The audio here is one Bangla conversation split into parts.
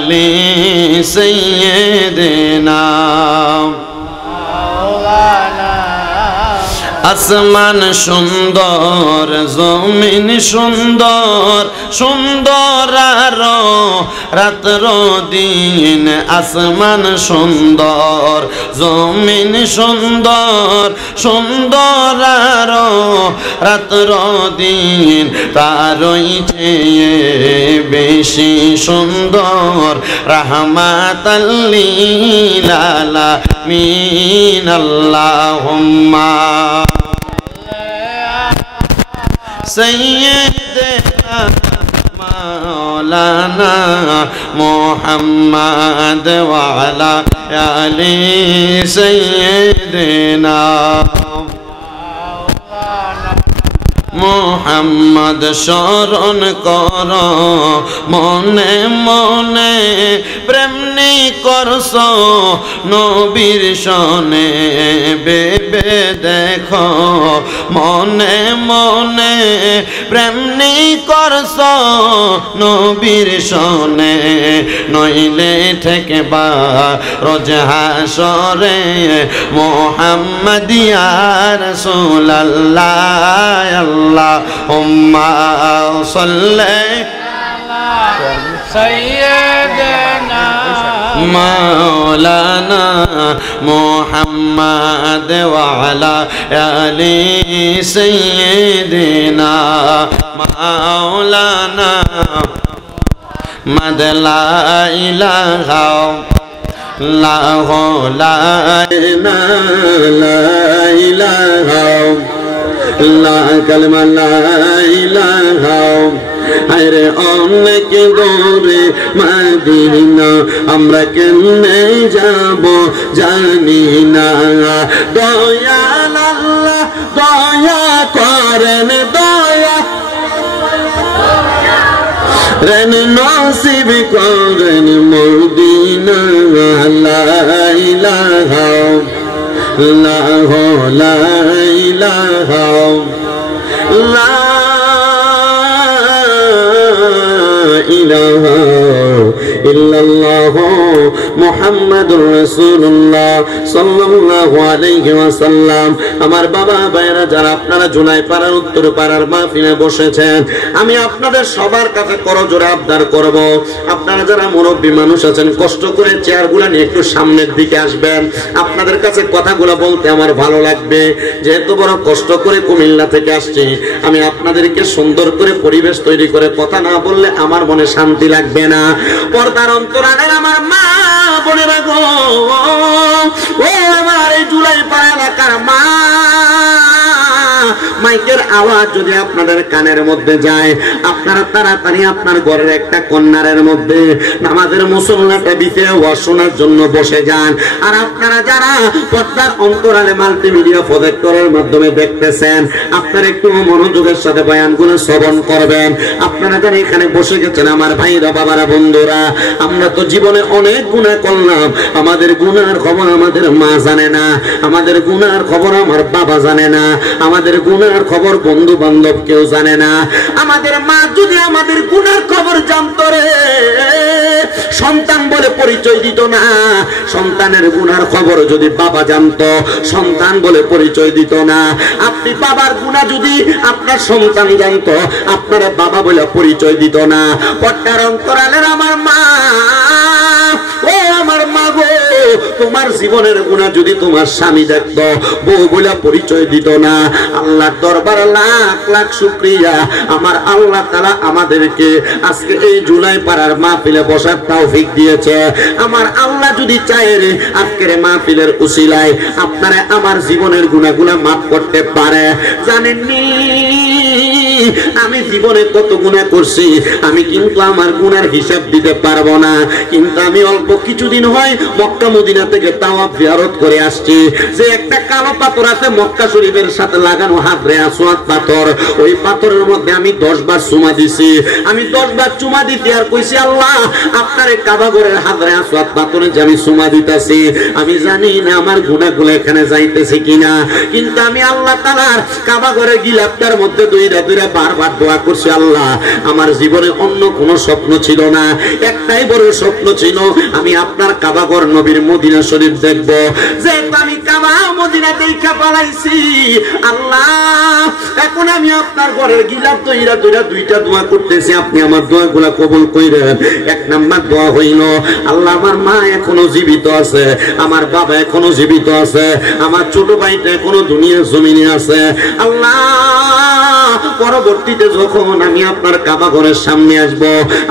আলি সাইয়্যিদিনা আসমান সুন্দর জমিন সুন্দর সুন্দর আরো রাত্র দিন আসমান সুন্দর জমিন সুন্দর সুন্দর আরো রাত্র দিন তারই চেয়ে বেশি সুন্দর রাহমাতাল লিল আলামিন আল্লাহুম্মা سيدنا مولانا محمد وعلى آل سيدنا মোহাম্মদ শরণ কর মনে মনে প্রেম নি করছ নবীর শনে বেবে দেখো মনে মনে প্রেম নি করছ নবীর শনে নইলে থেকে বা রোজ হাসরে মোহাম্মদিয়া রাসূলুল্লাহ আল্লাহুম্মা সাল্লি আলা সাইয়্যিদিনা মাওলানা মুহাম্মদ ওয়া আলা আলি সাইয়্যিদিনা মাওলানা মাদ লা ইলাহা ইল্লাল্লাহু লা ইলাহা লা কালমা লা ইলাহা আরে অনেক দূরে মদিনা আমরা কেমনে যাব জানি না দয়াল আল্লাহ দয়া করেন দয়া রেন নসিব করেন মদিনা লা ইলাহা লা ইলাহা লা ইলাহা ইল্লাল্লাহ মুহাম্মাদুর রাসূলুল্লাহ সাল্লাল্লাহু আলাইহি ওয়াসাল্লাম। আমার বাবা ভাইরা যারা আপনারা জুলাই পাড়ার উত্তর পাড়ার মাহফিলে বসেছেন, আমি আপনাদের সবার কাছে করজোড়ে আবদার করব, আপনারা যারা মুরব্বী মানুষ আছেন কষ্ট করে চেয়ারগুলো নিয়ে একটু সামনের দিকে আসবেন। আপনাদের কাছে কথাগুলো বলতে আমার ভালো লাগবে, যেহেতু বড় কষ্ট করে কুমিল্লা থেকে আসছি, আমি আপনাদেরকে সুন্দর করে পরিবেশ তৈরি করে কথা না বললে আমার মনে শান্তি লাগবে না। পর্দার অন্তরালের আমার মা বোনেরা গো, ও আমার এই জুলাই পাড়া এলাকার মা, মাইকের আওয়াজ যদি আপনাদের কানের মধ্যে যায়, আপনারা তাড়াতাড়ি আপনার ঘরের একটা কর্নারের মধ্যে নামাজের মুসল্লাটা বিতে ওয়াজ শোনার জন্য বসে যান। আর আপনারা যারা পর্দার অন্তরালে মাল্টিমিডিয়া প্রজেক্টরের মাধ্যমে দেখতেছেন, আপনারা একটু মনোযোগের সাথে বয়ানগুলো শ্রবণ করবেন। আপনারা যারা এখানে বসে গেছেন আমার ভাইরা বাবারা বন্ধুরা, আমরা তো জীবনে অনেক গুনাহ করলাম, আমাদের গুনার খবর আমাদের মা জানে না, আমাদের গুনার খবর আমার বাবা জানে না, আমাদের গুনার খবর বন্ধু বান্ধব কেউ জানে না। আমাদের মা যদি আমাদের গুনার খবর জানতো রে, সন্তান বলে পরিচয় দিত না। সন্তানের গুনার খবর যদি বাবা জানতো, সন্তান বলে পরিচয় দিত না। আপনি বাবার গুনাহ যদি আপনার সন্তান জানতো, আপনার বাবা বলে পরিচয় দিত না। পর্দার অন্তরালের আমার মা, ও আমার মা গো, তোমার জীবনের গুনাহ যদি তোমার স্বামী দেখতো, বউ বলে পরিচয় দিত না। আল্লাহর দরবারে লাখ লাখ শুকরিয়া, আমার আল্লাহ তাআলা আমাদেরকে আজকে এই জুলাই পাড়ার মাহফিলে বসার তৌফিক দিয়েছে। আমার আল্লাহ যদি চায় রে, আজকের মাহফিলের উসিলায় আপনারা আমার জীবনের গুনাহগুলো মাফ করতে পারে। জানেননি আমি জীবনে কত গুনাহ করছি, আমি কিন্তু আমার গুনার হিসাব দিতে পারবো না। কিন্তু আমি অল্প কিছুদিন হয় মক্কা মদিনা থেকে তাওয়াফ জিয়ারত করে আসছি। যে একটা কালো পাথর আছে মক্কা শরীফের সাথে লাগানো, হাজরে আসওয়াদ পাথর, ওই পাথরের মধ্যে আমি 10 বার চুমা দিছি। আমি 10 বার চুমা দিতে আর কইছি, আল্লাহ আপনার এই কাবা ঘরের হাজরে আসওয়াদ পাথরে যে আমি সুমা দিতেছি, আমি জানি না আমার গুনাহগুলো এখানে যাইতেছে কিনা, কিন্তু আমি আল্লাহ তাআলার কাবা ঘরের গিলাফটার মধ্যে দুইটা বারবার দোয়া করছি, আল্লাহ আমার জীবনে অন্য কোনো স্বপ্ন ছিল না, একটাই বড় স্বপ্ন ছিল, আমি আপনার কাবা ঘর নবীর মদিনা শরীফ দেখব। যেহেতু আমি কাবা মদিনা দেখা পালাইছি, আল্লাহ এখন আমি আপনার ঘরের গিলাফ দুইটা দোয়া করতেছি, আপনি আমার দোয়াগুলা কবুল কইরেন। এক নাম্বার দোয়া হইল, আল্লাহ আমার মা এখনো জীবিত আছে, আমার বাবা এখনো জীবিত আছে, আমার ছোট ভাইটা এখনো দুনিয়ার জমিনে আছে, আল্লাহ পরবর্তীতে যখন আমি আপনার কাবা ঘরের সামনে আসব,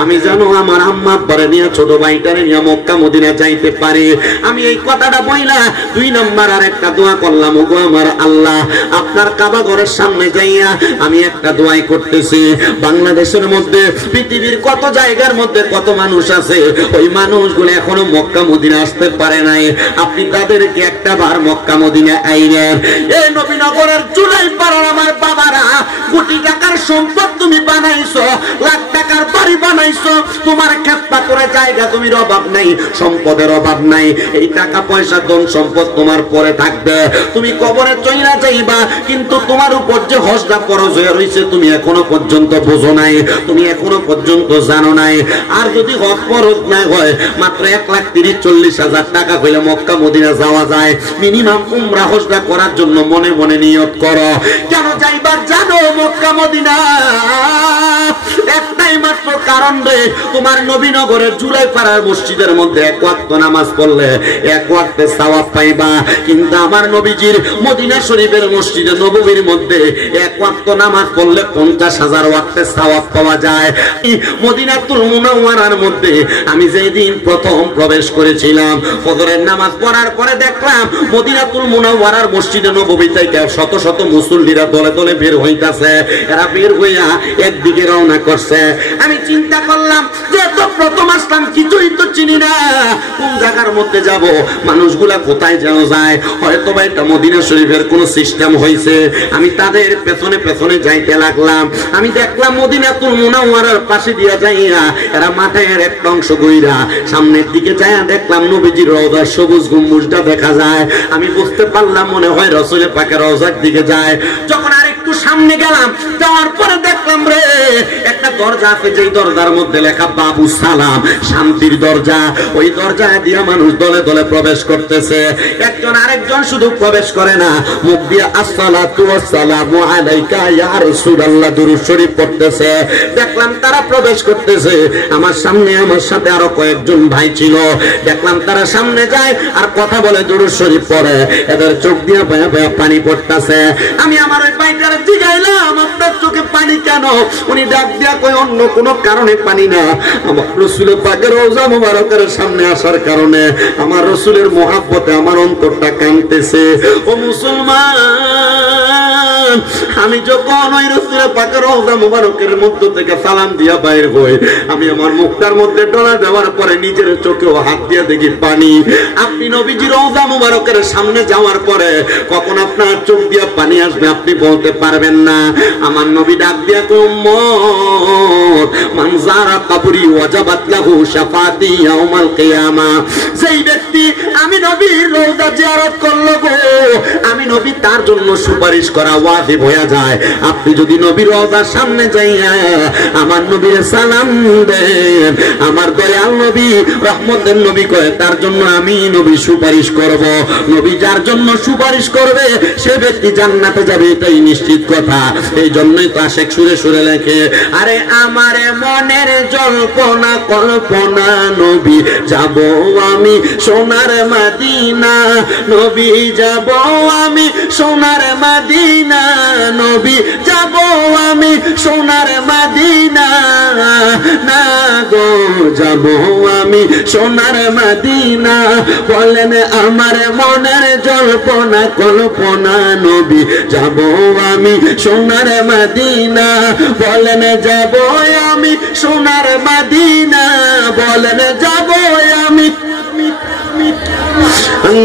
আমি জানো আমার আম্মা আব্বারে নিয়ে ছোট ভাইটারে নিয়ে মক্কা মদিনা যাইতে পারি। আমি এই কথাটা বইলা দুই নাম্বার আর একটা দোয়া করলাম, ওগো আমার আল্লাহ আপনার কাবা ঘরের সামনে যাইয়া আমি একটা দোয়াই করতেছি, বাংলাদেশের মধ্যে পৃথিবীর কত জায়গার মধ্যে কত মানুষ আছে, ওই মানুষগুলো এখনো মক্কা মদিনা আসতে পারে নাই, আপনি তাদেরকে একটা বার মক্কা মদিনা আইনেন। এই নবীনগরের চুলাই পাড়ার আমার বাবারা, কোটি টাকার সম্পদ তুমি বানাইছো, লাখ টাকার বাড়ি বানাইছো, তোমার ক্ষেত পাথরে জায়গা জমির অভাব নাই, সম্পদের অভাব নাই, এই টাকা পয়সা ধন সম্পদ তোমার পরে থাকবে, তুমি কবরে চইলা যাইবা, কিন্তু তোমার উপর যে হজটা ফরজ হয়ে রয়েছে তুমি এখনো পর্যন্ত বোঝো নাই, তুমি এখনো পর্যন্ত জানো নাই। আর যদি হজ ফরজ না হয়, মাত্র 1,30,40,000 টাকা হইলে মক্কা মদিনা যাওয়া যায়। মিনিমাম উমরা হজটা করার জন্য মনে মনে নিয়ত করো। কেন যাইবা জানো মক্কা মদিনা? একটাই মাত্র কারণ রে, তোমার নবীনগরের জুলাই পাড়ার মসজিদের মধ্যে এক ওয়াক্ত নামাজ পড়লে এক ওয়াক্তে সওয়াব পাইবা, কিন্তু আমার নবীজির মদিনা শরীফের মসজিদে নববীর মধ্যে এক ওয়াক্ত নামাজ পড়লে 50,000 ওয়াক্তে সওয়াব পাওয়া যায়। মদিনাতুল মুনাওয়ারার মধ্যে আমি যেদিন প্রথম প্রবেশ করেছিলাম, ফজরের নামাজ পড়ার পরে দেখলাম মদিনাতুল মুনাওয়ারার মসজিদে নববী থেকে শত শত মুসল্লিরা দলে দলে বের হইতাছে, এরা বের হইয়া একদিকে রওনা করছে। আমি চিন্তা করলাম যে তো প্রথম আসলাম, কিছুই তো চিনি না, কোন জায়গার মধ্যে যাব, মানুষগুলা কোথায় যেন যায়, হয়তো বা এটা মদিনা শরীফের কোন সিস্টেম হয়েছে। আমি তাদের পেছনে পেছনে যাইতে লাগলাম, আমি দেখলাম মদিনাতুল মুনাওয়ারার পাশে দিয়া যাইয়া এরা মাঠের একটা অংশ গইরা সামনের দিকে যাইয়া দেখলাম নবীজির রওজার সবুজ গম্বুজটা দেখা যায়। আমি বুঝতে পারলাম মনে হয় রাসূল পাকের রওজার দিকে যায়। যখন আর একটু সামনে গেলাম, যাওয়ার পরে দেখলাম রে একটা দরজা আছে, যেই দরজার মধ্যে লেখা বাবু সালাম, শান্তির দরজা। ওই দরজা দিয়া মানুষ দলে দলে প্রবেশ করতেছে, একজন আরেকজন শুধু প্রবেশ করে না, মুখ দিয়া আসসালাতু ওয়াসসালামু আলাইকা ইয়া রাসূলুল্লাহ দুরূদ শরীফ পড়তেছে। দেখলাম তারা প্রবেশ করতেছে, আমার সামনে আমার সাথে আরো কয়েকজন ভাই ছিল, দেখলাম তারা সামনে যায় আর কথা বলে দুরূদ শরীফ পড়ে, এদের চোখ দিয়া বয়া বয়া পানি পড়তেছে। আমি আমার ওই ভাইটার জিগাইলাম আপনার চোখে পানি কেন? উনি ডাক দিয়া কই অন্য কোনো কারণে পানি না, আমার রাসূল পাকের রওজা মুবারকের সামনে আসার কারণে আমার রাসূলের মহব্বতে আমার অন্তরটা কাঁদতেছে। ও মুসলমান, আমি যখন ওই রাসূল পাকের রওজা মুবারকের মধ্য থেকে সালাম দিয়া বাইর হই, আমি আমার মুখটার মধ্যে ডলা দেওয়ার পরে নিজের চোখেও হাত দিয়ে দেখি পানি। আপনি নবীজির রওজা মুবারকের সামনে যাওয়ার পরে কখন আপনার চোখ দিয়ে পানি আসবে আপনি বলতে পারবেন না। আমার নবী ডাক দিয়া কই উম্মত মান যারা কবরি ওয়াজাবাত লাহু শাফাতি ইয়াউমাল কিয়ামা, যেই ব্যক্তি আমি নবীর রওজা জিয়ারত করলো গো, আমি নবী তার জন্য সুপারিশ করা ওয়াজিব হয়ে যায়। আপনি যদি নবীর রওজার সামনে যাইয়া আমার নবীর সালাম দেন, আমার দয়াল নবী রহমতের নবী কয় তার জন্য আমি নবী সুপারিশ করব। নবী যার জন্য সুপারিশ করবে সে ব্যক্তি জান্নাতে যাবে, এটাই নিশ্চিত কথা। এই জন্যই তো আশেক সুরে সুরে লেখে, আরে আমারে মনের জল্পনা কল্পনা নবী যাব আমি সোনার মদিনা, নবী যাব আমি সোনার মদিনা, নবী যাব আমি সোনার মদিনা, না গো যাব আমি সোনার মদিনা। বলেন আমার মনের জল্পনা কল্পনা নবী যাব আমি সোনার মদিনা, বলেন যাব আমি সোনার মদিনা, বলেন যাব আমি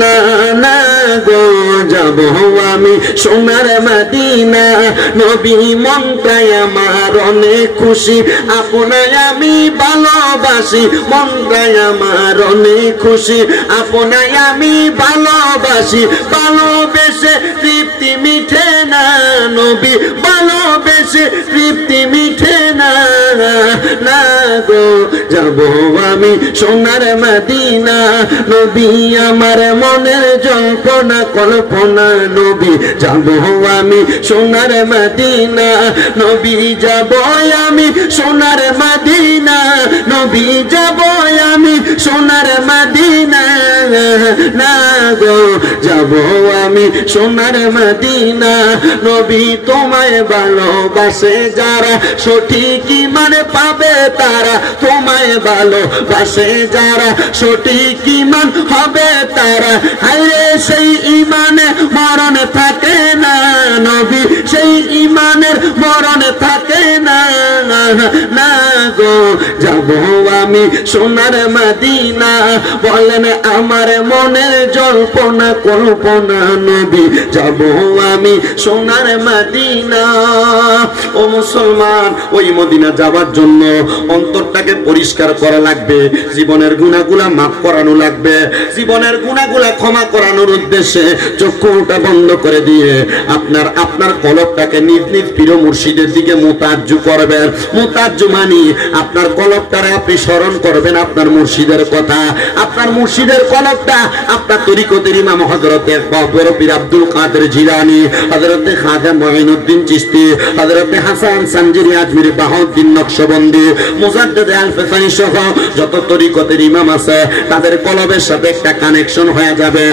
না না গো যাব আমি সোনার মদিনা নবী মনটাই আমার অনেক খুশি আপনায় আমি ভালোবাসি মনটাই আমার অনেক খুশি আপনায় আমি ভালোবাসি ভালোবেসে তৃপ্তি মিঠে না নবী ভালোবেসে তৃপ্তি মিঠে না না গো যাব আমি সোনার মদিনা নবী আমার মনের জল্পনা কল্পনা নবী যাব আমি সোনার মদিনা নবী যাব আমি সোনার মদিনা নবী যাব আমি সোনার মদিনা না গো যাব আমি সোনার মদিনা নবী তোমায় ভালোবাসে যারা সঠিক ঈমান পাবে তারা তোমায় ভালোবাসে যারা সঠিক ঈমান হবে তারা হায়রে সেই ঈমানে মরণ থাকে না নবী সেই ঈমানের মরণ থাকে না না গো যাব আমি সোনার মদিনা বলেন আমার মনের জল্পনা কল্পনা নবী যাব আমি সোনার মদিনা ও মুসলমান ওই মদিনা যাওয়ার জন্য অন্তরটাকে পরিষ্কার করা লাগবে জীবনের গুনাহগুলা মাফ করানো লাগবে জীবনের গুনাহগুলা ক্ষমা করানোর উদ্দেশ্যে চক্ষুটা বন্ধ করে দিয়ে আপনার কলবটাকে নিজ নিজ প্রিয় মুর্শিদের দিকে মুতাজ্জু করবেন মুতাজ্জু মানে আপনার কলবটারে আপনি স্মরণ করবেন আপনার মুর্শিদের কথা আপনার মুর্শিদের কলবটা আপনার তরিকতের ইমাম হযরতে বড় পীর আব্দুল কাদের জিলানী হযরতে খাজা মুঈনুদ্দিন চিশতি হযরতে হাসান সানজিরি আজমিরি বাহাউদ্দিন নকশবন্দি মুজাদ্দিদ আল-ফিসানি সহ যত তরিকতের ইমাম আছে তাদের কলবের সাথে একটা কানেকশন হয়ে যাবে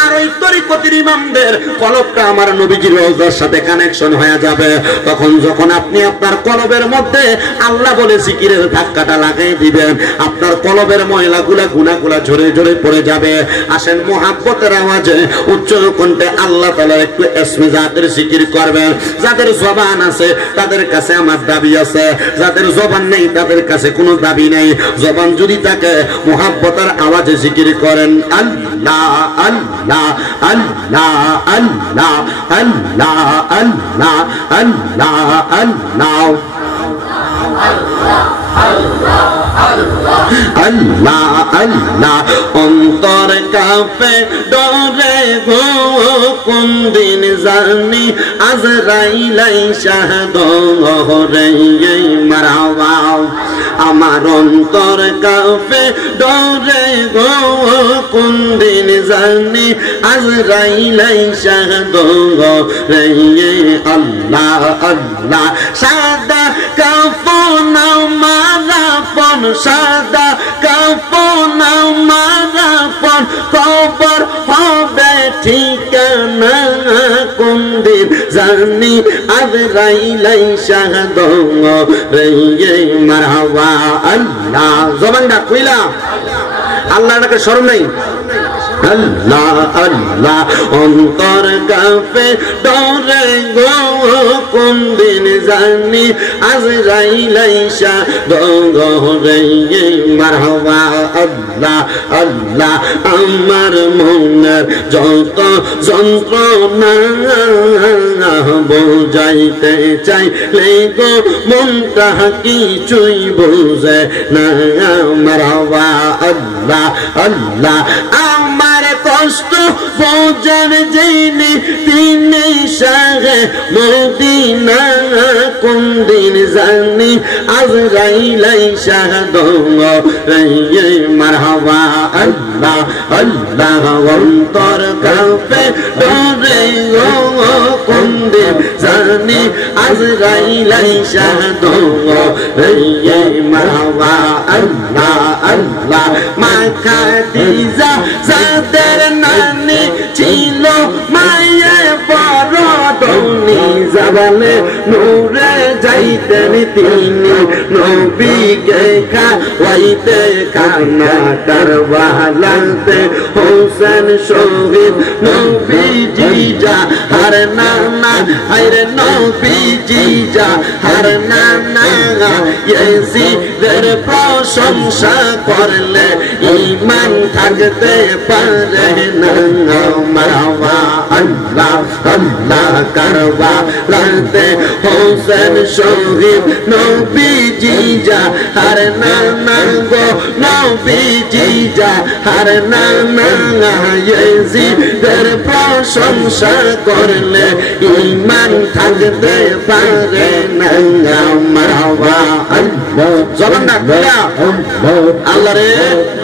আর ওই তরিকতের ইমামদের কলবটা আমার নবীজির রওজার সাথে কানেকশন হয়ে যাবে তখন যখন আপনি আপনার কলবের মধ্যে আল্লাহ বলে জিকিরের ধাক্কাটা লাগাই দিবেন আপনার কলবের ময়লাগুলা গুনাহগুলা ঝরে ঝরে পড়ে যাবে আসেন মুহাব্বতের আওয়াজে উচ্চ কণ্ঠে আল্লাহ তাআলা একটু ইসমে জাতের জিকির করবেন যাদের জবান আছে তাদের কাছে আমার দাবি আছে যাদের জবান নেই তাদের কাছে কোনো দাবি নেই জবান যদি থাকে মুহাব্বতের আওয়াজে জিকির করেন আল্লাহ আল্লাহ আল্লাহ আল্লাহ আল্লাহ আল্লাহ আল্লাহ আল্লাহ আল্লাহ আল্লাহ অন্তর কাঁপে ডরে গো কোন দিন জানি আজরাইল আইসা ধরে মারহাবা আমার অন্তর কাঁপে ডরে গো কোন দিন জানি আজরাইল আইসা ধরে আল্লাহ আল্লাহ সাদা কাফন মারাপন সাদা কাফন মারাপন কবর হবে ঠিকানা কোন দিন জানি আজরাইল আইসা ধরে মারহাবা আল্লাহ জবানটা কইলা আল্লাহটাকে শরম নাই আল্লাহ আল্লাহ অন্তর কাঁপে ডরে গো কোন দিন জানি আজরাইল আইসা ধরে মারহাবা আল্লাহ আল্লাহ আমার মনের যত যন্ত্রণা বোঝাইতে চাইলে গো মনটা কিছুই বোঝে না মারহাবা আল্লাহ আল্লাহ আমার কষ্ট বোঝার যিনি তিনি শাহে মদিনা কোন দিন জানি আজরাইল আইসা ধরে মারহাবা আল্লাহ আল্লাহ অন্তর কাঁপে ডরে গো কোন দিন জানি আজরাইল আইসা ধরে মারহাবা আল্লাহ আল্লাহ মা খাদিজা যাদের নানি ছিল মায়ের বড় ধনী জাবালে নূরে খাইতেন তিনি নবীকে খাওয়াইতে খানা কারবালাতে হোসেন শহীদ নবীজি জাহার নানা হায়রে নবীজি জাহার নানা ইয়াজিদের প্রশংসা করলে ঈমান থাকতে পারে না মারওয়া আল্লাহ আল্লাহ কারবালাতে হোসেন শহীদ নবীজি জাহার নানা গো নবীজি জাহার নানা ইয়াজিদের প্রশংসা করলে ঈমান থাকতে পারে না মারওয়া আল্লাহ জবানটা খুলা আল্লাহ রে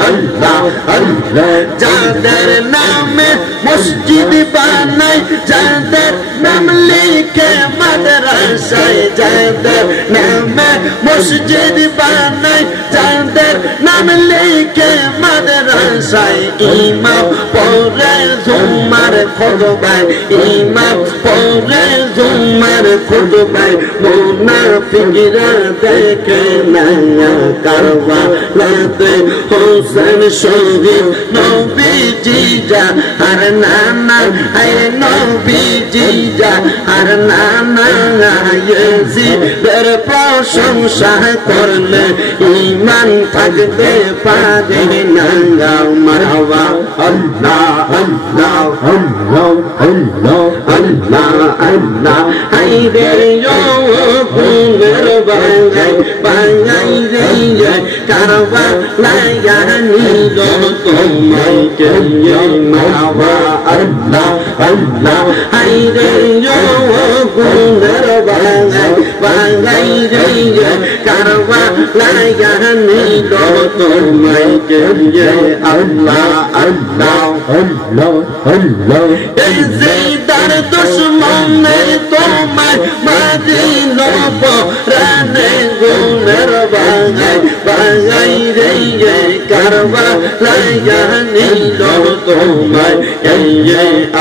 আল্লাহ আল্লাহ যাদের নামে মসজিদ বানাই যাদের নাম লিখে মাদ্রাসায় যাদের নামে মসজিদ বানাই যাদের নাম লিখে মাদ্রাসায় ইমাম পড়ে জুম্মার খুতবায় ইমাম পড়ে জুম্মার খুতবায় মুনাফিকরা দেখে না কারবালাতে হোসেন শহীদ নবীজি জাহার নানা হায় নবীজি জাহার নানা ইয়াজিদের প্রশংসা করলে ঈমান থাকতে পারে না মারওয়া আল্লাহ আল্লাহ আল্লাহ আল্লাহ আল্লাহ আল্লাহ হায়রে ইয়ো গুনের বাঙাই বাঙাই রে কারবালায় নিল তোমায় কে মারওয়া আল্লাহ আল্লাহ হায়রে ইয়ো গুনের বাঙাই বাঙাই রে কারবালায় নিল তোমায় কে আল্লাহ আল্লাহ আল্লাহ আল্লাহ এই জিদার দুশমনে তোমায় মাদিল পরানে গুনের বাঙাই বাঙাই রে কারবালায় নিল তোমায় কে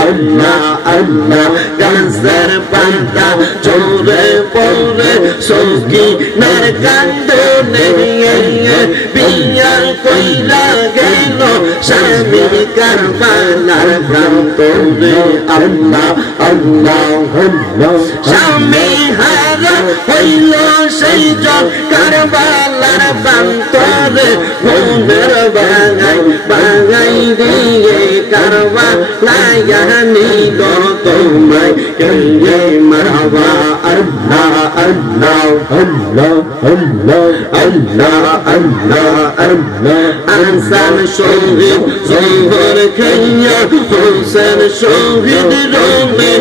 আল্লাহ আল্লাহ গাছের পাতা চোরে পড়ে সখী নার কান্দনে বিয়ার কইলা গেল স্বামী কারবালার প্রান্তরে আল্লাহ আল্লাহ আল্লাহ স্বামী হারা হইল সেই জন কারবালার প্রান্তরে মনের বাঙাই বাঙাই দিয়ে কারবালায় নিল তোমায় কে মারওয়া আল্লাহ আল্লাহ আল্লাহ আল্লাহ আল্লাহ আল্লাহ আল্লাহ আনসার শহীদ জোহর খাইয়া হোসেন শহীদ রোমে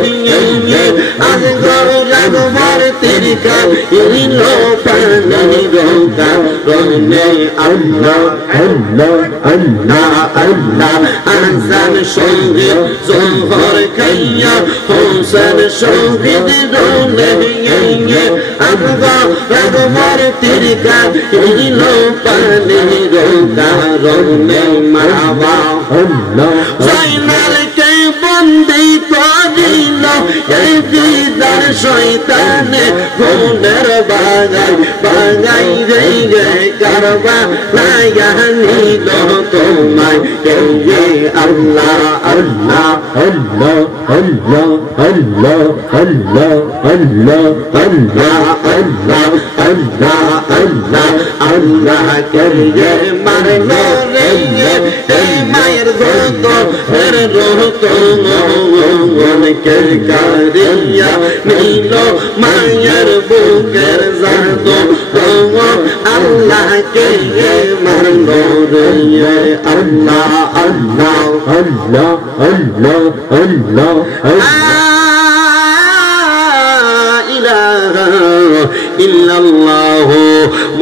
আজগর রাগবার তিরকা ইলো পানি রোকা রোমে আল্লাহ আল্লাহ আল্লাহ আল্লাহ আনসার শহীদ জোহর খাইয়া হোসেন শহীদ রোমে আজগর রাগবার তিরকা ইলো পানি রোকা রোমে মারওয়া আল্লাহ জয়নালকে বন্দী করিল এই জিদার শয়তানে গুনের বাঙাই বাঙাই রে কারবালায় নিল তোমায় কে আল্লাহ আল্লাহ আল্লাহ আল্লাহ আল্লাহ আল্লাহ আল্লাহ আল্লাহ আল্লাহ আল্লাহ আল্লাহ আল্লাহ কে মারলো রে এই মায়ের গত এর রহত মনকে কারিয়া নিল মায়ের বুকের জাত আল্লাহ কে মারলো রে আল্লাহ আল্লাহ আল্লাহ আল্লাহ আল্লাহ ইল্লাল্লাহু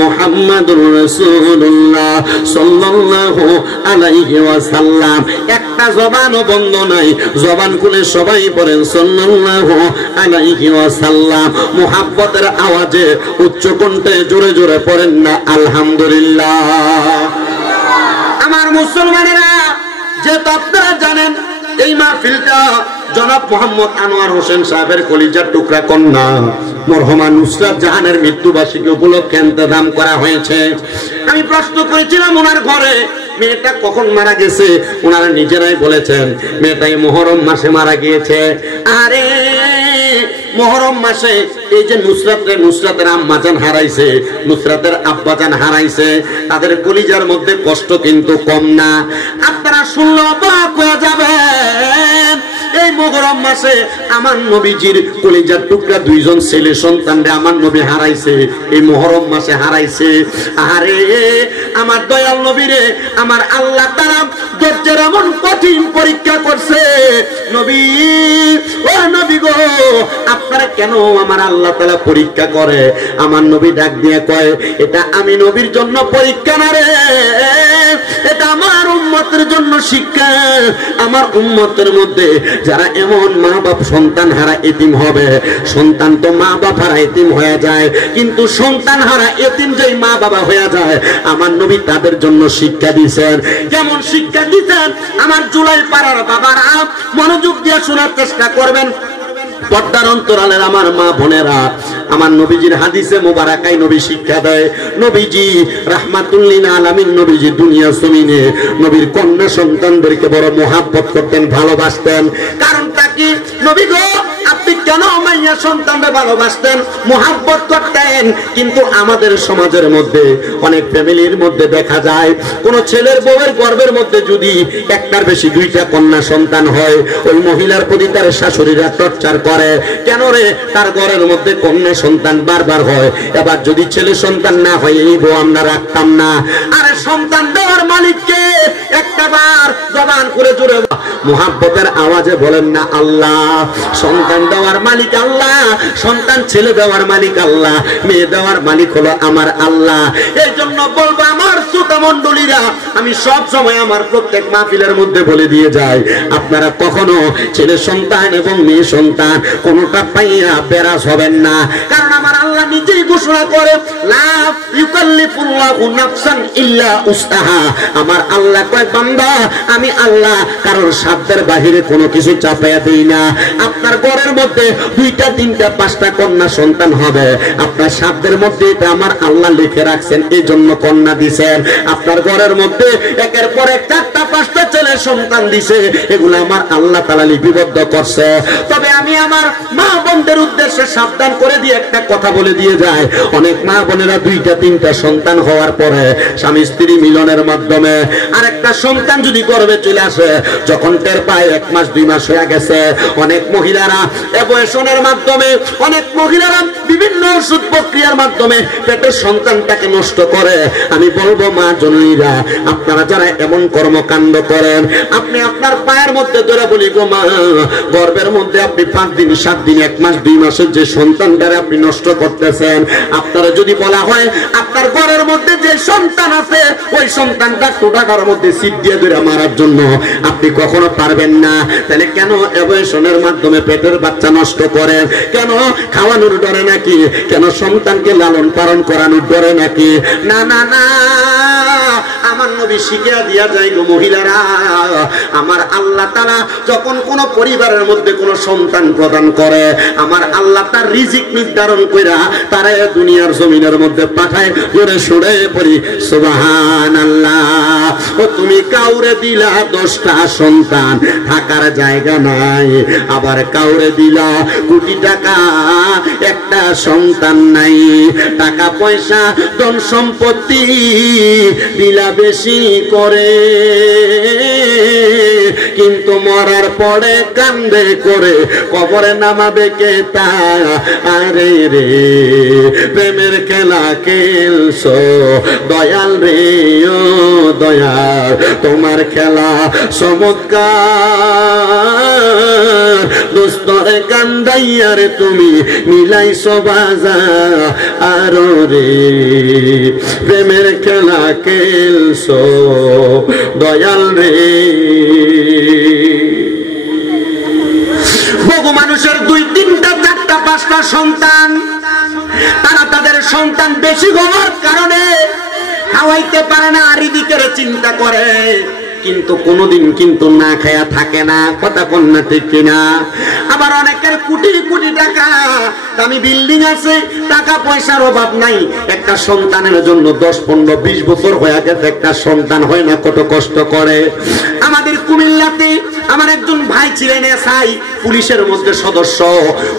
মুহাম্মাদুর রাসূলুল্লাহ সাল্লাল্লাহু আলাইহি ওয়াসাল্লাম। একটা জবানও বন্ধ নাই, জবান খুলে সবাই পড়েন সাল্লাল্লাহু আলাইহি ওয়াসাল্লাম। মুহাব্বতের আওয়াজে উচ্চ কণ্ঠে জোরে জোরে পড়েন না আলহামদুলিল্লাহ। আমার মুসলমানেরা, যে আপনারা জানেন এই মাহফিলটা জনাব মোহাম্মদ আনোয়ার হোসেন সাহেবের কলিজার টুকরা কন্যা মরহুমা নুসরাত জাহানের মৃত্যুবার্ষিকী উপলক্ষে ইন্তজাম করা হয়েছে। আমি প্রশ্ন করেছিলাম ওনার ঘরে মেয়েটা কখন মারা গেছে, ওনারা নিজেরাই বলেছেন মেয়েটাই মুহররম মাসে মারা গিয়েছে। আরে মুহররম মাসে এই যে নুসরাতের আম্মাজান হারাইছে, নুসরাতের আব্বাজান হারাইছে, তাদের কলিজার মধ্যে কষ্ট কিন্তু কম না। আপনারা শুনলে অবাক হয়ে যাবেন, এই মুহররম মাসে আমার নবীজির কলিজার টুকরা দুইজন ছেলে সন্তানরে আমার নবী হারাইছে, এই মুহররম মাসে হারাইছে। আরে আমার দয়াল নবীরে আমার আল্লাহ তাআলা ধৈর্যের এমন কঠিন পরীক্ষা করছে। নবী, ও নবী গো, আপনারা কেন আমার আল্লাহ তাআলা পরীক্ষা করে? আমার নবী ডাক দিয়ে কয়, এটা আমি নবীর জন্য পরীক্ষা না রে, এটা আমার উম্মতের জন্য শিক্ষা। আমার উম্মতের মধ্যে যারা এমন মা বাপ সন্তান হারা এতিম হবে, সন্তান তো মা বাপ হারা এতিম হয়ে যায়, কিন্তু সন্তান হারা এতিম যেই মা বাবা হয়ে যায়, আমার নবী তাদের জন্য শিক্ষা দিয়েছেন। কেমন শিক্ষা দিয়েছেন? আমার জুলাই পাড়ার বাবারা মনোযোগ দিয়ে শোনার চেষ্টা করবেন। পর্দার অন্তরালের আমার মা বোনেরা, আমার নবীজির হাদিসে মোবারকায় নবী শিক্ষা দেয়, নবীজি রাহমাতুল লিল আলামিন, নবীজি দুনিয়া জমিনে নবীর কন্যা সন্তানদেরকে বড় মহব্বত করতেন, ভালোবাসতেন। কারণটা কি? নবী গো, আপনি কেন মাইয়া সন্তানদের ভালোবাসতেন, মহব্বত করতেন? কিন্তু আমাদের সমাজের মধ্যে অনেক ফ্যামিলির মধ্যে দেখা যায়, কোন ছেলের বউয়ের গর্ভের মধ্যে যদি একটার বেশি দুইটা কন্যা সন্তান হয়, ওই মহিলার প্রতি তার শাশুড়িরা টর্চার করে। কেন রে? তার ঘরের মধ্যে কন্যা সন্তান বারবার হয়, এবার যদি ছেলে সন্তান না হয় এই বউ আমরা রাখতাম না। আরে সন্তান দেওয়ার মালিককে একটা বার জবান করে জোরে মুহাব্বতের আওয়াজে বলেন না আল্লাহ। সন্তান দেওয়ার মালিক আল্লাহ, সন্তান ছেলে দেওয়ার মালিক আল্লাহ, মেয়ে দেওয়ার মালিক হলো আমার আল্লাহ। এই জন্য বলবো আমার শ্রোতা মণ্ডলীরা, আমি সব সময় আমার প্রত্যেক মাহফিলের মধ্যে বলে দিয়ে যাই, আপনারা কখনো ছেলে সন্তান এবং মেয়ে সন্তান কোনটা পাইয়া বেরাস হবেন না। কারণ আমার আল্লাহ নিজেই ঘোষণা করে, লা ইউকাল্লিফুল্লাহু নাফসান ইল্লা উসআহা। আমার আল্লাহ কয়, বান্দা আমি আল্লাহ কারোর সাধ্যের বাহিরে কোনো কিছু চাপাইয়া দেই না। আপনার ঘরের মধ্যে দুইটা তিনটা পাঁচটা কন্যা সন্তান হবে, আপনার সাধ্যের মধ্যে এটা আমার আল্লাহ লিখে রাখছেন, এই জন্য কন্যা দিছেন। আপনার ঘরের মধ্যে একের পর এক চারটা পাঁচটা ছেলে সন্তান দিছে, এগুলো আমার আল্লাহ তাআলা লিপিবদ্ধ করছে। তবে আমি আমার মা বোনদের উদ্দেশ্যে সাবধান করে দিয়ে একটা কথা বলে দিয়ে যায়, অনেক মা বোনেরা দুইটা তিনটা সন্তান হওয়ার পরে স্বামী স্ত্রী মিলনের মাধ্যমে আরেকটা সন্তান যদি গর্ভে চলে আসে, যখন টের পায় 1 মাস 2 মাস হয়ে গেছে, অনেক মহিলারা অ্যাবর্শনের মাধ্যমে, অনেক মহিলারা বিভিন্ন ওষুধ প্রক্রিয়ার মাধ্যমে পেটের সন্তানটাকে নষ্ট করে। আমি বলবো মা জননীরা, আপনারা যারা এমন কর্মকাণ্ড করেন, আপনি আপনার পায়ের মধ্যে ধরে বলি গো মা, গর্ভের মধ্যে আপনি 5 দিন 7 দিন 1 মাস 2 মাসের যে সন্তানটারে আপনি নষ্ট করতেছেন, আপনারা যদি বলা হয় আপনার ঘরের মধ্যে যে সন্তান আছে ওই সন্তানটা টোটাকার মধ্যে সিট দিয়ে ধরে মারার জন্য আপনি কখনো পারবেন না। তাহলে কেন অ্যাবর্শনের মাধ্যমে পেটের বাচ্চা নষ্ট করেন? কেন খাওয়ানোর ডরে নাকি? কেন সন্তানকে লালন পালন করানোর ডরে নাকি? না না না, আমার নবী শিখিয়ে দিয়া যায় গো মহিলারা, আমার আল্লাহ তাআলা যখন কোন পরিবারের মধ্যে কোন সন্তান প্রদান করে, আমার আল্লাহ তার রিজিক নির্ধারণ কইরা তারা দুনিয়ার জমিনের মধ্যে পাঠায়। জোরে সুরে পড়ি সুবহানাল্লাহ। ও তুমি কাউরে দিলা 10টা সন্তান, থাকার জায়গা নাই, আবার কাউরে দিলা কোটি টাকা, একটা সন্তান নাই। টাকা পয়সা ধন সম্পত্তি দিলা বেশি করে, কিন্তু মরার পরে কান্দে করে কবরে নামাবে কে তা? আরে রে প্রেমের খেলা খেলছো দয়াল রে, ও দয়াল তোমার খেলা চমৎকার, দোস্তরে কান্দাইয়া রে তুমি মিলাইছো বাজার, আরো রে প্রেমের খেলা খেলছো দয়াল রে। বহু মানুষের 2, 3টা 4টা 5টা সন্তান, তারা তাদের সন্তান বেশি হওয়ার কারণে খাওয়াইতে পারে না, আর এদিকে চিন্তা করে কিন্তু কোনোদিন কিন্তু না খায়া থাকে না, কথা কোন না ঠিক কিনা? আবার অনেকের কোটি কোটি টাকা, দামি বিল্ডিং আছে, টাকা পয়সার অভাব নাই, একটা সন্তানের জন্য 10, 15, 20 বছর হয়ে গেছে, একটা সন্তান হয় না, কত কষ্ট করে। আমাদের কুমিল্লাতে আমার একজন ভাই ছিলেন এসআই, পুলিশের মধ্যে সদস্য।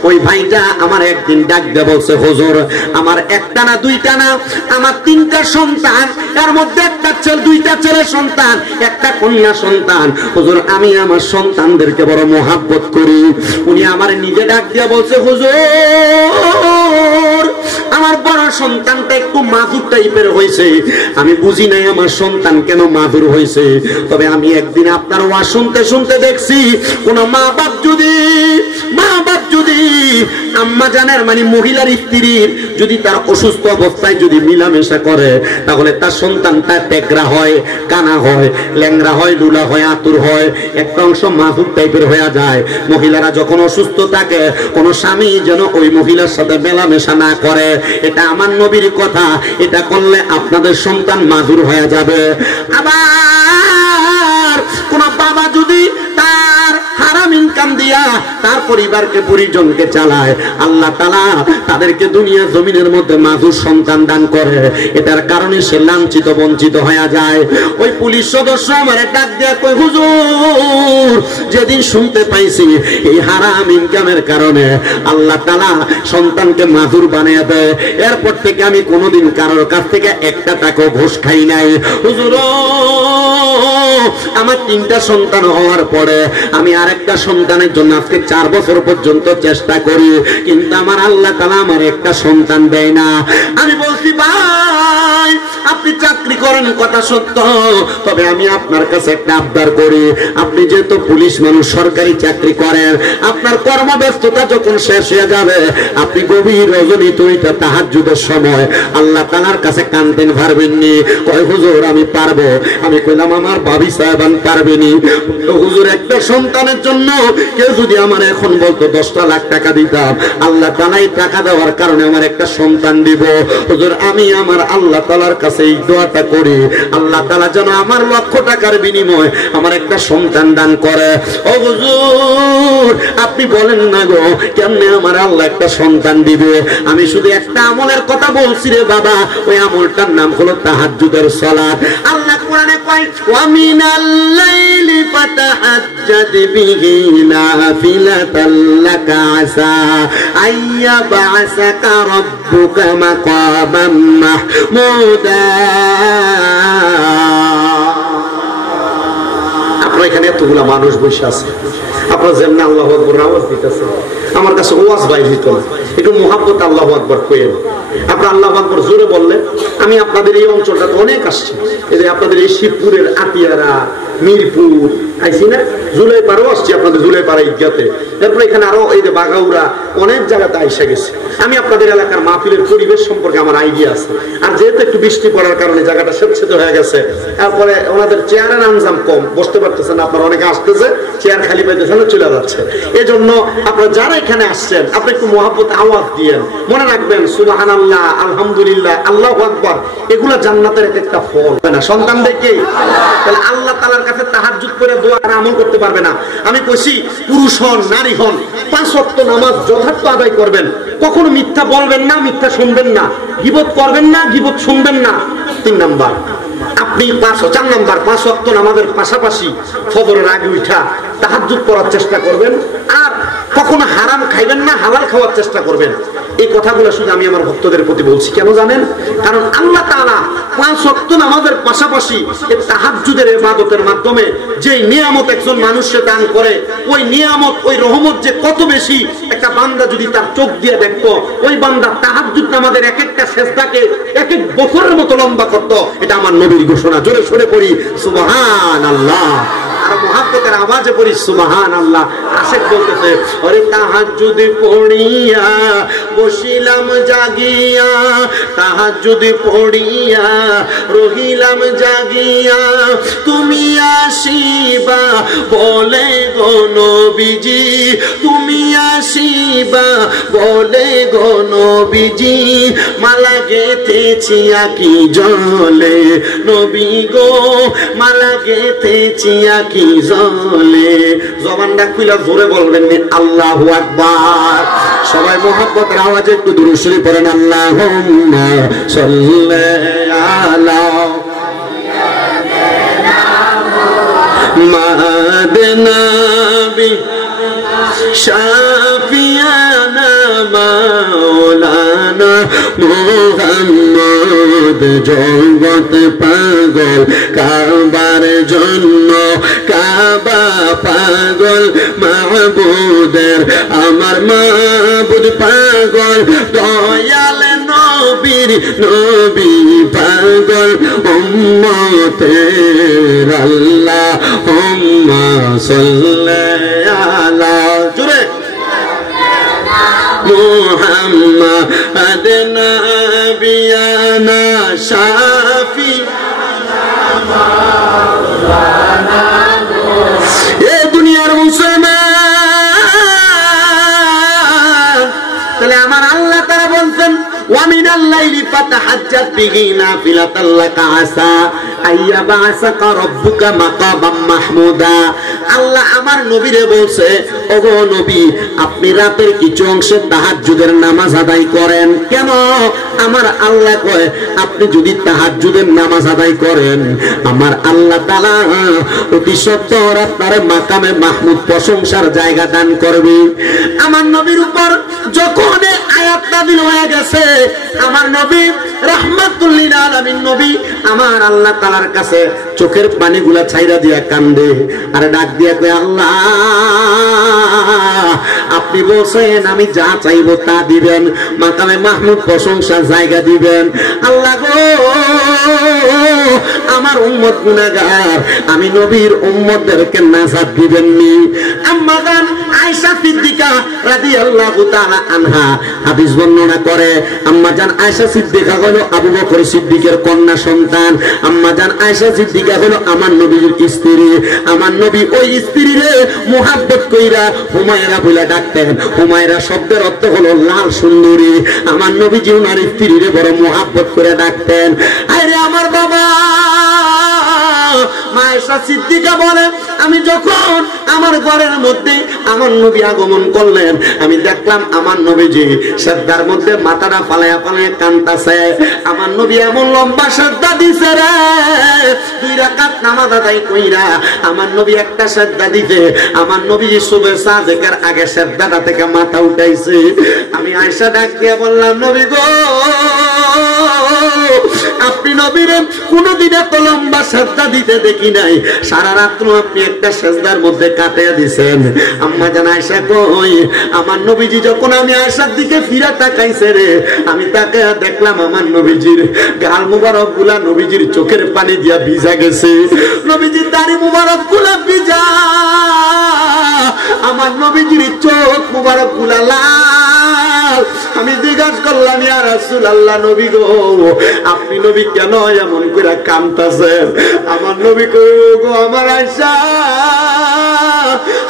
ওই ভাইটা আমার একদিন ডাক দিয়ে বলছে, হুজুর আমার একটা না দুইটা না, আমার 3টা সন্তান, এর মধ্যে একটা ছেলে, 2টা ছেলে সন্তান, একটা কন্যা সন্তান। হুজুর আমি আমার সন্তানদেরকে বড় মহব্বত করি। উনি আমার নিজে ডাক দিয়ে বলছে, হুজুর আমার বড় সন্তানটা একটু মাদুর টাইপের হয়েছে, আমি বুঝি নাই আমার সন্তান কেন মাদুর হয়েছে। তবে আমি একদিন আপনার ওয়াজ শুনতে শুনতে দেখছি, কোন মা বাপ যদি আম্মা জানের মানে মহিলার স্ত্রীর যদি তার অসুস্থ অবস্থায় যদি মিলামেশা করে, তাহলে তার সন্তানটা টেকরা হয়, কানা হয়, ল্যাংরা হয়, লুলা হয়, আতুর হয়, একটা অংশ মাদুর টাইপের হয়ে যায়। মহিলারা যখন অসুস্থ থাকে, কোন স্বামী যেন ওই মহিলার সাথে মেলামেশা না করে। এটা আমার নবীর কথা, এটা করলে আপনাদের সন্তান মাদুর হয়ে যাবে। আবার কোন বাবা যদি তার হারাম ইনকাম দিয়া তার পরিবারকে পরিজনকে চালায়, আল্লাহ তাআলা তাদেরকে দুনিয়া জমিনের মধ্যে মাদুর সন্তান দান করে, এটার কারণে সে লাঞ্ছিত বঞ্চিত হয়ে যায়। ওই পুলিশ সদস্য আমারে ডাক দিয়া কই, হুজুর যেদিন শুনতে পাইছি এই হারাম ইনকামের কারণে আল্লাহ তাআলা সন্তানকে মাদুর বানিয়ে দেয়, এরপর থেকে আমি কোনোদিন কারোর কাছ থেকে একটা টাকাও ঘুষ খাই নাই। হুজুর আমার 3টা সন্তান হওয়ার পরে আমি আরেকটা সন্তানের জন্য আজকে 4 বছর পর্যন্ত চেষ্টা করি, কিন্তু আমার আল্লাহ তাআলা আমার একটা সন্তান দেয় না। আমি বলছি, ভাই আপনি চাকরি করেন কথা সত্য, তবে আমি আপনার কাছে একটা আবদার করি, আপনি যেহেতু পুলিশ মানুষ, সরকারি চাকরি করেন, আপনার কর্মব্যস্ততা যখন শেষ হয়ে যাবে, আপনি গভীর রজনী তৈরিটা তাহাজ্জুদের সময় আল্লাহ তাআলার কাছে কাঁদতেন, পারবেননি? কয় হুজুর আমি পারবো। আমি কইলাম আমার ভাবি সাহেবান পারবেনি? হুজুর একটা সন্তানের জন্য কেউ যদি আমার এখন বলতো 10টা লাখ টাকা দিতাম, আল্লাহ তাআলাই টাকা দেওয়ার কারণে আমার একটা সন্তান দিব। হুজুর আমি আমার আল্লাহ তাআলার কাছে এই দোয়াটা করি, আল্লাহ তাআলা যেন আমার লক্ষ টাকার বিনিময়ে আমার একটা সন্তান দান করে। ও হুজুর আপনি বলেন না গো, কেমনে আমার আল্লাহ একটা সন্তান দিবে? আমি শুধু একটা আমলের কথা বলছি রে বাবা, ওই আমলটার নাম হলো তাহাজ্জুদের সালাত। আল্লাহ কোরআনে কয়, ওয়া মিনাল লাইলি ফাতাহাজ্জাদ বিহি নাফিলাতাল লাকা আসা আইয়া বা'সাকা রাব্বুকা মাকামান মাহমুদা। আপনারা এখানে এতগুলা মানুষ বসে আছে, আপনারা যেমন আল্লাহু আকবার আওয়াজ দিতেছেন, আমার কাছে ওয়াজ বাইর হইতো না, একটু মুহাব্বত আল্লাহু আকবার কইেন। আপনারা আল্লাহু আকবার জোরে বললে আমি আপনাদের এই অঞ্চলটাতে অনেক আসছি, এই যে আপনাদের এই শিবপুরের আতিয়ারা, মিরপুর আইছি না, জুলাই পাড়াও আসছি, আপনাদের জুলাই পাড়া ঈদগাতে, তারপরে এখানে আরো এই যে বাগাউরা, অনেক জায়গাতে আইসা গেছে। আমি আপনাদের এলাকার মাহফিলের পরিবেশ সম্পর্কে আমার আইডিয়া আছে। আর যেহেতু একটু বৃষ্টি পড়ার কারণে জায়গাটা স্বেচ্ছেদ হয়ে গেছে, তারপরে ওনাদের চেয়ারের আঞ্জাম কম, বসতে পারতেছেন, আপনারা অনেকে আসতেছে, চেয়ার খালি পাইতেছেন, চলে যাচ্ছে। এই জন্য আপনারা যারা এখানে আসছেন, আপনি একটু মুহাব্বত আওয়াজ দিয়েন। মনে রাখবেন সুবহানাল্লাহ, আলহামদুলিল্লাহ, আল্লাহু আকবার, এগুলা জান্নাতের একটা ফল। সন্তান দেখে তাহলে আল্লাহ তাআলার কাছে তাহাজ্জুদ করে দোয়া আর আমল করতে পারবে না। আমি কইছি পুরুষ হন নারী হন 5 ওয়াক্ত নামাজ যথার্থ আদায় করবেন, কখনো মিথ্যা বলবেন না, মিথ্যা শুনবেন না, গীবত করবেন না, গীবত শুনবেন না। 3 নাম্বার আপনি 4 নাম্বার 5 ওয়াক্ত নামাজের পাশাপাশি ফজরের আগে উঠা তাহাজ্জুদ করার চেষ্টা করবেন, আর কখনো হারাম খাইবেন না, হালাল খাওয়ার চেষ্টা করবেন। এই কথাগুলো শুধু আমি আমার ভক্তদের প্রতি বলছি, কেন জানেন? কারণ আল্লাহ তাআলা 5 ওয়াক্ত নামাজের পাশাপাশি এই তাহাজ্জুদের ইবাদতের মাধ্যমে যে নিয়ামত একজন মানুষকে দান করে, ওই নিয়ামত, ওই রহমত যে কত বেশি, একটা বান্দা যদি তার চোখ দিয়ে দেখতো, ওই বান্দা তাহাজ্জুদ নামাজের এক একটা সেজদাকে 1 বছরের মতো লম্বা করত। এটা আমার নবীর ঘোষণা। জোরে সরে পড়ি সুবহানাল্লাহ, আর মুহাব্বতের আওয়াজে পড়ি সুবহানাল্লাহ। আশেক বলতেছে, ওরে তাহাজ্জুদ পড়িয়া বসিলাম জাগিয়া, তাহাজ্জুদ পড়িয়া রহিলাম জাগিয়া, তুমি আসিবা বলে গো নবীজি, তুমি আসিবা বলে গো নবীজি, মালা গেথেছি আকি জলে নবী গো, মালা গেথেছি আকি জলে। জবানটা খুলে জোরে বলবেন আল্লাহু আকবার। সবাই মুহাব্বতের আওয়াজে একটু দুরূদ শরীফ পড়েন, আল্লাহুম্মা সাল্লি আলা মাদনাবি শাফিয়ানা মাওলানা মুহাম্মদ। জগৎ পাগল কাবার জন্য, কাবা পাগল মাহবুদের, আমার মাহবুদ পাগল দয়াল নবীর, নবী পাগল উম্মতের। আল্লাহুম্মা সাল্লি আলা জোরে মুহাম্মাদ নাবিয়ানা শাফি। এ দুনিয়ার মুসলমান, তাহলে আমার আল্লাহ তাআলা বলছেন ওয়ামিনাল লাইলি ফাতাহাজ্জাত বিহি নাফিলাতাল লাকা আসা আইয়াবাসাকা রাব্বুকা মাকাবাম মাহমুদা। আল্লাহ আমার নবীরে বলছে, ওগো নবী, আপনি রাতের কিছু অংশে তাহাজ্জুদের নামাজ আদায় করেন। কেন? আমার আল্লাহ কয়, আপনি যদি তাহাজ্জুদের নামাজ আদায় করেন, আমার আল্লাহ তাআলা অতি সত্বর আপনার মাকামে মাহমুদ প্রশংসার জায়গা দান করবে। আমার নবীর উপর যখন আয়াত নাযিল হয়ে গেছে, আমার নবী রাহমাতুল লিল আলামিন নবী আমার আল্লাহ তাআলার কাছে চোখের পানিগুলা ছাইরা দিয়া কান্দে আর ডাক দিয়া কয়, আল্লাহ আপনি বলছেন আমি যা চাইবো তা দিবেন, মাকামে মাহমুদ প্রশংসার জায়গা দিবেন। আল্লাহ গো, আমার উম্মত গুনাহগার, আমি নবীর উম্মতদেরকে নাজাত দিবেননি। আম্মা জান আয়েশা সিদ্দিকা রাদিয়াল্লাহু তাআলা আনহা হাদিস বর্ণনা করে, আম্মা জান আয়েশা সিদ্দিকা হলো আবু বকর সিদ্দিকের কন্যা সন্তান। আম্মা জান আয়েশা সিদ্দিকা হলো আমার নবীর স্ত্রী। আমার নবী ওই স্ত্রীরে মুহাব্বত কইরা হুমায়রা বলে ডাকতেন। হুমায়রা শব্দের অর্থ হলো লাল সুন্দরী। আমার নবীজি ওনার স্ত্রীরে বড় মুহাব্বত করে ডাকতেন। আরে আমার বাবা আয়েশা সিদ্দিকা বলে, আমি যখন আমার ঘরের মধ্যে আমার নবী আগমন করলেন, আমি দেখলাম আমার নবীজি সেজদার মধ্যে মাথাটা ফালায়া ফালায়া কাঁদতেছে। আমার নবী এমন লম্বা সেজদা দিছে রে, 2 রাকাত নামাজ আদায় কইরা আমার নবী একটা সেজদা দিতে, আমার নবী সুবহে সাজেকের আগে সেজদাটা থেকে মাথা উঠাইছে। আমি আয়েশা ডাক দিয়ে বললাম, নবী গো, আপনি নবীরে কোনদিন এত লম্বা সেজদা দিতে দেখি নাই, সারা রাত্র আপনি একটা সেজদার মধ্যে কাটিয়ে দিয়েছেন। আম্মা জান আয়েশা কই, আমার নবীজি যখন আমি আয়েশার দিকে ফিরা তাকাইছে রে, আমি তাকে দেখলাম আমার নবীজির গাল মুবারক গুলা নবীজির চোখের পানি দিয়া ভিজা গেছে, নবীজির দাড়ি মুবারক গুলা ভিজা, আমার নবীজির চোখ মুবারক গুলা লাল। আমি জিজ্ঞাসা করলাম, ইয়া রাসূলুল্লাহ, নবী গো, আপনি নবী কেন এমন করে কাঁদতেছেন? আমার নবী কই, গো আমার আয়েশা,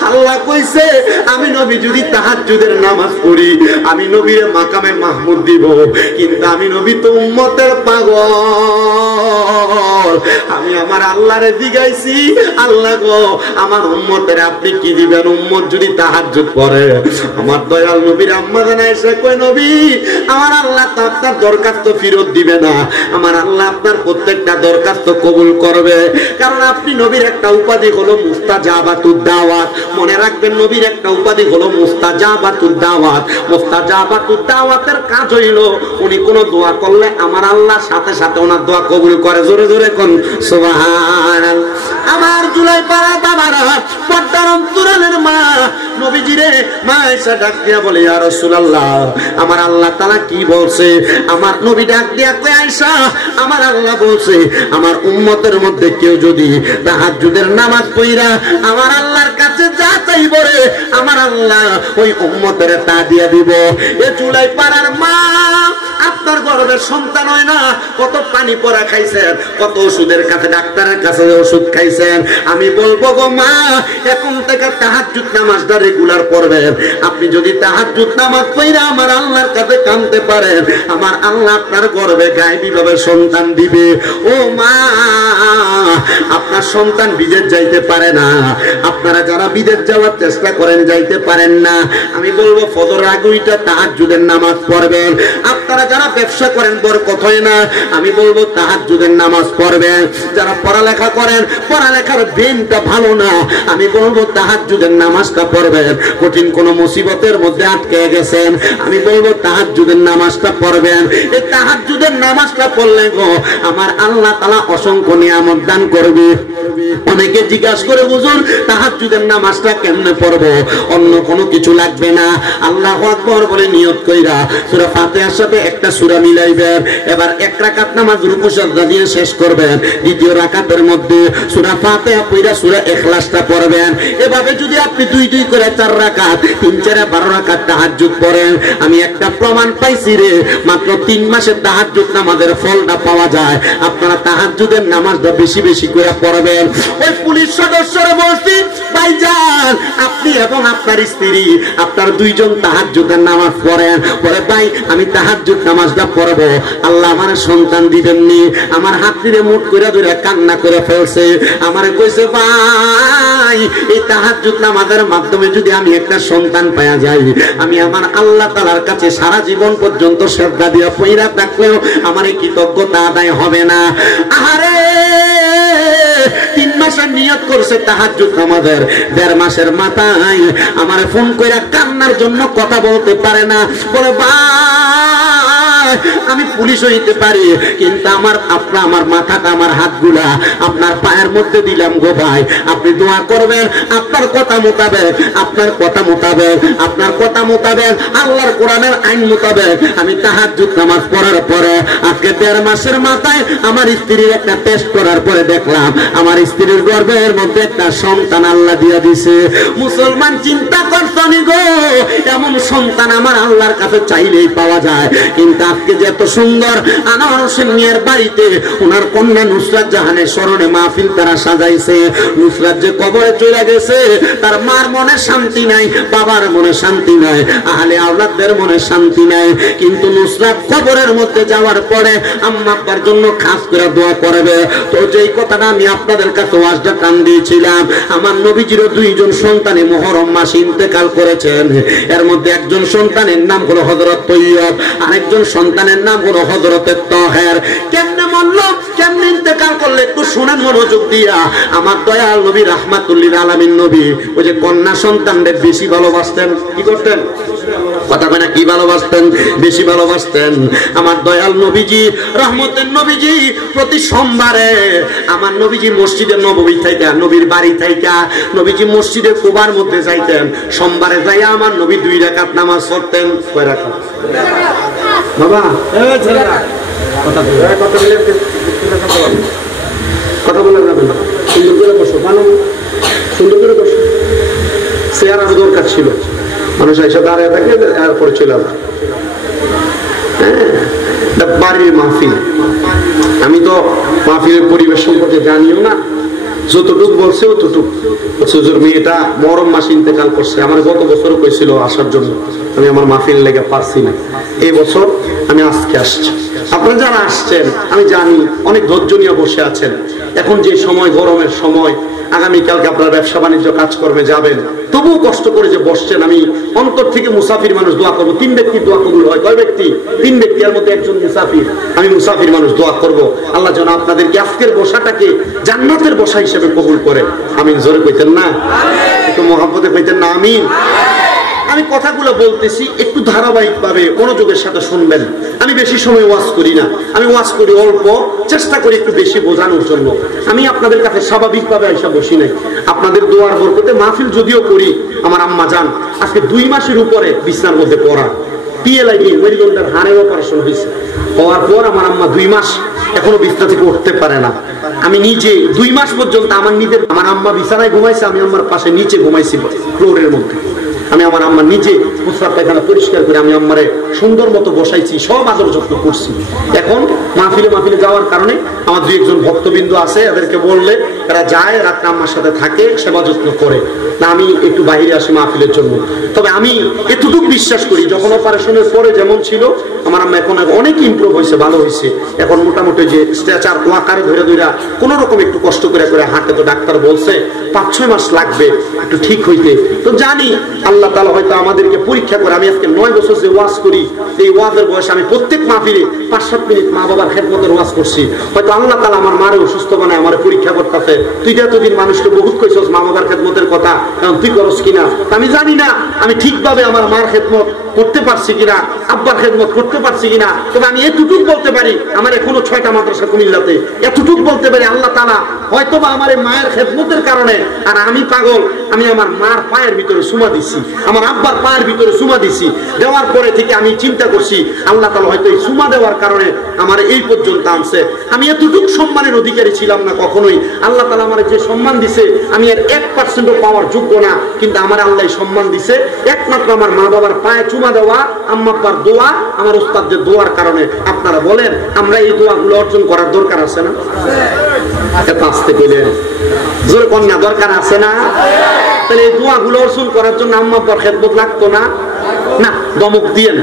আল্লাহ কইছে আমি নবী যদি তাহাজ্জুদের নামাজ পড়ি, আমি নবীর মাকামে মাহমুদ দিব, কিন্তু আমি নবী তো উম্মতের পাগল। আমি আমার আল্লাহরে জিগাইছি, আল্লাহ গো, আমার উম্মতের আপনি কি দিবেন? উম্মত যদি তাহাজ্জুদ করে। আমার দয়াল নবীর আম্মা জান আয়েশা কই, নবী, আমার আল্লাহ তো আপনার দরখাস্ত ফেরত দিবে না, আমার আল্লাহ আপনার প্রত্যেকটা দরখাস্ত কবুল করবে, কারণ আপনি নবীর একটা উপাধি হলো মুস্তাজাবাতুদ দাওয়াত। মনে রাখবেন, নবীর একটা উপাধি হলো মুস্তাজাবাতুদ দাওয়াত। মুস্তাজাবাতুদ দাওয়াতের কাজ হইল উনি কোন দোয়া করলে আমার আল্লাহ সাথে সাথে ওনার দোয়া কবুল করে। জোরে জোরে কোন সুবহানাল্লাহ। আমার জুলাই পাড়া বাবারা, পর্দার অন্তরালের মা, নবীজিরে মা আয়েশা ডাক দিয়া বলে, ইয়া রাসূলুল্লাহ, আমার আল্লাহ তাআলা কি বলছে? আমার নবী ডাক দিয়া কয়, আয়েশা, আমার আল্লাহ বলছে আমার উম্মতের মধ্যে কেউ যদি তাহাজ্জুদের নামাজ পড়া আমার আল্লাহর কাছে যা চাইব রে, আমার আল্লাহ ওই উম্মতের তা দিয়া দিব। এ জুলাই পাড়ার মা, আপনার গর্ভের সন্তান হয় না, কত পানি পড়া খাইছেন, কত ওষুধের কাছে ডাক্তারের কাছে ওষুধ খাইছেন। আমি বলবো গো মা, এখন থেকে তাহাজ্জুদ নামাজটা রেগুলার পড়বেন। আপনি যদি তাহাজ্জুদ নামাজ পড়া আমার আল্লাহর কাছে কাঁদতে পারেন, আমার আল্লাহ আপনার গর্ভে গায়েবী ভাবে সন্তান দিবে। ও মা, আপনার সন্তান বিদেশ যাইতে পারে না, আপনারা যারা বিদেশ যাওয়ার চেষ্টা করেন যাইতে পারেন না, আমি বলবো ফজর আগুইটা তাহাজ্জুদের নামাজ পড়বেন। আপনারা যারা ব্যবসা করেন বরকত হয় না, আমি বলবো তাহাজ্জুদের নামাজ পড়বেন। যারা পড়ালেখা করেন পড়ালেখার ব্রেনটা ভালো না, আমি বলবো তাহাজ্জুদের নামাজটা পড়বেন। কঠিন কোন মুসিবতের মধ্যে আটকে গেছেন, আমি বলবো তাহাজ্জুদের নামাজটা পড়বেন। এই তাহাজ্জুদের নামাজটা পড়লে গো আমার আল্লাহ তাআলা অসংখ্য নিয়ামত দান করবে। অনেকে জিজ্ঞাসা করে হুজুর তাহাজ্জুদের নামাজটা কেমনে পড়বো, অন্য কোনো কিছু লাগবে না, আল্লাহু আকবার বলে নিয়ত কইরা সূরা ফাতিহার সাথে একটা সূরা মিলাইবেন। এবার এক রাকাত নামাজ রুকু সিজদা দিয়ে শেষ করবেন, দ্বিতীয় রাকাতের মধ্যে সূরা ফাতিহা পড়া সূরা ইখলাসটা পড়বেন। এভাবে যদি আপনি দুই দুই করে 4 রাকাত 3 4 12 রাকাত তাহাজ্জুদ পড়েন, আমি একটা প্রমাণ পাইছি রে, মাত্র 3 মাসের তাহাজ্জুদ নামাজের ফলটা পাওয়া যায়। আপনারা তাহাজ্জুদের নামাজটা বেশি বেশি করে পড়বেন। ওই পুলিশ সদস্যরা বলছি ভাইজান আপনি এবং আপনার স্ত্রী আপনার দুইজন তাহাজ্জুদের নামাজ পড়েন, পরে ভাই আমি তাহাজ্জুদ নামাজটা পড়বো, আল্লাহ আমার সন্তান দিবেননি। আমার হাত ধরে মুঠ করে ধরে কান্না করে ফেলছে, আমারে কইছে ভাই এই তাহাজ্জুদ নামাজের মাধ্যমে যদি আমি একটা সন্তান পাওয়া যাই, আমি আমার আল্লাহ তাআলার কাছে সারা জীবন পর্যন্ত শ্রদ্ধা দিয়া পইরা থাকলেও আমার কৃতজ্ঞতা আদায় হবে না। আরে 3 মাসের নিয়ত করছে তাহাজ্জুদ নামাজের, 1.5 মাসের মাথায় আমারে ফোন কইরা কান্নার জন্য কথা বলতে পারে না, বলে ভাই আমি পুলিশ হইতে পারি কিন্তু আমার মাথাটা আমার হাতগুলা আপনার পায়ের মধ্যে দিলাম গো ভাই, আপনি দোয়া করবেন আপনার কথা মোতাবেক আল্লাহর কোরআনের আইন মোতাবেক আমি তাহাজ্জুদ নামাজ পড়ার পরে আজকে 1.5 মাসের মাথায় আমার স্ত্রীর একটা টেস্ট করার পরে দেখলাম আমার স্ত্রীর গর্ভের মধ্যে একটা সন্তান আল্লাহ দিয়া দিছে। মুসলমান চিন্তা করছনি গো, এমন সন্তান আমার আল্লাহর কাছে চাইলেই পাওয়া যায়। কিন্তু আজকে যে এত সুন্দর আনোয়ার হোসেন মিয়ার বাড়িতে ওনার কন্যা নুসরাত জাহানের স্মরণে মাহফিল তারা সাজাইছে। নুসরাত যে কবরে চলে গেছে, তার মার মনে শান্তি নাই, বাবার মনে শান্তি নাই, আহলে আওলাদদের মনে শান্তি নাই, কিন্তু নুসরাত কবরের মধ্যে যাওয়ার পরে আম্মা আব্বার জন্য খাস করে দোয়া করবে। তো যেই কথাটা আমি আপনাদের কাছে ওয়াজটা টান দিয়েছিলাম, আমার নবীজিরও 2 জন সন্তানে মুহররম মাসে ইন্তেকাল করেছেন। এর মধ্যে একজন সন্তানের নাম হলো হযরত তৈয়ব, আরেকজন সন্তানের নাম হলো হযরত তাহের। কেমনে মরল, কেমনে ইন্তেকাল করলে একটু শুনেন মনোযোগ দিয়া। আমার দয়াল নবী রাহমাতুল্লিল আলামিন নবী ওই যে কন্যা সন্তানদের বেশি ভালোবাসতেন। কি করতেন? কথা কয় না, কি ভালোবাসতেন? বেশি ভালোবাসতেন। আমার দয়াল নবীজি রহমতের নবীজি প্রতি সোমবারে আমার নবীজি মসজিদে নববী থেকে নবীর বাড়ি থেকে নবীজি মসজিদে কুবার মধ্যে যাইতেন। সোমবারে যাইয়া আমার নবী 2 রাকাত নামাজ পড়তেন। কয় রাকাত বাবা? কথা বলে যাবে না, সুন্দর করে বসো, সুন্দর করে বসো। চেয়ার আর দরকার ছিল, মানুষ এসে দাঁড়িয়ে থাকে এরপরে চলে যাবে। বাড়ির মাহফিল, আমি তো মাহফিলের পরিবেশ সম্পর্কে জানিও না, যতটুক বলছে অতটুক। মেয়েটা মহরম মাসে ইন্তেকাল করছে, আমার গত বছরও কইছিল আসার জন্য, আমি আমার মাহফিল লেগে পারছি না। এই বছর আমি আজকে আসছি। আপনারা যারা আসছেন আমি জানি অনেক ধৈর্য নিয়ে বসে আছেন। এখন যে সময়, গরমের সময়, আগামীকালকে আপনারা ব্যবসা বাণিজ্য কাজকর্মে যাবেন, তবুও কষ্ট করে যে বসছেন, আমি অন্তর থেকে মুসাফির মানুষ দোয়া করবো। 3 ব্যক্তির দোয়া কবুল হয়। কয় ব্যক্তি? 3 ব্যক্তি, এর মধ্যে একজন মুসাফির। আমি মুসাফির মানুষ দোয়া করব আল্লাহ যেন আপনাদেরকে আজকের বসাটাকে জান্নাতের বসা হিসেবে কবুল করে। আমিন জোরে কইতেন না? একটু মহব্বতে কইতেন না? আমিন। আমি কথাগুলো বলতেছি একটু ধারাবাহিক ভাবে মনোযোগের সাথে শুনবেন। আমি বেশি সময় ওয়াজ করি না, আমি ওয়াজ করি অল্প, চেষ্টা করি একটু বেশি বোঝানোর জন্য। আমি আপনাদের কাছে স্বাভাবিকভাবে আইসা বসি নাই। আপনাদের দোয়ার বরকতে মাহফিল যদিও করি, আমার আম্মা জান আজকে 2 মাসের উপরে বিছনার মধ্যে পড়া, পিএলআইডি মেরুদণ্ডের হাড়ের অপারেশন হয়েছে। হওয়ার পর আমার আম্মা 2 মাস এখনো বিছনা থেকে উঠতে পারে না। আমি নিজে 2 মাস পর্যন্ত আমার আম্মা বিছানায় ঘুমাইছে, আমি আমার পাশে নিচে ঘুমাইছি ফ্লোরের মধ্যে। আমি আমার আম্মা নিজে মুসরাত পায়খানা পরিষ্কার করে আমি আম্মারে সুন্দর মতো বসাইছি, সব আদর যত্ন করছি। এখন মাহফিলে যাওয়ার কারণে আমার দুই একজন ভক্তবিন্দু আছে, এদেরকে বললে এরা যায়, রাত্রে আম্মার সাথে থাকে, সেবা যত্ন করে। না আমি একটু বাইরে আসি মাহফিলের জন্য। তবে আমি এতটুকু বিশ্বাস করি, যখন অপারেশনের পরে যেমন ছিল আমার আম্মা এখন অনেক ইমপ্রুভ হয়েছে, ভালো হয়েছে। এখন মোটামুটি যে স্ট্রেচার ওয়াকারে ধরে ধরে কোন রকম একটু কষ্ট করে হাঁটে, তো ডাক্তার বলছে 5-6 মাস লাগবে একটু ঠিক হইতে। তো জানি আল্লাহ তাআলা হয়তো আমাদেরকে পরীক্ষা করে। আমি আজকে 9 বছর যে ওয়াজ করি, এই ওয়াজের বয়সে আমি প্রত্যেক মাহফিলে 5-7 মিনিট মা বাবার খেদমতের ওয়াজ করছি। হয়তো আল্লাহ তাআলা আমার মারে অসুস্থ বানায় আমার পরীক্ষা করতেছে। তুই এতদিন মানুষকে বহুত কইছস মা বাবার খেদমতের কথা, এখন তুই করস কিনা। আমি জানি না আমি ঠিকভাবে আমার মার খেদমত করতে পারছি কিনা, আব্বার খেদমত করতে পারছি কিনা। তবে আমি এতটুকু বলতে পারি, আমার এখনো 6টা মাদ্রাসা কুমিল্লাতে, এতটুকু বলতে পারি আল্লাহ তাআলা হয়তো বা আমার মায়ের খেদমতের কারণে, আর আমি পাগল, আমি আমার মার পায়ের ভিতরে সুমা দিছি, আমার আব্বার পায়ের ভিতরে সুমা দিছি। দেওয়ার পরে থেকে আমি চিন্তা করছি আল্লাহ তাআলা হয়তো এই সুমা দেওয়ার কারণে আমার এই পর্যন্ত আনছে। আমি এতটুকু সম্মানের অধিকারী ছিলাম না কখনোই। আল্লাহ তাআলা আমার যে সম্মান দিছে আমি এর 1% পাওয়ার যোগ্য না, কিন্তু আমার আল্লাহ সম্মান দিছে একমাত্র আমার মা বাবার পায়ে চুমা দেওয়া, আম্মা আব্বার দোয়া, আমার উস্তাদদের দোয়ার কারণে। আপনারা বলেন আমরা এই দোয়াগুলো অর্জন করার দরকার আছে না? আসতে পেলেন জোর কন্যা দরকার আছে না? তাহলে এই দোয়াগুলো অর্জন করার জন্য আম্মা আব্বার খেদমত লাগতো না? না, দমক দিয়েন,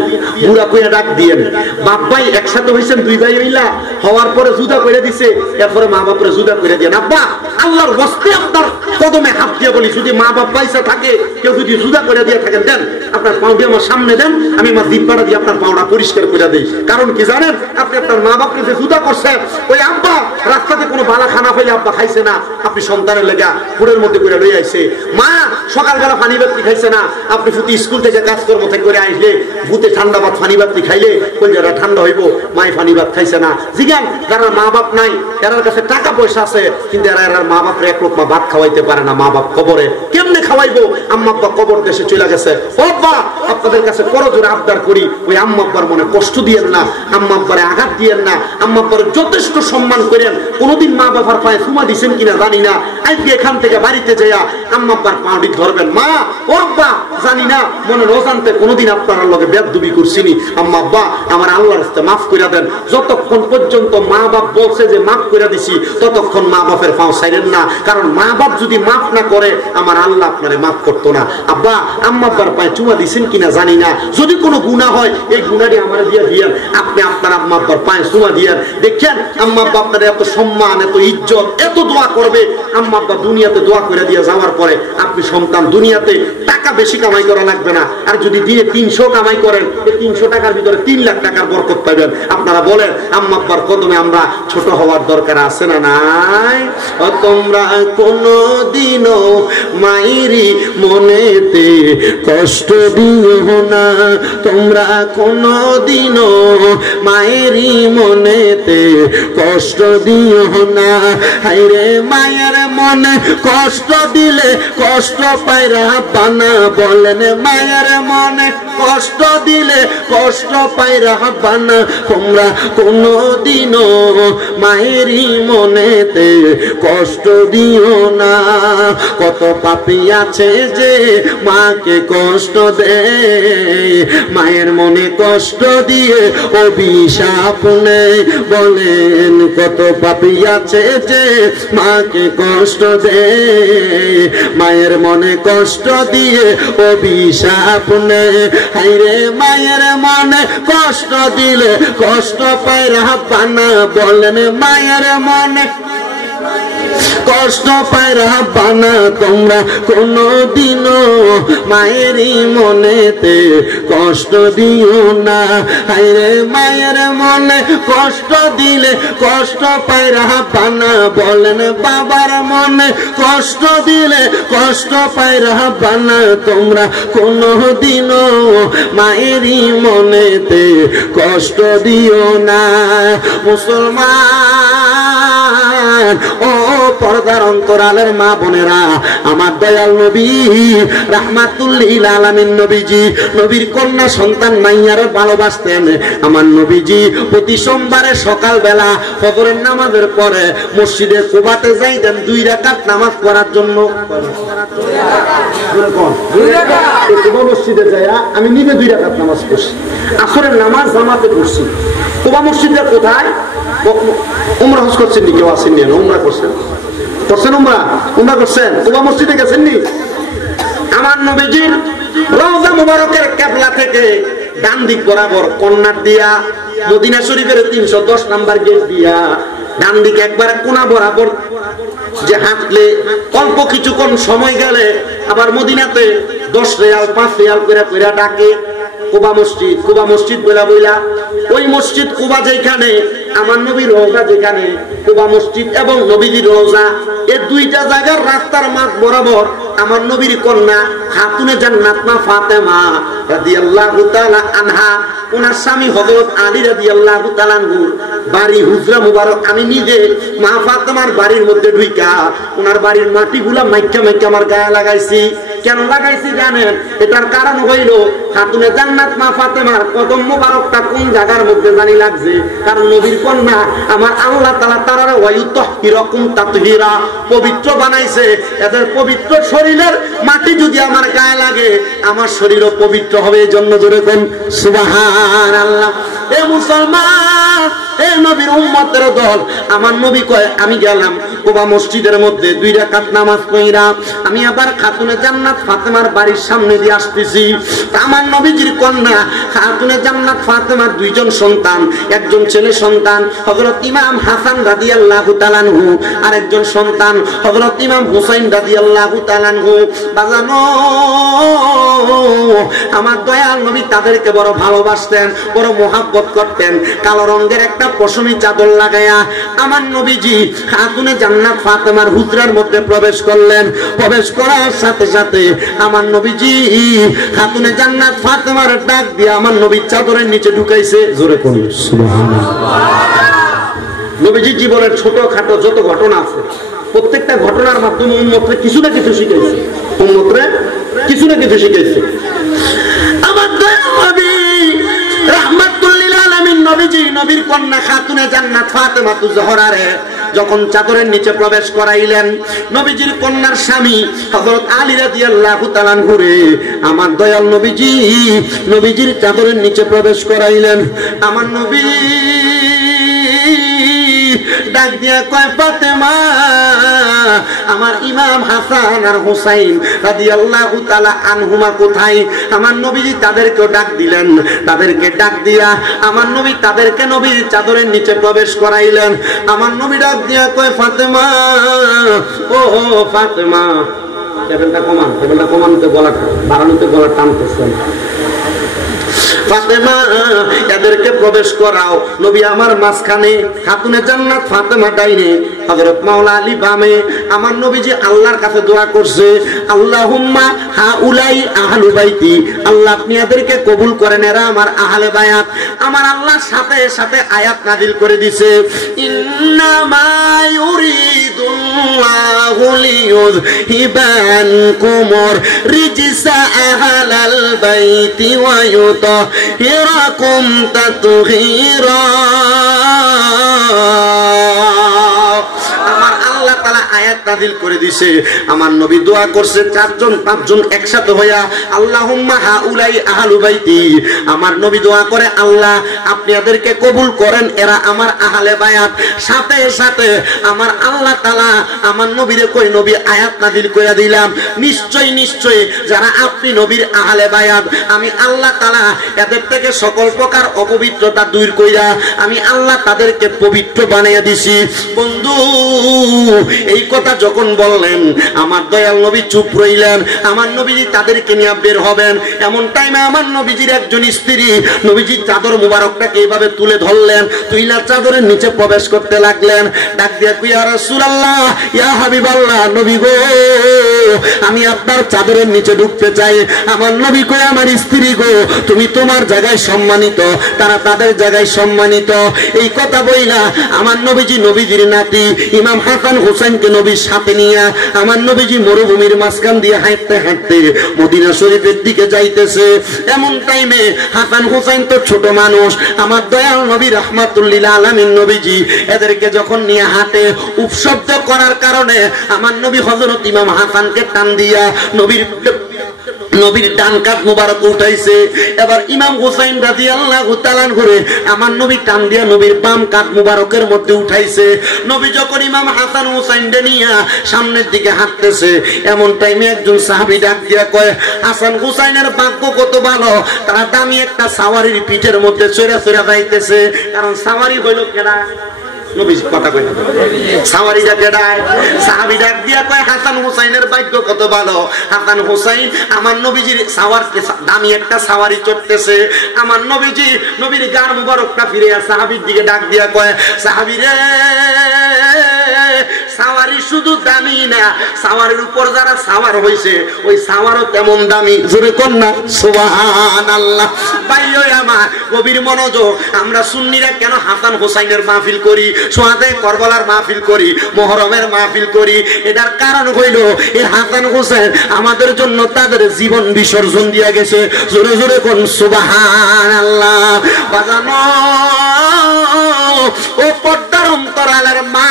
বুড়া কইয়া ডাক দিয়েন। বাপ ভাই একসাথে হইছেন, 2 ভাই হইলা, হওয়ার পরে জুদা করে দিছে, এরপরে মা বাপরে জুদা করে দিয়েন। আব্বা আল্লাহর ওয়াস্তে আপনার কদমে হাত দিয়ে বলি, যদি মা বাপ পয়সা থাকে, কেউ যদি জুদা করে দিয়ে থাকেন, দেন আপনার পাউডি আমার সামনে দেন, আমি আমার দিব্যাটা দিয়ে আপনার পাউডা পরিষ্কার করে দেই। কারণ কি জানেন, আপনি আপনার মা বাপকে যে জুদা করছেন, ওই আব্বা রাস্তাতে কোনো বালা খানা পাইলে আব্বা খাইছে না, আপনি সন্তানের লেগা ফুড়ের মধ্যে করে লই আইছে। মা সকালবেলা পানি বাতি খাইছে না, আপনি ফুটি স্কুল থেকে কাজকর্ম থেকে করে আইলে ভূতে ঠান্ডা ভাত পানি বাতি খাইলে কলজাটা ঠান্ডা হইব, মাই পানি ভাত খাইছে না। জিগান যারা মা বাপ নাই, এরার কাছে টাকা পয়সা আছে, কিন্তু এরার মা বাপরে এক লোকমা ভাত খাওয়াইতে পারে না। মা বাপ কবরে কেমনে খাওয়াইবো? আম্মা আব্বা কবর দেশে চলে গেছে। ও আব্বা, আপনাদের কাছে করজোরে আবদার করি, ওই আম্মা আব্বার মনে কষ্ট দিয়েন না, আম্মা আব্বারে আঘাত দিয়েন না, আম্মা আব্বার যথেষ্ট সম্মান করেন। কোনোদিন মা বাবার পায়ে চুমা দিছেন কিনা জানি না, আজকে এখান থেকে বাড়িতে যাইয়া আম্মা আব্বার পাউডি ধরবেন। মা ও আব্বা, জানি না মনে রোজানতে কোনোদিন আপনার লগে বেয়াদবি করছিনি, আম্মা আব্বা আমার আল্লাহর রাস্তায় মাফ করে দেন। যতক্ষণ পর্যন্ত মা বাপ বলছে যে মাফ করে দিছি, ততক্ষণ মা বাপের পাও ছাইরেন না। কারণ মা বাপ যদি মাফ না করে, আমার আল্লাহ আপনারে মাফ করতো না। আব্বা আম্মা আব্বার পায়ে চুমা দিছেন কিনা জানি না, যদি কোনো গুনাহ হয় এই গুনাহটি আমার দিয়ে দিয়েন। আপনি আপনার আম্মা আব্বার পায়ে চুমা দিয়েন, দেখেন আম্মা আব্বা আপনার এত সম্মান, এত ইজ্জত, এত দোয়া করবে। আম্মা আব্বা দুনিয়াতে দোয়া করে দিয়ে যাওয়ার পরে আপনি সন্তান দুনিয়াতে টাকা বেশি কামাই করা লাগবে না। আর যদি দিনে 300 কামাই করেন, এই 300 টাকার ভিতরে 3 লাখ টাকার বরকত পাবেন। আপনারা বলেন আম্মা আব্বার কদমে আমরা ছোট হওয়ার দরকার আছে না নাই? তোমরা কোনদিনও মায়েরই মনেতে কষ্ট দিও না, তোমরা কোনদিনও মায়েরই মনেতে কষ্ট দিও না। হায়রে মায়ের মনে কষ্ট দিলে কষ্ট পায়রা বানা, বলেন মায়ের মনে কষ্ট দিলে কষ্ট পায়রা বানা। তোমরা কোনদিনও মায়েরই মনেতে কষ্ট দিও না। কত পাপী আছে যে মাকে কষ্ট দেয়, মায়ের মনে কষ্ট দিয়ে অভিশাপ নেয়। বলেন কত পাপী আছে যে মাকে কষ্ট দেয়, মায়ের মনে কষ্ট দিয়ে অভিশাপ নেয়। হায়রে মায়ের মনে কষ্ট দিলে কষ্ট পায়রা বানা, বলেন মায়ের মনে কষ্ট পায়রা বানা। তোমরা কোনদিনও মায়েরই মনেতে কষ্ট দিও না। হায়রে মায়ের মনে কষ্ট দিলে কষ্ট পায়রা বানা, বলেন বাবার মনে কষ্ট দিলে কষ্ট পায়রা বানা। তোমরা কোনদিনও মায়েরই মনেতে কষ্ট দিও না। মুসলমান ও পর্দার অন্তরালের মা বোনেরা, আমার দয়াল নবী রাহমাতুল লিল আলামিন নবীজি নবীর কন্যা সন্তান মাইয়ারে ভালোবাসতেন। আমার নবীজি প্রতি সোমবারে সকালবেলা ফজরের নামাজের পরে মসজিদে কুবাতে যাইতেন 2 রাকাত নামাজ পড়ার জন্য। কুবা মসজিদে যাইয়া আমি নিজে 2 রাকাত নামাজ পড়ছি, আসরের নামাজ জামাতে পড়ছি। কুবা মসজিদের কোথায়? উমরা হজ করছেন নি? কেউ আসেননি? উমরা করছেন? করছেন উমরা? উমরা করছেন? কুবা মসজিদে গেছেন নি? আমার নবীজির রওজা মুবারকের কিবলা থেকে ডান দিক বরাবর কর্নার দিয়া মদিনা শরীফের 310 নাম্বার গেট দিয়া ডান দিকে একবার কোনা বরাবর যে হাঁটলে অল্প কিছুক্ষণ সময় গেলে আবার মদিনাতে 10 রিয়াল 5 রিয়াল করে কইরা ডাকে কুবা মসজিদ। কুবা মসজিদ বইলা বইলা ওই মসজিদ কুবা যেখানে, আমার নবীর রওজা যেখানে, কুবা মসজিদ এবং নবীর রওজা এই 2টা জায়গার রাস্তার মাঝ বরাবর আমার নবীর কন্যা খাতুনে জান্নাত মা ফাতেমা রাদিয়াল্লাহু তাআলা আনহা, ওনার স্বামী হযরত আলী রাদিয়াল্লাহু তাআলা আনহুর বাড়ি হুজরা মুবারক আমি নিজে মা ফাতেমার বাড়ির মধ্যে ঢুইকা ওনার বাড়ির মাটিগুলা মাইক্কা মাইক্কা আমার গায়ে লাগাইছি। কেন লাগাইছি জানেন? এটার কারণ হইল খাতুনে জান্নাত মা ফাতেমার কদম মুবারকটা কোন জায়গার মধ্যে জানি লাগছে। কারণ নবীর কন্যা আমার আল্লাহ তাআলা তারারে ওয়ায়ুতাহহিরাকুম তাতহীরা, পবিত্র বানাইছে। এদের পবিত্র শরীরের মাটি যদি আমার গায়ে লাগে আমার শরীরও পবিত্র হবে। এই জন্য জোরে কোন সুবহানাল্লাহ। এ মুসলমান, এ নবীর উম্মতের দল, আমার নবী কয় আমি গেলাম কুবা মসজিদের মধ্যে 2 রাকাত নামাজ পড়া আমি আবার খাতুনে জান্নাত ফাতেমার বাড়ির সামনে দিয়ে আসতেছি। আমার নবীজির কন্যা খাতুনে জান্নাত ফাতেমার 2 জন সন্তান, একজন ছেলে সন্তান হযরত ইমাম হাসান রাদিয়াল্লাহু তাআলা আনহু, আর একজন সন্তান হযরত ইমাম হুসাইন রাদিয়াল্লাহু তাআলা আনহু। বাজানো আমার দয়াল নবী তাদেরকে বড় ভালোবাসতেন, বড় মোহাব্বত করতেন। কালো রঙের একটা পশমি চাদর লাগায়া আমার নবীজি খাতুনে জান্নাত ফাতেমার হুজরার মধ্যে প্রবেশ করলেন। প্রবেশ করার সাথে সাথে আমার নবীজি খাতুনে জান্নাত ফাতেমার ডাক দিয়ে আমার নবীর চাদরের নিচে ঢুকাইছে। জোরে কোন সুবহানাল্লাহ। নবীজির জীবনের ছোটখাটো যত ঘটনা আছে প্রত্যেকটা ঘটনার মাধ্যমে উম্মতরে কিছু না কিছু শিখাইছে, উম্মতরে কিছু না কিছু শিখাইছে। আমার দয়াল নবী রাহমাতুল লিল আলামিন নবীজি নবীর কন্যা খাতুনে জান্নাত ফাতেমাতু জোহরারে যখন চাদরের নিচে প্রবেশ করাইলেন, নবীজির কন্যার স্বামী হযরত আলী রাদিয়াল্লাহু তাআলা আনহু আমার দয়াল নবীজি নবীজির চাদরের নিচে প্রবেশ করাইলেন। আমার নবী ডাক দিয়া কয় ফাতেমা, আমার ইমাম হাসান আর হুসাইন রাদিয়াল্লাহু তাআলা আনহুমা কোথায়? আমার নবীজি তাদেরকে ডাক দিলেন। তাদেরকে ডাক দিয়া আমার নবী তাদেরকে নবীর চাদরের নিচে প্রবেশ করাইলেন। আমার নবী ডাক দিয়া কয় ফাতেমা, ও ফাতেমা, টেবিলটা কমানোতে গলা বাড়ানোতে গলা টানতেছেন। ফাতেমা এদেরকে প্রবেশ করাও। নবী আমার মাঝখানে, খাতুনে জান্নাত ফাতেমা ডাইনে, হযরত মাওলা আলী বামে। আমার নবীজি আল্লাহর কাছে দোয়া করছে, আল্লাহুম্মা হাউলাই আহলু বাইতি, আল্লাহ আপনি এদেরকে কবুল করেন, এরা আমার আহলে বায়াত। আমার আল্লাহর সাথে সাথে আয়াত নাযিল করে দিয়েছে, ইন্নামা ইউরিদুল্লাহু লিয়ুযহিবানকুমুর রিজসা আহলাল বাইতি ওয়া ইউতাহিরাকুম তাতহীরা। আমার আল্লাহ তাআলা আয়াত নাযিল করে দিয়েছে। আমার নবী দোয়া করছে 4জন 5জন একসাথে হইয়া, আল্লাহুম্মা হাউলাই আহলু বাইতি। আমার নবী দোয়া করে, আল্লাহ আপনি এদেরকে কবুল করেন, এরা আমার আহলে বায়াত। সাথে সাথে আমার আল্লাহ তাআলা আমার নবীরে কই, নবী আয়াত নাযিল করে দিলাম, নিশ্চয়ই নিশ্চয়ই যারা আপনি নবীর আহলে বায়াত, আমি আল্লাহ তাআলা এদের থেকে সকল প্রকার অপবিত্রতা দূর কইরা আমি আল্লাহ তাদেরকে পবিত্র বানিয়ে দিছি। বন্ধু, এই কথা যখন বললেন আমার দয়াল নবী চুপ রইলেন। আমার নবীজি তাদেরকে নিয়ে বের হবেন, এমন টাইমে আমার নবীজির একজন স্ত্রী নবীজির চাদর মুবারকটাকে এইভাবে তুলে ধরলেন, তুইলা চাদরের নিচে প্রবেশ করতে লাগলেন। ডাক দিয়া কই, ইয়া রাসূলুল্লাহ, ইয়া হাবিবাল্লাহ, নবী গো আমি আপনার চাদরের নিচে ঢুকতে চাই। আমার নবী কয় আমার স্ত্রী গো, তুমি তোমার জায়গায় সম্মানিত, তারা তাদের জায়গায় সম্মানিত। এই কথা বইলা আমার নবীজি নবীজির নাতি ইমাম হাসান হোসেনকে নবীর সাথে নিয়ে আমার নবীজি মরুভূমির মাঝখান দিয়ে হাঁটতে হাঁটতে মদিনা শরীফের দিকে যাইতেছে। এমন টাইমে হাসান হোসেন তো ছোট মানুষ, আমার দয়াল নবী রাহমাতুল্লিল আলামিন নবীজি এদেরকে যখন নিয়ে হাঁটে, উপশব্দ করার কারণে আমার নবী হযরত ইমাম হাসানকে টান দিয়া নবীর ডান কাঁধ মুবারক উঠাইছে। এবার ইমাম হুসাইন রাদিয়াল্লাহু তাআলা করে আমার নবী টান দিয়া নবীর বাম কাঁধ মুবারকের মধ্যে উঠাইছে। নবী যখন ইমাম হাসান হুসাইনকে নিয়ে সামনের দিকে হাঁটতেছে, এমন টাইমে একজন সাহাবী ডাক দিয়া কয়, হাসান হুসাইনের ভাগ্য কত ভালো, তারা দামি একটা সাওয়ারির পিঠের মধ্যে চড়ে চড়ে যাইতেছে। কারণ সাওয়ারি হইল কেডা? নবীর কথা কই না, সাওয়ারিটা কেডায়? সাহাবী ডাক দিয়া কয়, হাসান হুসাইনের ভাগ্য কত ভালো, হাসান হুসাইন আমার নবীজির সাওয়ারকে দামি একটা সাওয়ারি চড়তেছে। আমার নবীজি নবীর গার মুবারকটা ফিরে সাহাবীর দিকে ডাক দিয়া কয়, সাহাবী রে, সাওয়ারি শুধু দামি না, সাওয়ারের উপর যারা সাওয়ার হইছে ওই সাওয়ারও তেমন দামি। জোরে কোন না সুবহানাল্লাহ। ভাইও আমার গভীর মনোযোগ, আমরা সুন্নিরা কেন হাসান হোসাইনের মাহফিল করি, সোহাদায়ে কারবালার মাহফিল করি, মুহররমের মাহফিল করি? এটার কারণ হইল এই হাসান হোসেন আমাদের জন্য তাদের জীবন বিসর্জন দিয়া গেছে। জোরে জোরে কোন সুবহানাল্লাহ। বাজানো ও পর্দার অন্তরালের মা,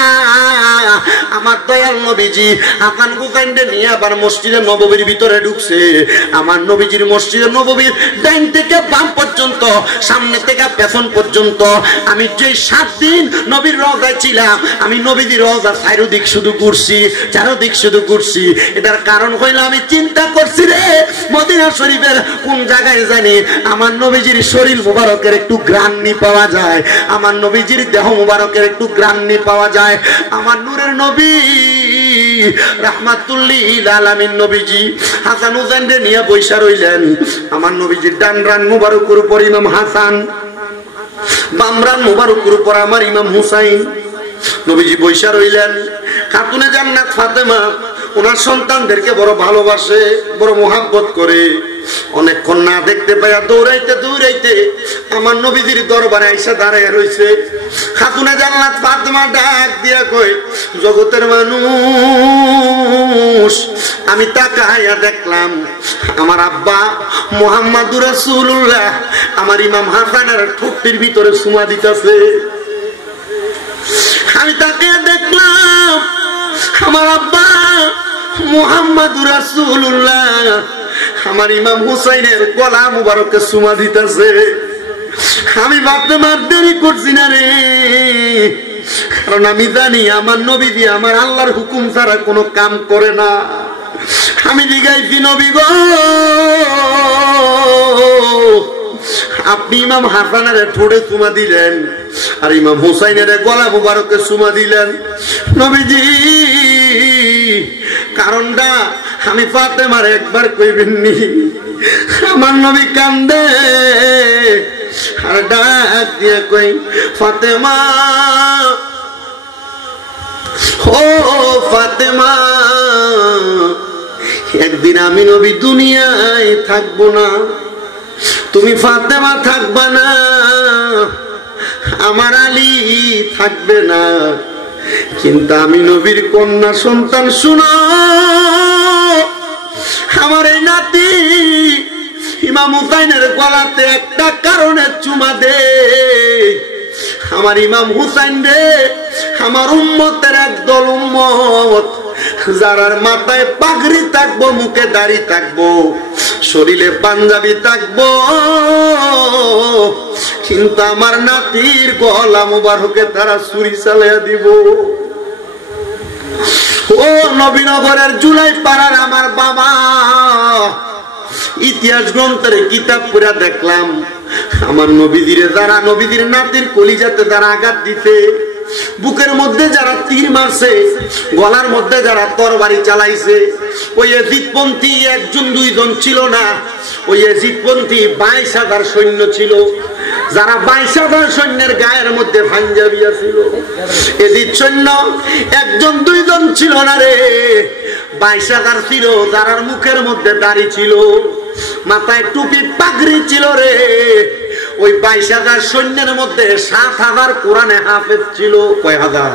আমার দয়াল নবীজি হাসান হুসাইনকে নিয়ে আবার মসজিদে নববীর ভিতরে ঢুকছে। আমার নবীজির মসজিদে নববীর ডাইন থেকে বাম পর্যন্ত, সামনে থেকে পেছন পর্যন্ত আমি যে 7 দিন নবীর রওজায় ছিলাম, আমি নবীজির রওজার চারদিক শুধু ঘুরছি, চারদিক শুধু ঘুরছি। এটার কারণ হইল আমি চিন্তা করছি রে, মদিনা শরীফের কোন জায়গায় জানি আমার নবীজির শরীর মুবারকের একটু ঘ্রাণি পাওয়া যায়, আমার নবীজির দেহ মুবারকের একটু ঘ্রাণি পাওয়া যায়। আমার নূরের নবী রাহমাতুল্লিল আলামিন নবীজি হাসান হুসাইনকে নিয়ে বৈশা রইলেন। আমার নবীজির ডান রান মুবারকের উপর ইমাম হাসান, বাম রান মুবারকের উপর আমার ইমাম হুসাইন। নবীজি বৈশা রইলেন। খাতুনে জান্নাত ফাতেমা ওনার সন্তানদেরকে বড় ভালোবাসে, বড় মোহাব্বত করে। অনেকক্ষণ না দেখতে পাইয়া দৌড়াইতে দৌড়াইতে আমার নবীজির দরবারে আইসা দাঁড়ায় রইছে। খাতুনে জান্নাত ফাতেমা ডাক দিয়া কই, জগতের মানুষ, আমি তাকাইয়া দেখলাম আমার আব্বা মুহাম্মাদুর রাসূলুল্লাহ আমার ইমাম হাসানের ঠোঁটের ভিতরে চুমা দিতেছে। আমি তাকাইয়া দেখলাম আমার আব্বা মুহাম্মাদুর রাসূলুল্লাহ আমার ইমাম হুসাইনের গলা মুবারকে চুমা দিতেছে। আমি ভাবতে মার দেরি করছি না রে, কারণ আমি জানি আমার নবীজি আমার আল্লাহর হুকুম ছাড়া কোনো কাম করে না। আমি জিগাইছি, নবী গো, আপনি ইমাম হাসানের ঠোঁটে চুমা দিলেন আর ইমাম হুসাইনের গলা মুবারকে চুমা দিলেন, নবীজি কারণটা আমি ফাতেমার একবার কইবেননি? আমার নবী কান্দে আর ডাক দিয়ে কই, ফাতেমা, ও ফাতেমা, একদিন আমি নবী দুনিয়ায় থাকবো না, তুমি ফাতেমা থাকবা না, আমার আলী থাকবে না, কিন্তু আমি নবীর কন্যা সন্তান, শুনো, আমার এই নাতি ইমাম হুসাইনের গলাতে একটা কারণে চুমা দে। আমার ইমাম হুসাইন রে আমার উম্মতের একদল উম্মত, যারার মাথায় পাগড়ি থাকবো, মুখে দাড়ি থাকবো, শরীরে পাঞ্জাবি থাকবো, কিন্তু আমার নাতির গলা মুবারকে তারা ছুরি চালিয়ে দিব। ও নবীনগরের জুলাই পাড়ার আমার বাবা, ইতিহাস গ্রন্থের কিতাব পড়া দেখলাম আমার নবীজিরে যারা নবীজির নাতির কলিজাতে যারা আঘাত দিতে, বুকের মধ্যে যারা তীর মারছে, গলার মধ্যে যারা তরবারি চালাইছে, ওই এজিদপন্থী একজন দুইজন ছিল না, ওই এজিদপন্থী 22,000 সৈন্য ছিল, যারা 22,000 সৈন্যের গায়ের মধ্যে পাঞ্জাবিয়া ছিল। এজিদ সৈন্য একজন দুইজন ছিল না রে, 22,000 ছিল যারার মুখের মধ্যে দাড়ি ছিল, মাথায় টুপি পাগড়ি ছিল রে। ওই 22,000 সৈন্যের মধ্যে 7,000 কোরআনে হাফেজ ছিল। কয় হাজার?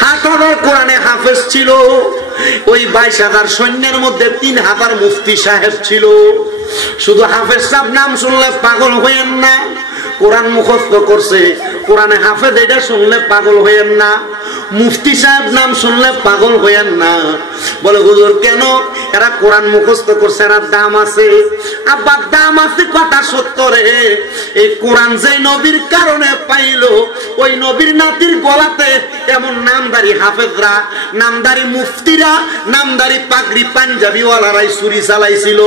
7,000 কোরআনে হাফেজ ছিল। ওই 22,000 সৈন্যের মধ্যে 3,000 মুফতি সাহেব ছিল। শুধু হাফেজ সাহেব নাম শুনলে পাগল হইয়েন না, কোরআন মুখস্থ করছে, কোরআনে হাফেজ এটা শুনলে পাগল হইয়েন না। মুফতি সাহেব নাম শুনলে পাগল হইয়েন না। বলে হুজুর কেন? এরা কোরআন মুখস্থ করছে, এরা দাম আছে। আব্বা দাম আছে কথা সত্য রে। এই কোরআন যে নবীর কারণে পাইলো, ওই নবীর নাতির গলাতে এমন নামদারি হাফেজরা, নামদারি মুফতিরা, নামদারি পাগড়ি পাঞ্জাবিওয়ালারাই ছুরি চালাইছিল।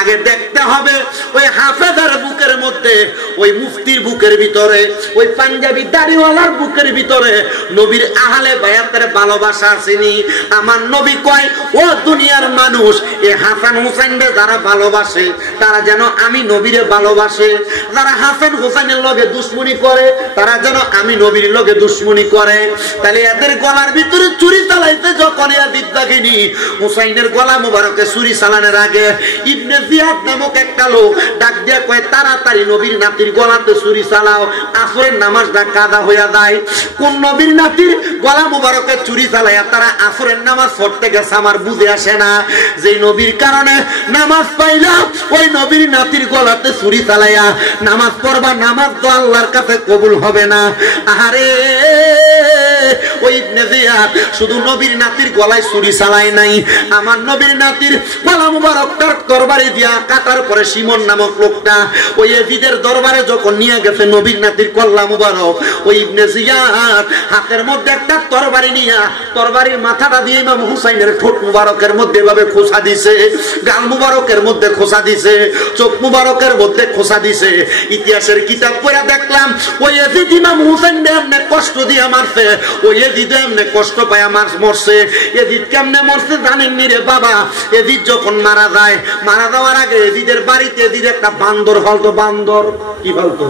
আগে দেখতে হবে ওই হাফেজের বুকের মধ্যে, ওই মুফতির বুকের ভিতরে, ওই পাঞ্জাবি দাড়িওয়ালার বুকের ভিতরে নবীর আহলে বায়াতের ভালোবাসা আসেনি। আমার নবী কয়, ও দুনিয়ার মানুষ, এই হাসান হুসাইনরে যারা ভালোবাসে তারা যেন আমি নবীরে ভালোবাসে। যারা হাসান হুসাইনের লগে দুশ্মনী করে তারা যেন আমি নবীর লগে দুশ্মনী করে। তাহলে এদের গলার ভিতরে চুরি চালাইতে যখন ইয়াজিদ বাহিনী হুসাইনের গলা মুবারকে চুরি চালানোর আগে ইবনে জিয়াদ নামক একটা লোক ডাক দিয়া কয়, তাড়াতাড়ি নবীর নাতির গলাতে চুরি চালাও, আসরের নামাজটা কাদা হইয়া যায়। কোন নবীর নাতির গলা মুবারকে চুরি চালাইয়া তারা আসরের নামাজ পড়তে গেছে আমার বুঝে আসে না। যে নবীর কারণে নামাজ পাইলাম, ওই নবীর নাতির গলাতে চুরি চালাইয়া নামাজ পড়বা, নামাজ তো আল্লাহর কাছে কবুল হবে না। আহারে ওই ইবনে জিয়াদ শুধু নবীর নাতির গলায় চুরি চালায় নাই, আমার নবীর নাতির গলা মুবারকটার তরবারি দিয়া কাটার পরে সিমন নামক লোকটা ওই ইয়াজিদের দরবারে যখন নিয়ে গেছে নবীর নাতির কল্লা মুবারক, ওই ইবনে জিয়াদ হাতের মধ্যে একটা তরবারি নিয়া তরবারির মাথাটা দিয়ে ইমাম হুসাইনের ঠোঁট মুবারকের মধ্যে এভাবে খোসা দিছে, গাল মুবারকের মধ্যে খোসা দিছে, চোখ মুবারকের মধ্যে খোসা দিছে। ইতিহাসের কিতাব পড়ে দেখলাম ওই ইয়াজিদ ইমাম হুসাইনকে এমনে কষ্ট দিয়ে মারছে, ওই ইয়াজিদ এমনে কষ্ট পায় মরছে। ইয়াজিদ কেমনে মরছে জানেননি রে বাবা? ইয়াজিদ যখন মারা যায়, মারা যাওয়ার আগে ইয়াজিদের বাড়িতে ইয়াজিদ একটা বান্দর ফালতো। বান্দর কি ফালতো?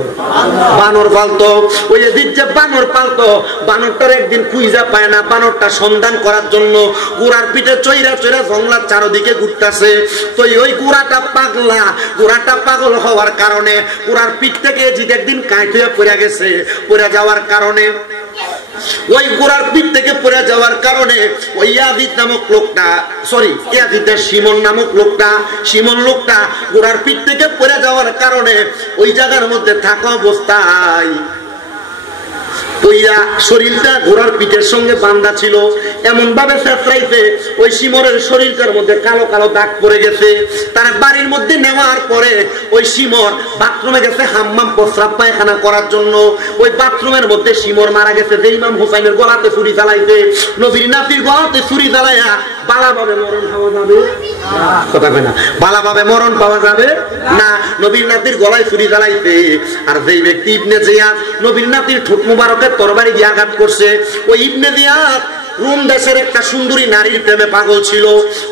বানর ফালতো। ওই ইয়াজিদ যে বানর পালতো, বানরটার একদিন খুঁজা পায় না, বানরটা সন্ধান করার জন্য গোড়ার পিঠে চইরা চইরা জঙ্গলার চারদিকে ঘুরতেছে। তো ওই গোড়াটা পাগলা, গোড়াটা পাগল হওয়ার কারণে গোড়ার পিঠ থেকে ইয়াজিদ একদিন কাঁইট হইয়া পড়ে গেছে। পড়ে যাওয়ার কারণে, ওই গোড়ার পিঠ থেকে পড়ে যাওয়ার কারণে ওই ইয়াজিদ নামক লোকটা, সরি ইয়াজিদের সিমন নামক লোকটা, সিমন লোকটা গোড়ার পিঠ থেকে পড়ে যাওয়ার কারণে ওই জায়গার মধ্যে থাকা অবস্থায় শরীরটা ঘোড়ার পিঠের সঙ্গে বান্ধা ছিল, এমন ভাবে চেঁচড়াইছে ওই সিমরের শরীরটার মধ্যে কালো কালো দাগ পড়ে গেছে। তার বাড়ির মধ্যে নেওয়ার পরে ওই সিমর বাথরুমে গেছে হাম্মাম প্রস্রাব পায়খানা করার জন্য। ওই বাথরুমের মধ্যে সিমর মারা গেছে। যে ইমাম হুসাইনের গলাতে ছুরি চালাইছে, নবীর নাতির গলাতে ছুরি চালাইয়া বালাভাবে মরণ পাওয়া যাবে? কথা কয় না, বালাভাবে মরণ পাওয়া যাবে না। নবীর নাতির গলায় ছুরি চালাইছে। আর যেই ব্যক্তি ইবনে জিয়াদ নবীর নাতির ঠোঁট মুবারকের তরবারি দিয়ে আঘাত করছে, ওই ইবনে জিয়াদ রোম দেশের একটা সুন্দরী নারীর প্রেমে পাগল ছিল।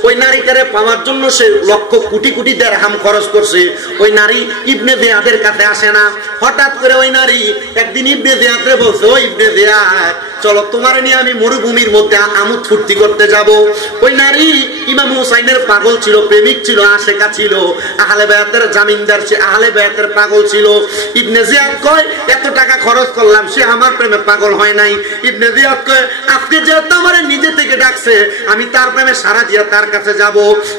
ওই নারীটারে পাওয়ার জন্য সে লক্ষ কোটি কোটি দিরহাম খরচ করছে। ওই নারী ইবনে জিয়াদের কাছে আসে না। হঠাৎ করে ওই নারী একদিন ইবনে জিয়াদরে বলছে, ও ইবনে জিয়াদ চলো তোমার নিয়ে আমি মরুভূমির মধ্যে আমোদ ফুর্তি করতে যাব। ওই নারী ইমাম হুসাইনের পাগল ছিল, প্রেমিক ছিল, আশেকা ছিল, আহলে বায়াতের জামিনদার, সে আহলে বায়াতের পাগল ছিল। ইবনে জিয়াদ কয় এত টাকা খরচ করলাম, সে আমার প্রেমে পাগল হয় নাই। ইবনে জিয়াদ কয় আজকে যেহেতু আমার নিজে থেকে ডাকছে, আমি তার প্রেমে সারা দিয়া তার কাছে যাব।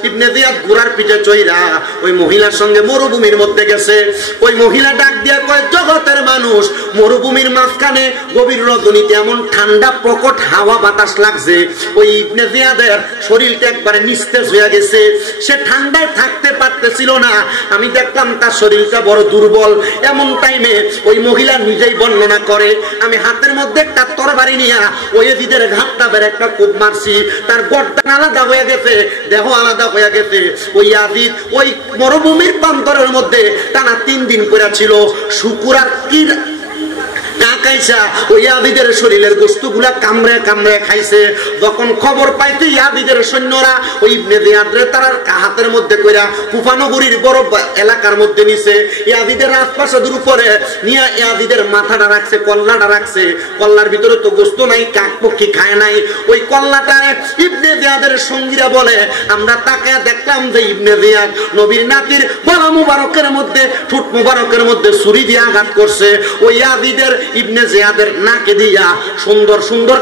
ইবনে জিয়াদ ঘোড়ার পিঠে চইরা ওই মহিলার সঙ্গে মরুভূমির মধ্যে গেছে। ওই মহিলা ডাক দিয়া কয় জগতের মানুষ, মরুভূমির মাঝখানে গভীর রজনীতে এমন ঠান্ডা প্রকট হাওয়া বাতাস লাগছে, ওই ইবনে জিয়াদের শরীরটা একবারে নিস্তেজ হয়ে গেছে। সে ঠান্ডায় থাকতে পারতেছিল না। আমি দেখলাম তার শরীরটা বড় দুর্বল। এমন টাইমে ওই মহিলা নিজেই বর্ণনা করে, আমি হাতের মধ্যে একটা তরবারি নিয়ে ওই ইয়াজিদের ঘাটটা বের একটা কোপ মারছি, তার গর্দান আলাদা হয়ে গেছে, দেহ আলাদা হয়ে গেছে। ওই ইয়াজিদ ওই মরুভূমির প্রান্তরের মধ্যে টানা 3 দিন করে ছিল। শুকুরার কি কাকাইসা ওই ইয়াজিদের শরীরের গোশতগুলা কামড়ে কামড়ে খাইছে। যখন খবর পাইতে ইয়াজিদের সৈন্যরা ওই ইবনে জিয়াদরে তার হাতের মধ্যে কইরা কুফা নগরীর বড় এলাকার মধ্যে নিছে। ইয়াজিদের রাজপ্রাসাদের উপরে নিয়ে ইয়াজিদের মাথাটা রাখছে, কল্লাটা রাখছে। কল্লার ভিতরে তো গোশত নাই, কাক পক্ষী খায় নাই। ওই কল্লাটা ইবনে জিয়াদের সঙ্গীরা বলে আমরা তাকে দেখলাম যে ইবনে জিয়াদ নবীর নাতির গলা মুবারকের মধ্যে ঠোঁট মুবারকের মধ্যে ছুরি দিয়ে আঘাত করছে। ওই ইয়াজিদের ইবনে জিয়াদের নাকে দিয়া সুন্দর সুন্দর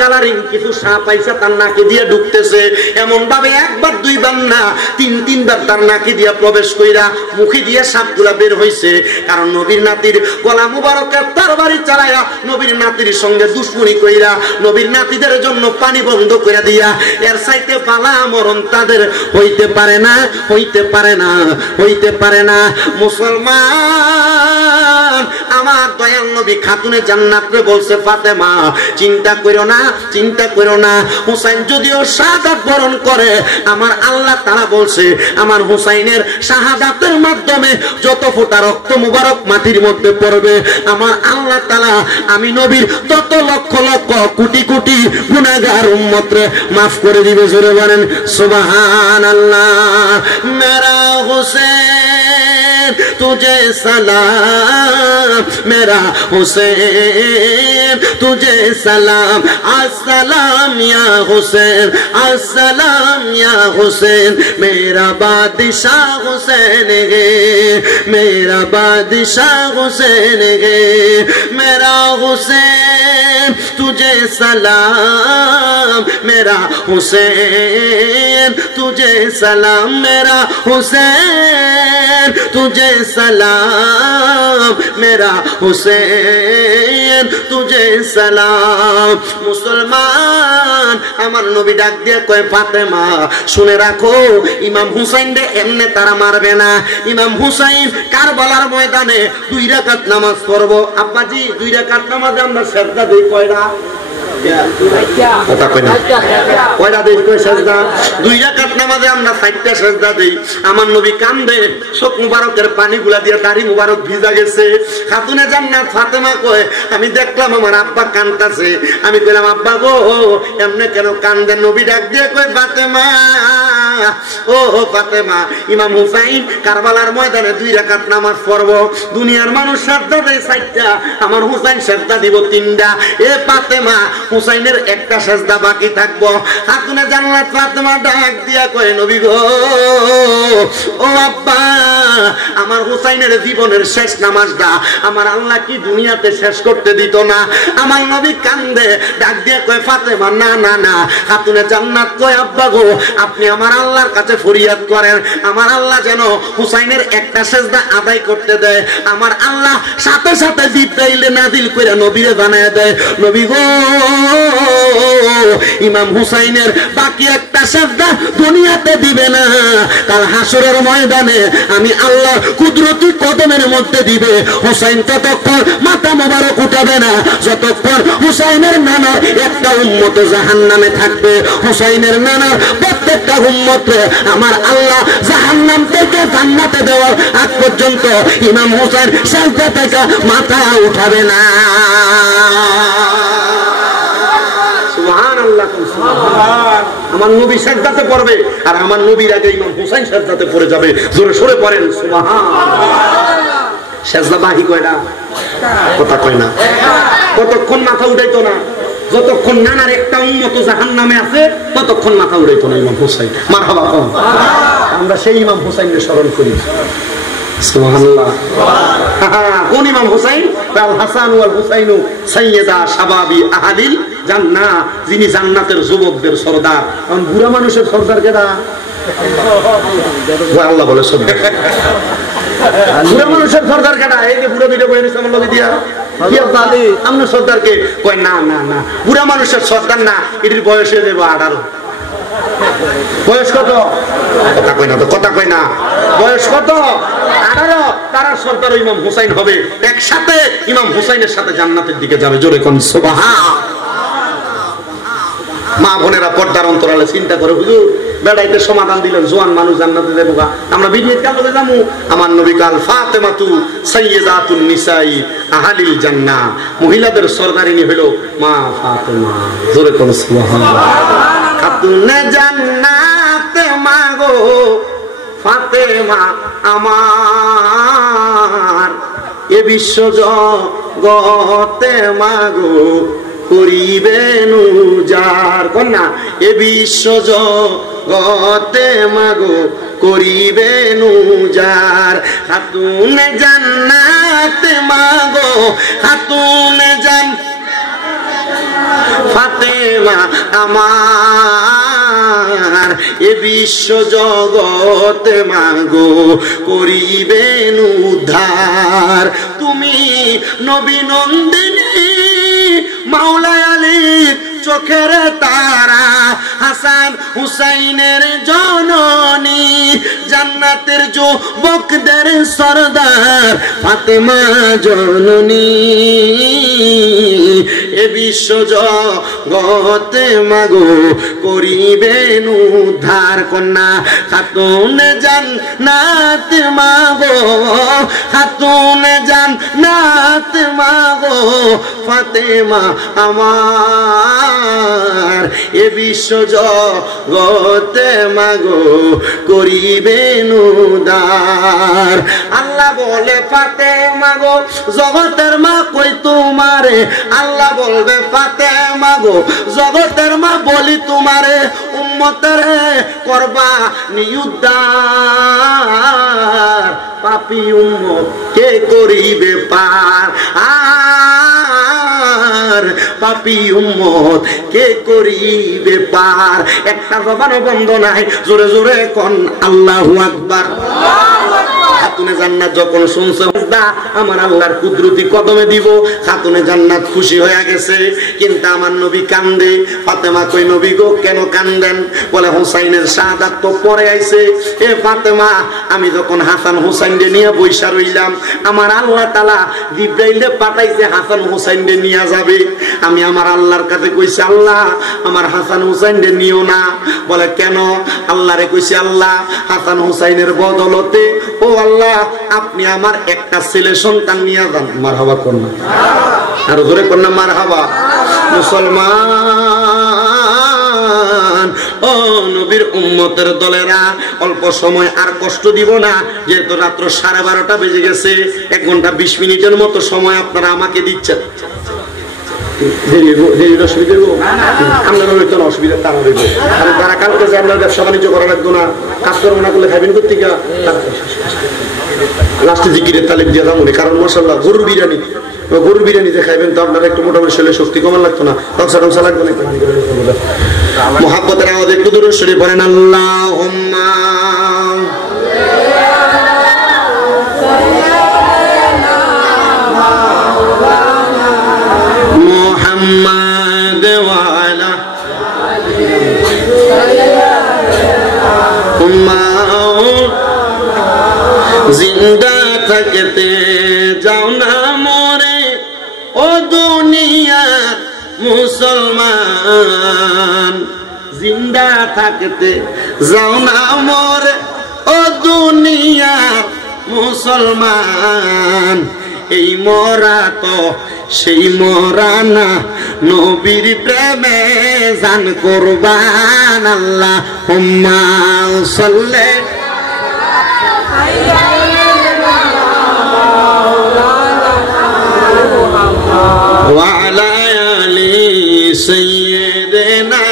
কালারিং কিছু সাপ আইসা তার নাকে দিয়ে ঢুকতেছে। এমন ভাবে একবার দুইবার না তিনবার তার নাকে দিয়া প্রবেশ কইরা মুখে দিয়ে সাপগুলা বের হইছে। কারণ নবীর নাতির গলা মুবারকের তরবারি চালায়া নবীর নাতির সঙ্গে দুশ্মনী কইরা নবীর নাতিদের জন্য পানি বন্ধ করে দিয়া এর চাইতে পালা মরণ তাদের হইতে পারে না, হইতে পারে না, হইতে পারে না। মুসলমান, আমার দয়াল নবী খাতুনে জান্নাতে বলছে ফাতেমা চিন্তা করো না, চিন্তা করো না। হুসাইন যদিও শাহাদাত বরণ করে, আমার আল্লাহ তাআলা বলছে আমার হুসাইনের শাহাদাতের মাধ্যমে যত ফোঁটা রক্ত মুবারক মাটির মধ্যে পড়বে আমার আল্লাহ তাআলা আমি নবীর তত লক্ষ লক্ষ কোটি কোটি গুনাহগার উম্মতরে মাফ করে দিবে। জোরে বলেন সুবহানাল্লাহ। মেরা হুসैन तुझे सलाम, मेरा हुसैन तुझे सलाम, अस्सलाम या हुसैन, अस्सलाम या हुसैन, मेरा बादशाह हुसैन है, मेरा बादशाह हुसैन है, मेरा हुसैन तुझे सलाम, मेरा हुसैन तुझे सलाम, मेरा हुसैन तुझे सलाम, मेरा हुसैन तुझे सलाम। मुसलमान, আমার নবী ডাক দিয়ে কয় ফাতেমা শুনে রাখো ইমাম হুসাইন রে এমনে তারা মারবে না। ইমাম হুসাইন কারবালার ময়দানে 2 রাকাত নামাজ পড়বো। আব্বাজি 2 রাকাত নামাজে আমরা সিজদা দেই কয়টা? আমার নবী কান্দে, চোখ মুবারকের পানি গুলা দিয়ে দাড়ি মুবারক ভিজা গেছে। খাতুনে জান্নাত ফাতেমা কয় আমি দেখলাম আমার আব্বা কান্দাছে। আমি কইলাম আব্বা গো এমনে কেন কান্দে? নবী ডাক দিয়ে কয় ফাতেমা, ও ফাতেমা, ইমাম হুসাইন কারবালার ময়দানে 2 রাকাত নামাজ পড়বো। দুনিয়ার মানুষ সিজদা দেয় 4টা, আমার হুসাইন সিজদা দিব 3টা। এ ফাতেমা হুসাইনের একটা সিজদা বাকি থাকবো। খাতুনে জান্নাত ফাতেমা ডাক দিয়া কয় নবী গো, ও আব্বা, আমার হুসাইনের জীবনের শেষ নামাজটা আমার আল্লাহ কি দুনিয়াতে শেষ করতে দিত না? আমার নবী কান্দে, ডাক দিয়া কয় ফাতেমা না না না। খাতুনে জান্নাত কয় আব্বা গো আপনি আমার আল্লাহর কাছে ফরিয়াদ করেন আমার আল্লাহ যেন হুসাইনের একটা সিজদা আদায় করতে দেয়। আমার আল্লাহ সাথে সাথে জিবরাইলে নাজিল করে নবীরে জানায় দেয় নবী গো ইমাম হুসাইনের বাকি একটা সিজদা দুনিয়াতে দিবে না, কাল হাসরের ময়দানে আমি আল্লাহর কুদরতি কদমের মধ্যে দিবে। হুসাইন ততক্ষণ মাথা মোবারক উঠাবে না যতক্ষণ হুসাইনের নানার একটা উম্মত জাহান্নামে থাকবে। হুসাইনের নানার প্রত্যেকটা উম্মতকে আমার আল্লাহ জাহান্নাম থেকে জান্নাতে দেওয়ার আগ পর্যন্ত ইমাম হুসাইন সিজদা থেকে মাথা উঠাবে না। আমার নবী সিজদাতে পড়বে আর আমার নবীর আগে ইমাম হুসাইন সিজদাতে পড়ে যাবে। জোরে সরে পড়েন সুবহানাল্লাহ। সিজদা বাকি কয়টা? কথা কয় না। কতক্ষণ মাথা উঠাইতো না? যতক্ষণ নানার একটা উম্মত জাহান্নামে আছে ততক্ষণ মাথা উঠাইতো না ইমাম হুসাইন। মারহাবা কোন? আমরা সেই ইমাম হুসাইনকে স্মরণ করি। সুবহানাল্লাহ। কোন ইমাম হুসাইন? আল হাসান ওয়াল হুসাইন সাইয়্যিদা শাবাবি আহলিল জান্নাহ, যিনি জান্নাতের যুবকদের সরদার। কারণ বুড়া মানুষের সরদার কেডা? আল্লাহ বলে সরদার। বুড়া মানুষের সরদার কেডা? এই যে বুড়া দুইটা বই নিছে আমার লগে দিয়া কি আলী আমরা সরদারকে কয় না না না, বুড়া মানুষের সরদার না, এটির বয়স হয়ে যাবে 18। বয়স কত? কথা কয় না তো, কথা কয় না। বয়স কত? 18। তারা সরদার ইমাম হুসাইন হবে, একসাথে ইমাম হুসাইনের সাথে জান্নাতের দিকে যাবে। জোরে কোন সুবহানাল্লাহ। মা বোনেরা পর্দার অন্তরালে চিন্তা করে হুজুর বেড়াইতে সমাধান দিলেন জোয়ান মানুষ জান্নাতে যাবো, আমরা বিনিয়োগ কাল যাবো। আমার নবী কাল ফাতেমাতু সাইয়্যিদাতুন নিসাই আহলিল জান্নাহ, মহিলাদের সরদারিনী হলো মা ফাতেমা। জোরে কোন সুবহানাল্লাহ। খাতুনে জান্নাতে মাগো ফাতেমা আমার, এ বিশ্ব জগতে মাগো করিবেন উজার। কন্যা এ বিশ্ব জগতে মাগো করিবেন উজার। খাতুন জান্নাত মাগো খাতুন ফাতেমা আমার এ বিশ্ব জগতে মাগো করিবেন উদ্ধার। তুমি নবী নন্দিনী মাওলা আলীর চোখের তারা, হাসান হুসাইনের জননী, জান্নাতের যুবকদের সরদার ফাতেমা জননী। এ বিশ্ব জগতে মাগো করিবেন উদ্ধার। কন্যা খাতুন জান্নাত মাগো খাতুন জান্নাত মাগো ফাতেমা আমার এ বিশ্ব জগতে মাগো করিবেন উদ্ধার। আল্লাহ বলে ফাতেমা গো জগতের মা কই তোমারে, আল্লাহ বলবে ফাতেমা গো জগতের মা বলি তোমারে, উম্মতের করবা নিউদ্ধার। পাপী উম্মত কে করিবে পার, পাপী উম্মত কে করিবে পার। একটা জবানও বন্ধ নাই, জোরে জোরে কোন আল্লাহু আকবার। খাতুনে জান্নাত যখন শুনছে আমার আল্লাহর কুদরতি কদমে দিব, খাতুনে জান্নাত খুশি হয়ে গেছে। কিন্তু আমার নবী কান্দে। ফাতেমা কই নবী গো কেন কান্দেন? বলে হুসাইনের শাহাদাত তো পরে আইছে। এ ফাতেমা আমি যখন হাসান হুসাইনকে নিয়ে বইসা রইলাম, আমার আল্লাহ তাআলা জিবরাইলে পাঠাইছে হাসান হুসাইনকে নিয়ে যাবে। আমি আমার আল্লাহর কাছে কইছি আল্লাহ আমার হাসান হুসাইনকে নিও না। বলে কেন? আল্লাহরে কইছি আল্লাহ হাসান হুসাইনের বদলতে ও আল্লাহ আপনি আমার একটা ছেলে সন্তান নিয়ে যান। মারহাবা করনা, আর জোরে করনা মারহাবা। মুসলমান ও নবীর উম্মতের দলেরা, অল্প সময় আর কষ্ট দিব না, যেহেতু রাত্র 12:30 বেজে গেছে। 1 ঘন্টা 20 মিনিটের মতো সময় আপনারা আমাকে দিচ্ছেন। অসুবিধা তারা হইব, কারণ তারা কালকে যে আমরা ব্যবসা বাণিজ্য করা লাগতো না, কাজ করবো না করলে খাইবেন কোথেকে? লাস্টে জিকিরের তালিম দিয়ে যাবো, কারণ মাশাআল্লাহ গরুর বিরিয়ানিতে খাইবেন তো আপনারা একটু মোটামুটি শরীরে শক্তি কমান লাগতো না, টংসা টংসা লাগবে না। মোহাব্বতের আওয়াজ একটু দূরে সরে পড়েন আল্লাহুম্মা মুহাম্মাদ ওয়া আলা জিন্দা থাকতে যাও না মরে ও দুনিয়ার মুসলমান, জিন্দা থাকতে যাও না মরে ও দুনিয়ার মুসলমান। এই মরা তো সেই মরা না, নবীর প্রেমে জান কুরবান। আল্লাহুম্মা সাল্লি ওয়া আলা আলি সাইয়্যিদিনা।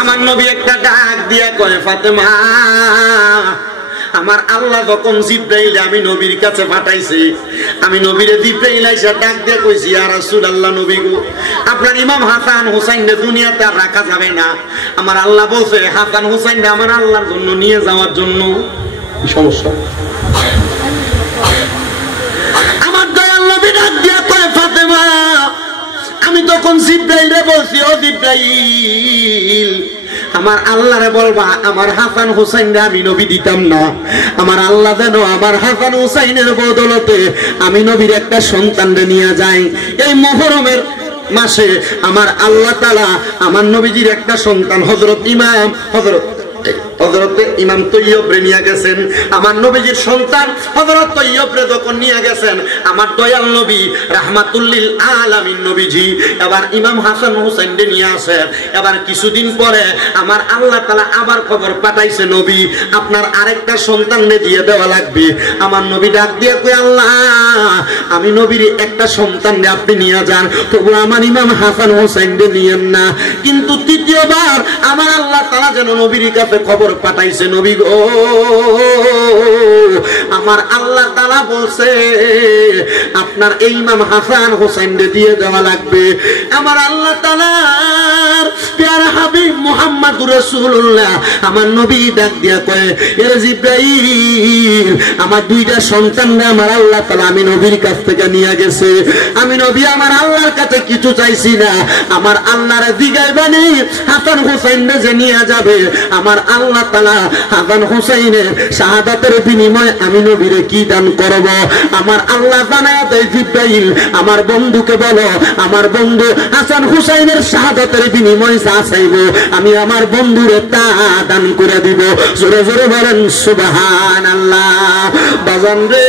আমার নবী একটা ডাক দিয়া কয় ফাতেমা আমার আল্লাহ যখন জিবরাইল আমি নবীর কাছে পাঠাইছি, আমি নবীরে জিবরাইল আইসা ডাক দিয়ে কইছি ইয়া রাসূলুল্লাহ নবী গো আপনার ইমাম হাসান হুসাইনকে দুনিয়াতে আর রাখা যাবে না। আমার আল্লাহ বলছে হাসান হুসাইনকে আমার আল্লাহর জন্য নিয়ে যাওয়ার জন্য। কি সমস্যা? আমার দয়াল নবী ডাক দিয়া কয় ফাতেমা আমি তখন জিবরাইলে বলছি ও জিবরাইল আমার আল্লাহরে বলবা আমার হাসান হুসাইনরে আমি নবী দিতাম না, আমার আল্লাহ যেন আমার হাসান হুসাইনের বদলতে আমি নবীর একটা সন্তানরে নিয়ে যাই। এই মুহররমের মাসে আমার আল্লাহ তাআলা আমার নবীজির একটা সন্তান হযরত ইমাম হযরতে ইমাম তৈয়বরে নিয়ে গেছেন। আমার নবীজির সন্তান হযরত তৈয়বরে যখন নিয়ে গেছেন আমার দয়াল নবী রাহমাতুল লিল আলামিন নবীজি এবার ইমাম হাসান হুসাইনকে নিয়ে আসেন। এবার কিছুদিন পরে আমার আল্লাহ তাআলা আবার খবর পাঠাইছে, নবী আপনার আরেকটা সন্তানকে দিয়ে দেওয়া লাগবে। আমার নবী ডাক দিয়ে কই, আল্লাহ আমি নবীর একটা সন্তানকে আপনি নিয়ে যান, তবু আমার ইমাম হাসান হুসাইনকে নিয়েন না। কিন্তু তৃতীয়বার আমার আল্লাহ তাআলা যেন নবীর কাছে খবর পাঠাইছে, নবী গো আমার আল্লাহ তাআলা বলছে আপনার এই ইমাম হাসান হুসাইনকে দিয়ে দেওয়া লাগবে। আমার আল্লাহ তাআলার প্যারা হাবিব মুহাম্মদুর রাসূলুল্লাহ আমার নবী ডাক দিয়া কয়, এ জিবরাইল আমার দুইটা সন্তানকে আমার আল্লাহ তাআলা আমি নবীর কাছ থেকে নিয়ে গেছে। আমি নবী আমার আল্লাহর কাছে কিছু চাইছি না, আমার আল্লাহর জিগাইবানি হাসান হুসাইনকে যে নিয়ে যাবে আমার আল্লাহ তাআলা হাসান হুসাইনের শাহাদাতের বিনিময়ে আমি নবীরে কি দান করব। আমার আল্লাহ জানায় দেয়, জিবরাইল আমার বন্ধুকে বলো আমার বন্ধু হাসান হুসাইনের শাহাদাতের বিনিময়ে যা চাইব আমি আমার বন্ধুরে তা দান করে দিব। জোরে জোরে বলেন সুবহানাল্লাহ। বাজান রে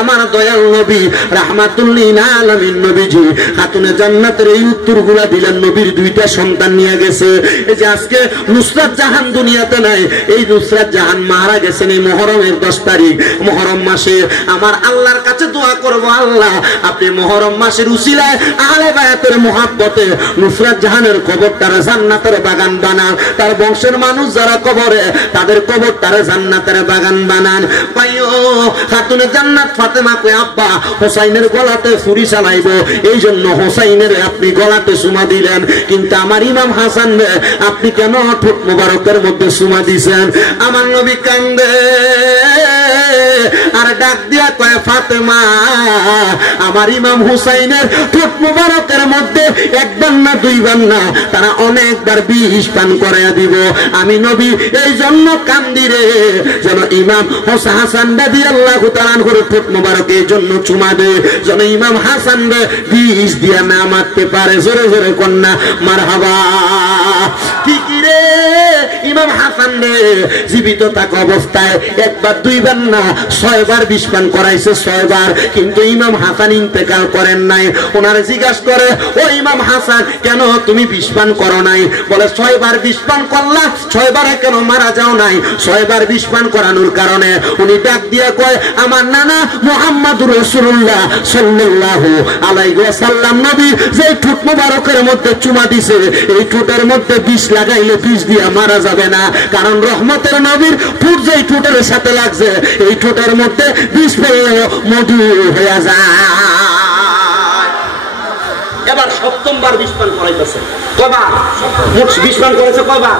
আমার দয়াল নবী রাহমাতুল লিল আলামিন নবীজি খাতুনে জান্নাতের এই উত্তরগুলা দিলেন। নবীর দুইটা সন্তান নিয়ে গেছে। এই যে আজকে নুসরাত জাহান দুনিয়াতে নাই, এই নুসরাত জাহান মারা গেছেন এই মুহররমের 10 তারিখ মুহররম মাসে। আমার আল্লাহর কাছে দোয়া করব, আল্লাহ আপনি মুহররম মাসের উসিলায় আহলে বায়াতের মুহাব্বতে নুসরাত জাহানের কবরটারে জান্নাতের বাগান বানান, তার বংশের মানুষ যারা কবরে তাদের কবরটারে জান্নাতের বাগান বানান। ভাইও খাতুনে জান্নাত ফাতেমা কই, আব্বা হোসাইনের গলাতে ছুরি চালাইবো, এই জন্য হোসাইনের আপনি গলাতে চুমা দিলেন, কিন্তু আমার ইমাম হাসান আপনি কেন ঠোঁট মোবারকের মধ্যে চুমা দিছেন? আমার নবী কান্দে আর ডাক দিয়া কয়, ফাতেমা আমার ইমাম হুসাইনের ঠোঁট মোবারকের মধ্যে একবার না দুইবার না তারা অনেকবার বিষ পান করাইয়া দিব। আমি নবী এই জন্য কান্দি রে, যেন ইমাম হাসান রাদিয়াল্লাহু তাআলা করে ঠোঁট মোবারক এই জন্য চুমা দে, যেন ইমাম হাসান রে বিষ দিয়া না মারতে পারে। জোরে জোরে কন্যা মারহাবা। ঠিক রে, ইমাম হাসান রে জীবিত থাকা অবস্থায় একবার দুইবার না 6 বার বিষ পান করাইছে, 6 বার। কিন্তু ইমাম হাসান ইন্তেকাল করেন নাই। ওনারে জিজ্ঞাসা করে, ও ইমাম হাসান কেন তুমি বিষ পান করো নাই? বলে 6 বার বিষ পান করলা, 6 বারে কেন মারা যাও নাই? 6 বার বিষ পান করানোর কারণে উনি ডাক দিয়া কয়, আমার নানা মুহাম্মদুর রাসূলুল্লাহ সাল্লাল্লাহু আলাইহি ওয়াসাল্লাম নবী যে ঠোঁট মোবারকের মধ্যে চুমা দিছে, এই ঠোঁটের মধ্যে বিষ লাগাইলে বিষ দিয়া মারা যাবে না, কারণ রহমতের নবীর ঠোঁট যেই ঠোঁটের সাথে লাগছে এই ঠোঁটের মধ্যে বিষ পড়লেও মধু হয়ে যায়। এবার 7ম বার বিষ পান করাইতেছে। কয়বার মোট বিষ পান করেছে? কয়বার?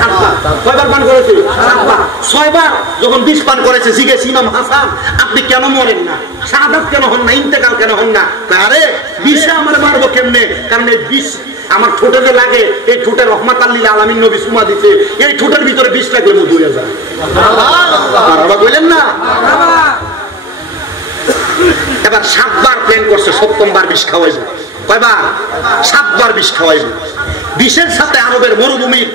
7 বার। কয়বার পান করেছে? 7 বার। 6 বার যখন বিষ পান করেছে জিজ্ঞেস, ইমাম হাসান আপনি কেন মরেন না? শাহাদাত কেন হন না? ইন্তেকাল কেন হন না? আরে বিষে আমার মারবো কেমনে? কারণ এই বিষ আমার ঠোঁটে যে লাগে, এই ঠোঁটে রহমাতুল লিল আলামিন নবী সুমা দিতে, এই ঠোঁটের ভিতরে বিষ লাগলে মধু হয়ে যায়। মারহাবা বলেন না? এবার 7 বার প্ল্যান করছে, 7ম বার বিষ খাওয়াইবে। কয়বার? 7 বার বিষ খাওয়াইবে। বিষের সাথে আরবের মরুভূমির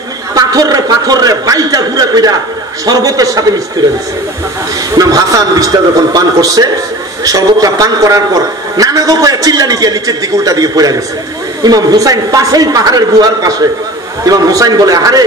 পাথরে বাইটা ঘুরে কইরা শরবতের সাথে মিক্স করে দিচ্ছে। ইমাম হাসান বিষটা যখন পান করছে, শরবতটা পান করার পর নানা গো কয়ে চিল্লানি দিয়ে নিচের দিকে উল্টা দিয়ে পড়ে গেছে। ইমাম হুসাইন পাশেই পাহাড়ের গুহার পাশে। ইমাম হুসাইন বলে, আরে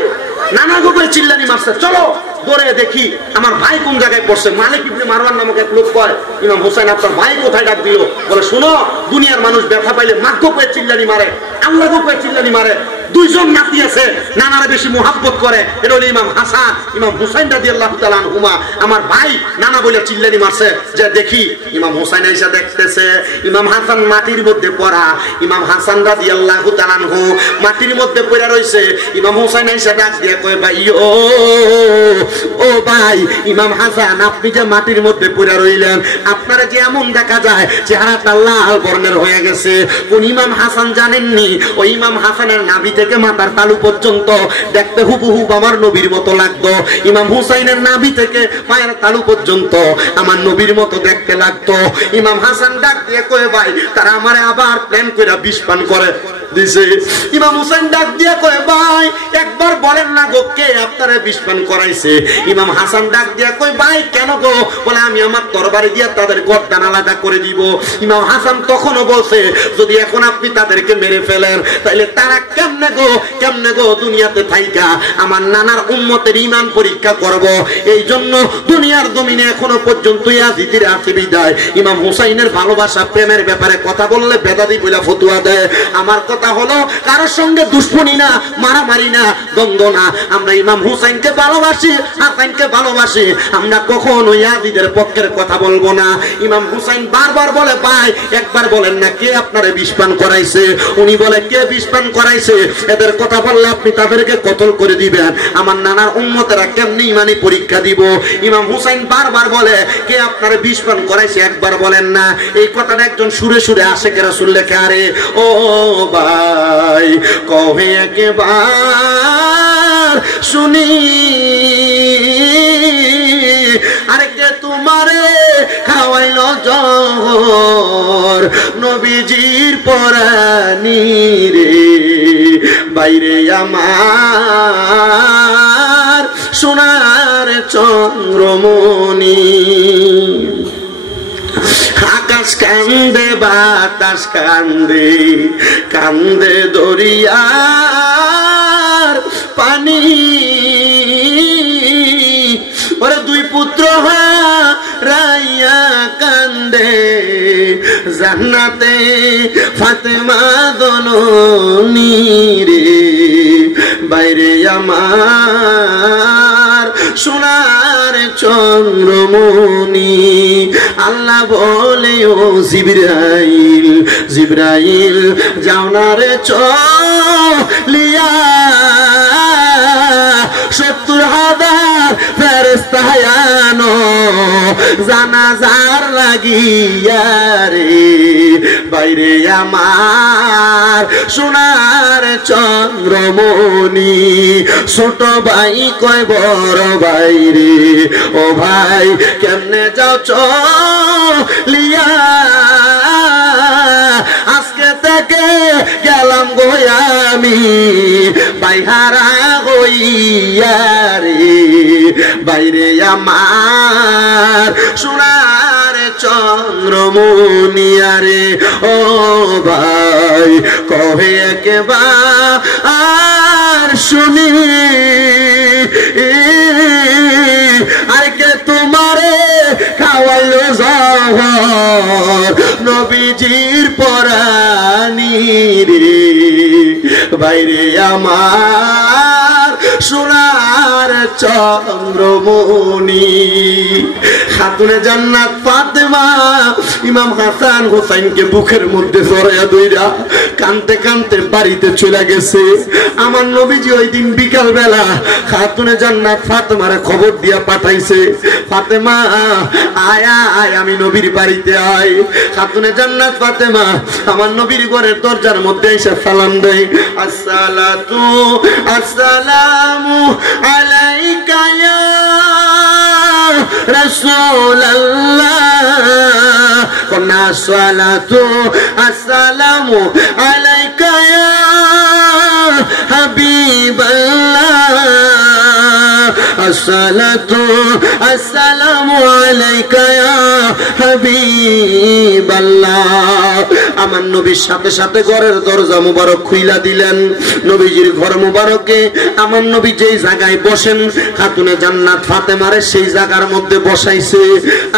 নানা গো কয়ে চিল্লানি মারছে, চলো দৌড়ে দেখি আমার ভাই কোন জায়গায় পড়ছে। মালিক ইবনে মারওয়ান নামক এক লোক কয়, ইমাম হুসাইন আপনার ভাই কোথায়? ডাক দিল। বলে, শোনো দুনিয়ার মানুষ ব্যথা পাইলে মাগ্য কয়ে চিল্লানি মারে, আল্লাহ গো কয়ে চিল্লানি মারে। 2 জন নাতি আছে, নানারে বেশি মোহাব্বত করে, এটা হলো ইমাম হাসান ইমাম হুসাইন রাদিয়াল্লাহু তাআলা আনহুমা। আমার ভাই নানা বলে চিল্লানি মারছে, যে দেখি। ইমাম হুসাইন এসে দেখতেছে ইমাম হাসান মাটির মধ্যে পড়া। ইমাম হাসান রাদিয়াল্লাহু তাআলা আনহু মাটির মধ্যে পড়ে রইছে। ইমাম হুসাইন এসে ডাক দিয়ে কয়, ভাই ও ভাই ইমাম হাসান আপনি যে মাটির মধ্যে পড়ে রইলেন, আপনারা যে এমন দেখা যায় চেহারাটা লাল বর্ণের হয়ে গেছে, কোন ইমাম হাসান জানেননি? ওই ইমাম হাসানের নাভি থেকে মাথার তালু পর্যন্ত দেখতে হুবহু আমার নবীর মতো লাগতো। ইমাম হুসাইনের নাভি থেকে পায়ের তালু পর্যন্ত আমার নবীর মতো দেখতে লাগতো। ইমাম হাসান ডাক দিয়ে কয়, ভাই তারা আমারে আবার প্ল্যান করে বিষ পান করে। দিছে। ইমাম হুসাইন ডাক দিয়া কয় ভাই একবার বলেন না গো কে আপনারে বিষ পান করাইছে? ইমাম হাসান ডাক দিয়া কয় ভাই কেন গো? বলে আমি আমার তরবারি দিয়া তাদের গর্দান আলাদা করে দিব। ইমাম হাসান তখনও বলছে যদি এখন আপনি তাদেরকে মেরে ফেলেন তাহলে তারা কেমনে গো দুনিয়াতে থাইকা আমার নানার উম্মতের ঈমান পরীক্ষা করব। এই জন্য দুনিয়ার জমিনে এখনো পর্যন্ত ইয়াজিদের আছে বিদায় ইমাম হুসাইনের ভালোবাসা প্রেমের ব্যাপারে কথা বললে বেদাতি বইলা ফতুয়া দেয়। আমার কথা হলো কারোর সঙ্গে দুশ্মনী না, মারামারি না, দ্বন্দ্ব না। আমরা ইমাম হুসাইনকে ভালোবাসি, হাসানকে ভালোবাসি। আমরা কখনো ইয়াজিদের পক্ষের কথা বলবো না। ইমাম হুসাইন বারবার বলে ভাই একবার বলেন না কে আপনারে বিষ পান করাইছে? উনি বলে কে বিষ পান করাইছে? এদের কথা বললে আপনি তাদেরকে কতল করে দিবেন। আমার নানার উম্মতেরা কেমনি ইমানি পরীক্ষা দিব? ইমাম হুসাইন বারবার বলে কে আপনারে বিষ পান করাইছে একবার বলেন না। এই কথাটা একজন সুরে সুরে আশেকের রাসূল লেখে আরে ও ভাই কহে একবার শুনি আরে কে তোমারে খাওয়াইল জহর নবীজির পরানি রে বাইরে আমার সোনার চন্দ্রমণি। আকাশ কান্দে বাতাস কান্দে কান্দে দরিয়ার পানি ওরে দুই পুত্র হারাইয়া কান্দে জান্নাতে ফাতেমা দননী রে বাইরে আমার সোনার চন্দ্রমণি। আল্লাহ বলে ও জিবরাইল জিবরাইল যাও না রে চলিয়া 70,000 ফেরেশতা আনো জানাজার লাগিয়া রে বাইরে আমার সোনার চন্দ্রমণি। ছোট ভাই কয় বড় ভাই রে ও ভাই কেমনে যাও চলিয়া আজকে থেকে গেলাম গো আমি বাইহারা হইয়া রে বাইরে আমার সোনার চন্দ্রমণি আরে ও ভাই কহে একবার আর শুনি আর কে তোমারে খাওয়াইলো জহর নবীজির পরানি রে বাইরে আমার সোনার চন্দ্রমণি। খাতুনে জান্নাত ফাতেমা ইমাম হাসান হুসাইনকে বুকের মধ্যে জড়াইয়া ধইরা কানতে কানতে বাড়িতে চলে গেছে। আমার নবীজি ওই দিন বিকাল বেলা খাতুনে জান্নাত ফাতেমার খবর দিয়া পাঠাইছে ফাতেমা আয় আয় আমি নবীর বাড়িতে আয়। খাতুনে জান্নাত ফাতেমা আমার নবীর ঘরের দরজার মধ্যে এসে সালাম দেয় আসসালাতু আসসালামু আলাইকা ইয়া রাসূলুল্লাহ কন্না সালাতু আসসালামু আলাইকা ইয়া হাবিবাল্লাহ আসসালাতু আসসালামু আলাইকা ইয়া হাবিবাল্লাহ। আমার নবীর সাথে সাথে ঘরের দরজা মুবারক খুইলা দিলেন। নবীজির ঘর মুবারকে আমার নবী যেই জায়গায় বসেন খাতুনে জান্নাত ফাতেমারে সেই জায়গার মধ্যে বসাইছে।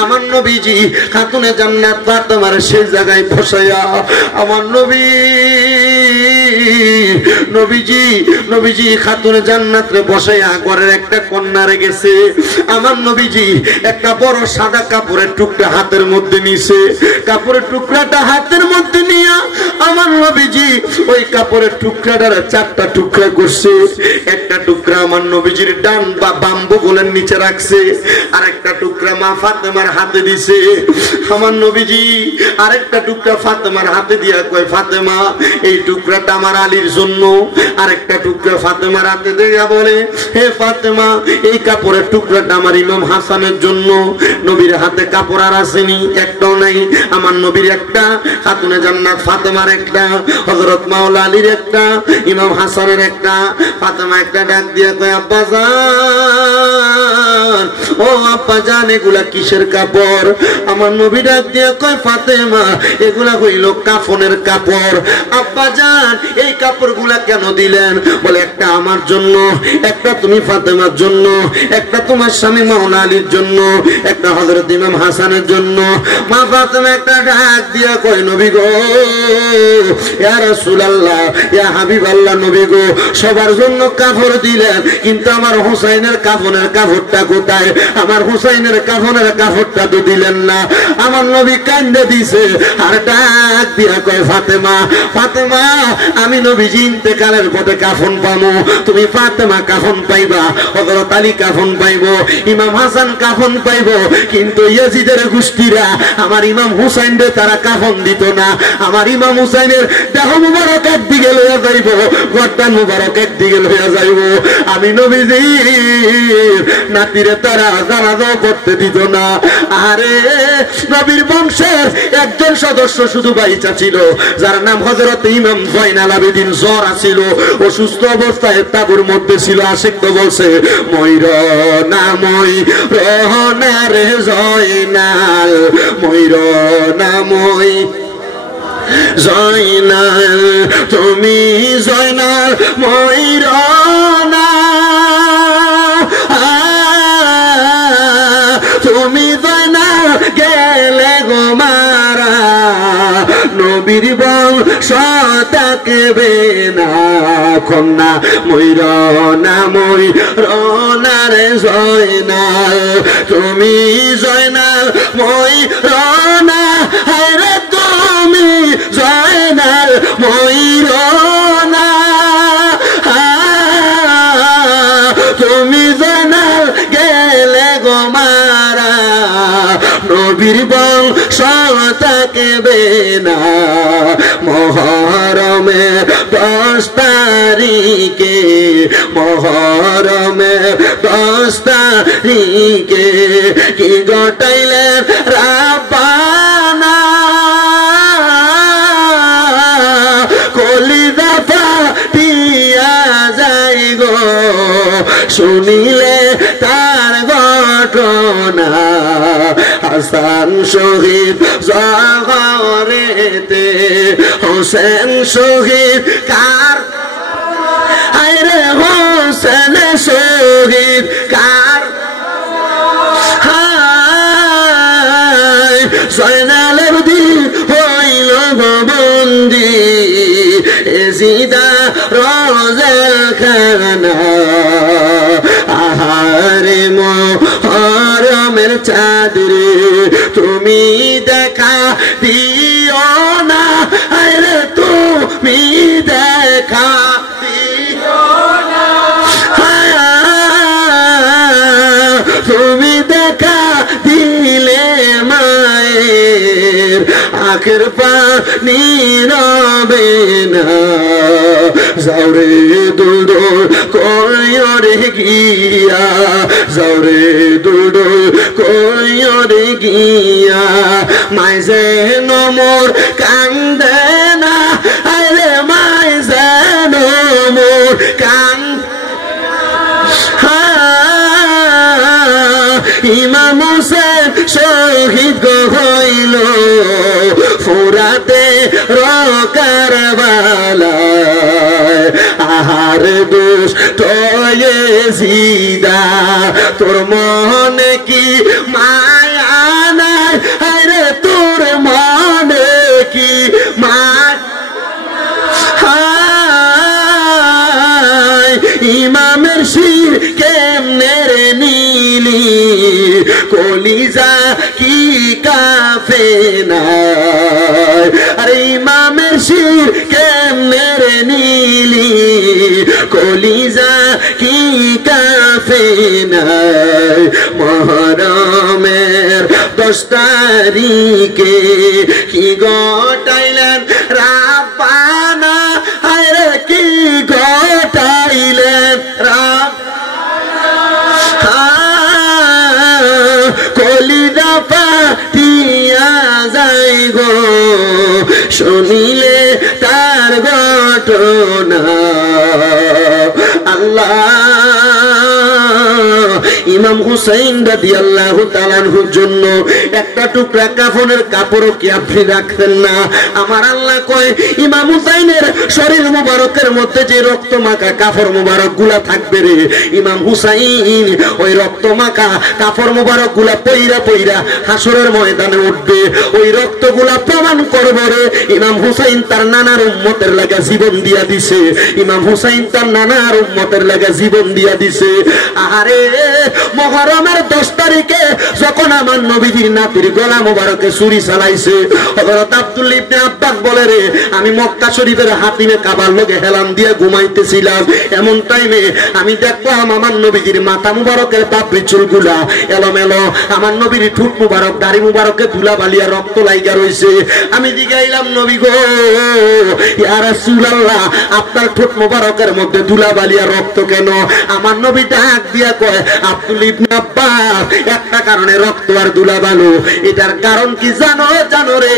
আমার নবীজি খাতুনে জান্নাত ফাতেমারে সেই জায়গায় বসাইয়া আমার নবীজি খাতুনে জান্নাতরে বসাইয়া ঘরের একটা কন্যা রেখেছে। আমার নবীজি একটা বড় সাদা কাপড়ের টুকরা হাতের মধ্যে নিছে। কাপড়ের টুকরাটা হাতের মধ্যে নিয়া আমার নবীজি ওই কাপড়ের টুকরাটার 4টা টুকরা করছে। একটা টুকরা আমার নবীজির ডান বা বাম বগলের নিচে রাখছে, আর একটা টুকরা মা ফাতেমার হাতে দিছে। আমার নবীজি আরেকটা টুকরা ফাতেমার হাতে দিয়া কয় ফাতেমা এই টুকরাটা আমার আলীর জন্য। আরেকটা টুকরা ফাতেমার হাতে দিয়া বলে হে ফাতেমা এই কাপড়ের টুকরাটা আমার ইমাম হাসানের জন্য। নবীর হাতে কাপড় আর আসেনি, একটাও নাই। আমার নবীর একটা খাতুনে জান্নাত ফাতেমার একটা, হযরত মাওলা আলীর একটা, ইমাম হাসানের একটা। ফাতেমা একটা ডাক দিয়ে কয় আব্বাজান, ও আব্বাজান এগুলা কিসের কাপড়? আমার নবী ডাক দিয়ে কয় ফাতেমা এগুলা হইল কাফনের কাপড়। আব্বাজান এই কাপড়গুলা কেন দিলেন? বলে একটা আমার জন্য, একটা তুমি ফাতেমার জন্য, একটা তোমার স্বামী মাওলা আলীর জন্য, একটা হযরত ইমাম হাসানের জন্য। মা ফাতেমা একটা ডাক দিয়া কয় নবী গো, ইয়া রাসূলুল্লাহ, ইয়া হাবিবাল্লাহ, নবী গো সবার জন্য কাপড় দিলেন, কিন্তু আমার হুসাইনের কাফনের কাপড়টা কোথায়? আমার হুসাইনের কাফনের কাপড়টা তো দিলেন না। আমার নবী কান্দে দিছে আর ডাক দিয়া কয় ফাতেমা, ফাতেমা আমি নবীজি ইন্তেকালের পথে কাফন পামু, তুমি ফাতেমা কাফন পাইবা, হযরত আলী কাফন পাইব, ইমাম হাসান কাফন পাইব, কিন্তু ইয়াজিদের গোষ্ঠীরা আমার ইমাম হুসাইনরে তারা কাফন দিত না। আমার ইমাম হুসাইনের দেহ মুবারক একদিকে লইয়া যাইব, গর্দান মুবারক একদিকে লইয়া যাইব। আমি নবীজির নাতিরে তারা জানাজাও করতে দিত না। আরে নবীর বংশের একজন সদস্য শুধু বাইচা ছিল, যার নাম হযরত ইমাম জয়নাল আবেদিন। জ্বর আছিল, অসুস্থ অবস্থায় তাবুর মধ্যে ছিল। আশিক তো বলছে ময়ূর না মই রহনা রে জয়নাল, ময়ূর না মই জয়নাল, তুমি জয়নাল ময়ূর না, তুমি জয়নাল গেলে গো মারা, নবীর বংশ থাকবে না কন্যা। ময়ূর না ময়ূর না রে জয়নাল, তুমি জয়নাল ময়ূর না, আরে তুমি জয়নাল ময়ূর না, তুমি জয়নাল গেলে গো মারা, নবীর বংশ থাকবে না। মহরমে 10 তারিখে, মহরমে 10 তারিখে কি ঘটাইলেন রাব্বানা, কলিজা ফাটিয়া যাই গো শুনিলে তার ঘটনা। হাসান শহীদ জহরেতে, হোসেন শহীদ কার, আরে হোসেন শহীদ কার, জয়নালের দিন হইল বন্দি, এজিদা রোজখানা। আহারে মহরমের চাঁদরে তুমি দেখা দিও না, আরে তুমি দেখা দিও না, তুমি দেখা দিলে মায়ের আখের পানি রবে না। যাওরে দুল দুল কয়রে গিয়া, যাওরে দুল দুল কয়রে গিয়া, মাই যেন মোর কান্দে না, আরে মাই যেন মোর ইমাম হোসেন শহীদ হইল ফুরাতে কারবালায়। আহার দোষ তয়ে জিদা, তোর মনে কি মায়া নাই, আরে তোর মনে কি মায়া, ইমামের শির কেমনে রে নীলি, কলিজা কি কাফে না, আরে ইমামের শির কেমনে রে নীলি, কলিজা কি কাফে না। মহরমের 10 তারিখে কি ঘটাইলেন রাব্বানা, আরে কি ঘটাইলেন রাব্বানা, কলিজা ফাটিয়া যাই গো শুনিলে তার ঘটনা আল্লাহ ইমাম হুসাইন রাদিয়াল্লাহু তাআলা আনহুর জন্য একটা টুকরা কাফনের কাপড়ও কি আপনি রাখতেন না? আমার আল্লাহ কয় ইমাম হুসাইনের শরীর মুবারকের মধ্যে যে রক্ত মাখা কাপড় মুবারক গুলা থাকবে রে, ইমাম হুসাইন ওই রক্ত মাখা কাপড় মুবারক গুলা পইরা পইরা হাসরের ময়দানে উঠবে। ওই রক্ত গুলা প্রমাণ করবে রে ইমাম হুসাইন তার নানার উম্মতের লাগা জীবন দিয়া দিছে। ইমাম হুসাইন তার নানার উম্মতের লাগা জীবন দিয়া দিছে। আরে মুহররমের 10 তারিখে যখন আমার নবীজির নাতির গলা মোবারকে ছুরি চালাইছে, হযরত আব্দুল্লাহ ইবনে আব্বাস বলে রে আমি মক্কা শরীফের হাতিমে কাবার লগে হেলান দিয়ে ঘুমাইতেছিলাম, এমন টাইমে আমি দেখলাম আমার নবীজির মাথা মুবারকের পাপড়ি চুলগুলা এলোমেলো, আমার নবীর ঠোঁট মুবারক দাড়ি মুবারকে ধুলা বালিয়া রক্ত লাইগা রইছে। আমি জিগাইলাম নবী গো ইয়া রাসূলুল্লাহ আপনার ঠোঁট মুবারকের মধ্যে ধুলা বালিয়া রক্ত কেন? আমার নবী ডাক দিয়া কয় আব্দুল ইবনে আব্বাস একটা কারণে রক্ত আর ধুলা বালু, এটার কারণ কি জানো? জানো রে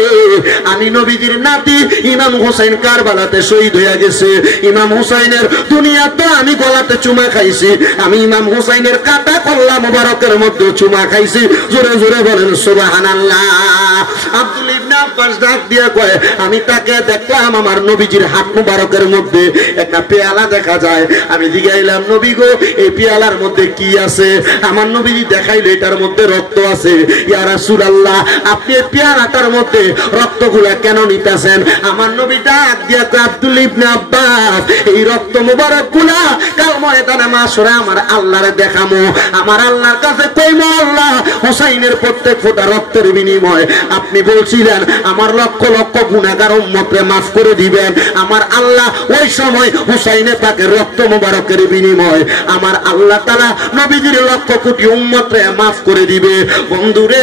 আমি নবীজির নাতি ইমাম হোসেন কারবালাতে শহীদ হয়ে গেছে। ইমাম হোসেনের দুনিয়াতে আমি গলাতে চুমা খাইছি, আমি ইমাম হোসেনের কাটা কল্লা মুবারকের মধ্যে চুমা খাইছি। জোরে জোরে বলেন সুবহানাল্লাহ। আব্দুল ইবনে আব্বাস ডাক দিয়া কয় আমি তাকে দেখলাম আমার নবীজির হাত মুবারকের মধ্যে একটা পেয়ালা দেখা যায়। আমি জিগাইলাম নবী গো এই পেয়ালার মধ্যে কি আছে? আমার নবীজি দেখাইলো এটার মধ্যে রক্ত আছে। ইয়া রাসূলুল্লাহ আপনি এই পেয়ালাটার মধ্যে রক্তগুলা কেন নিতেছেন? আমার নবী ডাক দিয়া কয় আব্দুল ইবনে আব্বাস এই রক্ত মুবারকগুলা কাল ময়দানে মাশরে আমার আল্লাহরে দেখামু, আমার আল্লাহর কাছে কইমু আল্লাহ হুসাইনের প্রত্যেক ফোঁটা রক্তের বিনিময় আপনি বলছিলেন আমার লক্ষ লক্ষ গুনাহগার উম্মতকে মাফ করে দিবেন। আমার আল্লাহ ওই সময় হুসাইনে পাকের রক্ত মুবারকের বিনিময় আমার আল্লাহ তাআলা নবীজির লক্ষ কোটি উম্মতকে মাফ করে দিবে। বন্ধুরে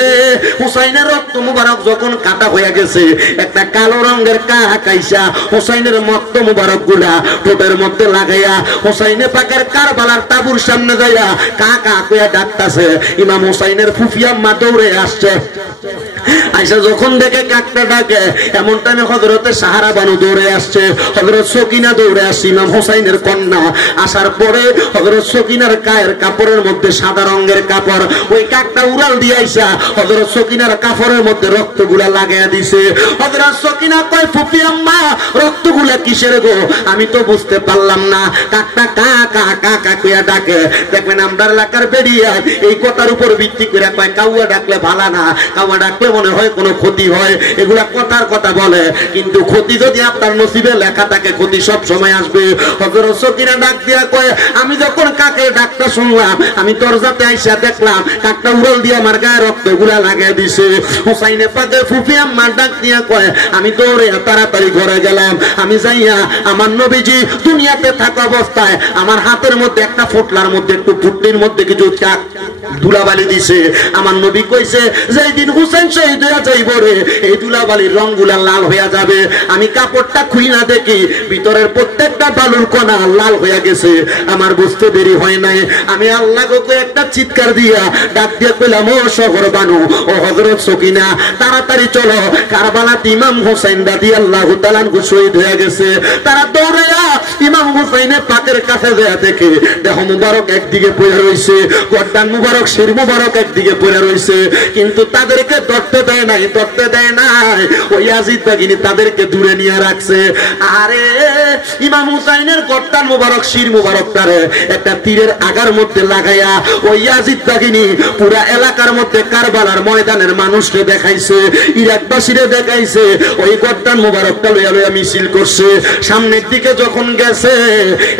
হুসাইনের রক্ত মুবারক যখন কাটা হয়ে গেছে একটা কালো রঙের কাইসা হুসাইনের রক্ত মুবারক গুলা ঠোঁটের মধ্যে লাগাইয়া হুসাইনে পাকের কারবালার তাবুর সামনে যাইয়া কা কা কইয়া ডাকতাছে। ইমাম হুসাইনের ফুফি আম্মা দৌড়ে আসছে, আইসা যখন দেখে কাকটা ডাকে এমন টাইমে হযরতে সাহারা বানু দৌড়ে আসছে, হযরত সকিনা দৌড়ে আসছে ইমাম হুসাইনের কন্যা। আসার পরে হযরত সকিনার গায়ের কাপড়ের মধ্যে সাদা রঙের কাপড়, ওই কাকটা উড়াল দিয়ে আইসা হযরত সকিনার কাপড়ের মধ্যে রক্তগুলা লাগাইয়া দিছে। হযরত সকিনা কয় ফুফি আম্মা রক্তগুলা কিসের গো? আমি তো বুঝতে পারলাম না। কাকটা কা কা কা কা কইয়া ডাকে। দেখবেন আমরা এলাকার বেরিয়ে এই কথার উপর ভিত্তি করে কয় কাউয়া ডাকলে ভালো না, কাউয়া ডাকলে মনে হয় কোনো ক্ষতি হয়, এগুলা কথার কথা বলে, কিন্তু ক্ষতি যদি আপনার নসিবে লেখা থাকে ক্ষতি সব সময় আসবে। হযরত সকিনা ডাক দিয়া কয় আমি যখন কাকের ডাকটা শুনলাম আমি দরজাতে আইসা দেখলাম কাকটা উড়াল দিয়ে আমার গায়ে রক্তগুলা লাগাই দিছে। হুসাইনে পাকের ফুফি আম্মা ডাক দিয়া কয় আমি দৌড়ে তাড়াতাড়ি ঘরে গেলাম। আমি যাইয়া আমার নবীজি দুনিয়াতে থাকা অবস্থায় আমার হাতের মধ্যে একটা ফোটলার মধ্যে একটু ফুটনির মধ্যে কিছু চাক ধুলাবালি দিছে। আমার নবী কইছে যেই দিন হুসাইন শহীদ হয়ে যাইব রে এই ধুলাবালির রংগুলা লাল হয়ে যাবে। আমি কাপড়টা খুইলা দেখি ভিতরের প্রত্যেকটা বালুর কণা লাল হয়ে গেছে। আমার বুঝতে দেরি হয় নাই, আমি আল্লাহকে একটা চিৎকার দিয়া ডাক দিয়ে কইলাম ও শহর বানু ও হযরত সকিনা তাড়াতাড়ি চলো, কারবালাতে ইমাম হুসাইন রাদিয়াল্লাহু তাআলা আনহু শহীদ হয়ে গেছে। তারা দৌড়াইয়া ইমাম হুসাইনের পাকের কাছে যায় দেখে দেহ মুবারক একদিকে পড়ে রইছে, গর্দান মুবারক শির মুবারক একদিকে পড়ে রইছে, কিন্তু তাদেরকে ধরতে দেয় নাই, ধরতে দেয় নাই। ওই ইয়াজিদ বাহিনী তাদেরকে দূরে নিয়ে রাখছে। আরে ইমাম হুসাইনের গর্দান মুবারক শির মুবারকটারে একটা তীরের আগার মধ্যে লাগাইয়া ওই ইয়াজিদ বাহিনী পুরা এলাকার মধ্যে কারবালার ময়দানের মানুষকে দেখাইছে, ইরাকবাসীরে দেখাইছে। ওই গর্দান মুবারকটা লইয়া লইয়া মিছিল করছে। সামনের দিকে যখন গেছে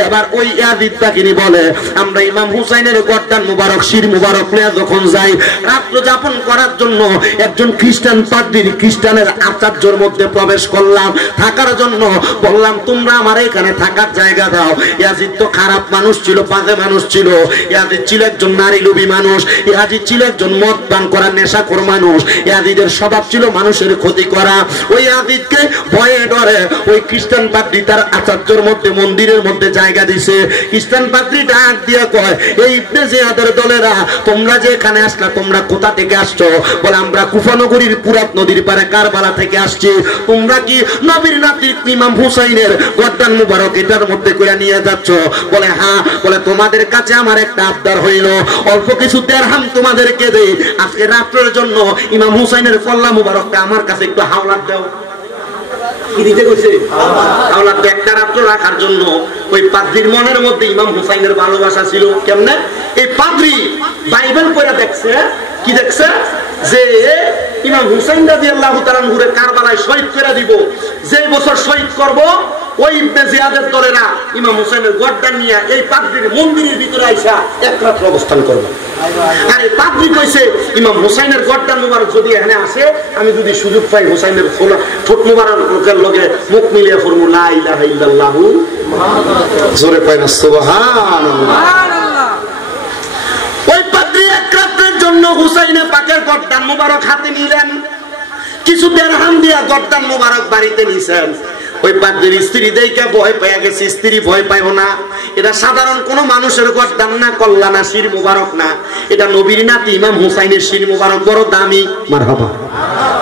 এবার ওই ইয়াজিদ বাহিনী বলে আমরা ইমাম হুসাইনের গর্দান মুবারক শির মুবারক লইয়া যখন যাই রাত্র যাপন করার জন্য একজন খ্রিস্টান পাদ্রীর খ্রিস্টানের আচার্যর মধ্যে প্রবেশ করলাম থাকার জন্য। বললাম তোমরা আমার এখানে থাকার জায়গা দাও। ইয়াজিদ তো খারাপ মানুষ ছিল, বাজে মানুষ ছিল। ইয়াজিদ ছিল একজন নারী লোভী মানুষ, ইয়াজিদ ছিল একজন মদ পান করা নেশাখোর মানুষ, ইয়াজিদের স্বভাব ছিল মানুষের ক্ষতি করা। ওই ইয়াজিদকে ভয়ে ডরে ওই খ্রিস্টান পাদ্রী তার আচার্যর মধ্যে মন্দিরের মধ্যে জায়গা দিছে। খ্রিস্টান পাদ্রী ডাক দিয়ে কয়, এই ইবনে জিয়াদের দলেরা তোমরা যে এখানে আসলা তোমরা কোথা থেকে আসছো? বলে আমরা কুফা নগরীর পুরাত নদীর পারে কারবালা থেকে আসছি। তোমরা কি নবীর নাতি ইমাম হুসাইনের গর্দান মুবারক এটার মধ্যে করে নিয়ে যাচ্ছ? বলে হ্যাঁ। বলে তোমাদের কাছে আমার একটা আবদার হইল, অল্প কিছু দিরহাম তোমাদেরকে দেই, আজকে রাত্রের জন্য ইমাম হুসাইনের কল্লা মুবারকটা আমার কাছে একটু হাওলাত দাও। কি দিতে কইছে? হাওলাত একটা রাত্র রাখার জন্য। ওই পাদ্রীর মনের মধ্যে ইমাম হুসাইনের ভালোবাসা ছিল। কেমনে? এই পাদ্রী বাইবেল পড়া দেখছে, কি দেখছে? যে ইমাম হুসাইন রাদিয়াল্লাহু তাআলা আনহুরে কারবালায় শহীদ করে দিব, যে বছর শহীদ করব ওই ইবনে জিয়াদের দলেরা ইমাম হুসাইনের গর্দান নিয়ে এই পাদ্রীর মন্দিরের ভিতরে আইসা এক রাত অবস্থান করবে। আর এই পাদ্রী কইছে ইমাম হুসাইনের গর্দান মুবারক যদি এখানে আসে, আমি যদি সুযোগ পাই হুসাইনের ঠোঁট মুবারকের লগে মুখ মিলিয়ে পড়ব লা ইলাহা ইল্লাল্লাহু মুহাম্মাদুর জোরে কয় না সুবহানাল্লাহ। ওই পাদ্রী এক রাতের জন্য হুসাইনের পাকের গর্দান মুবারক হাতে নিলেন, কিছু দিরহাম দিয়া গর্দান মুবারক বাড়িতে নিছেন। ওই পাদ্রীর স্ত্রী দেখে ভয় পেয়ে গেছে। স্ত্রী ভয় পাইও না, এটা সাধারণ কোন মানুষের গর্দান না, কল্লা না, শির মুবারক না, এটা নবীর নাতি ইমাম হুসাইনের শির মুবারক, বড় দামি। মারহাবা,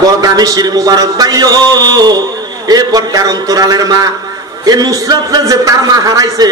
বড় দামি শির মুবারক। ভাইও এ পর্দার অন্তরালের মা, এ নুসরাত যে তার মা হারাইছে,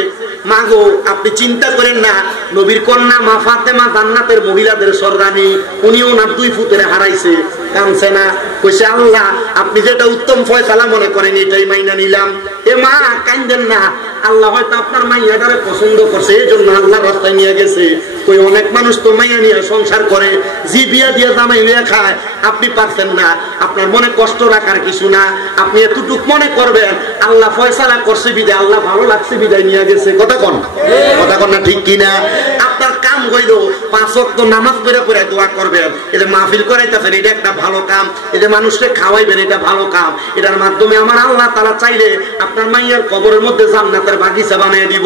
মা গো আপনি চিন্তা করেন না, নবীর কন্যা মা ফাতেমা জান্নাতের মহিলাদের সরদানি, উনিও না 2 ফুটের হারাইছে। কাঁদছে না, কইছে আল্লাহ আপনি যেটা উত্তম ফয়সালা মনে করেন এটাই মাইনা নিলাম। এ মা কাঁদেন না, আল্লাহ হয়তো আপনার মাইয়াটারে পছন্দ করছে, এই জন্য আল্লাহ রাস্তায় নিয়ে গেছে। কই অনেক মানুষ তো মাইয়া নিয়ে সংসার করে, জি বিয়া দিয়ে জামাই নিয়ে খায়, আপনি পারছেন না। আপনার মনে কষ্ট রাখার কিছু না, আপনি এতটুক মনে করবেন আল্লাহ ফয়সালা করছে বিদায়, আল্লাহ ভালো লাগছে বিদায় নিয়ে গেছে। কথা কন, কথা কন না ঠিক কিনা? আপনার কাম হইল 5 ওয়াক্ত নামাজ পড়ে পড়ে দোয়া করবেন, এটা মাহফিল করাইতেছেন, এটা একটা ভালো কাম, এটা মানুষকে খাওয়াইবেন, এটা ভালো কাম। এটার মাধ্যমে আমার আল্লাহ তাআলা চাইলে আপনার মাইয়ার কবরের মধ্যে জান্নাতের বাগিচা বানিয়ে দিব,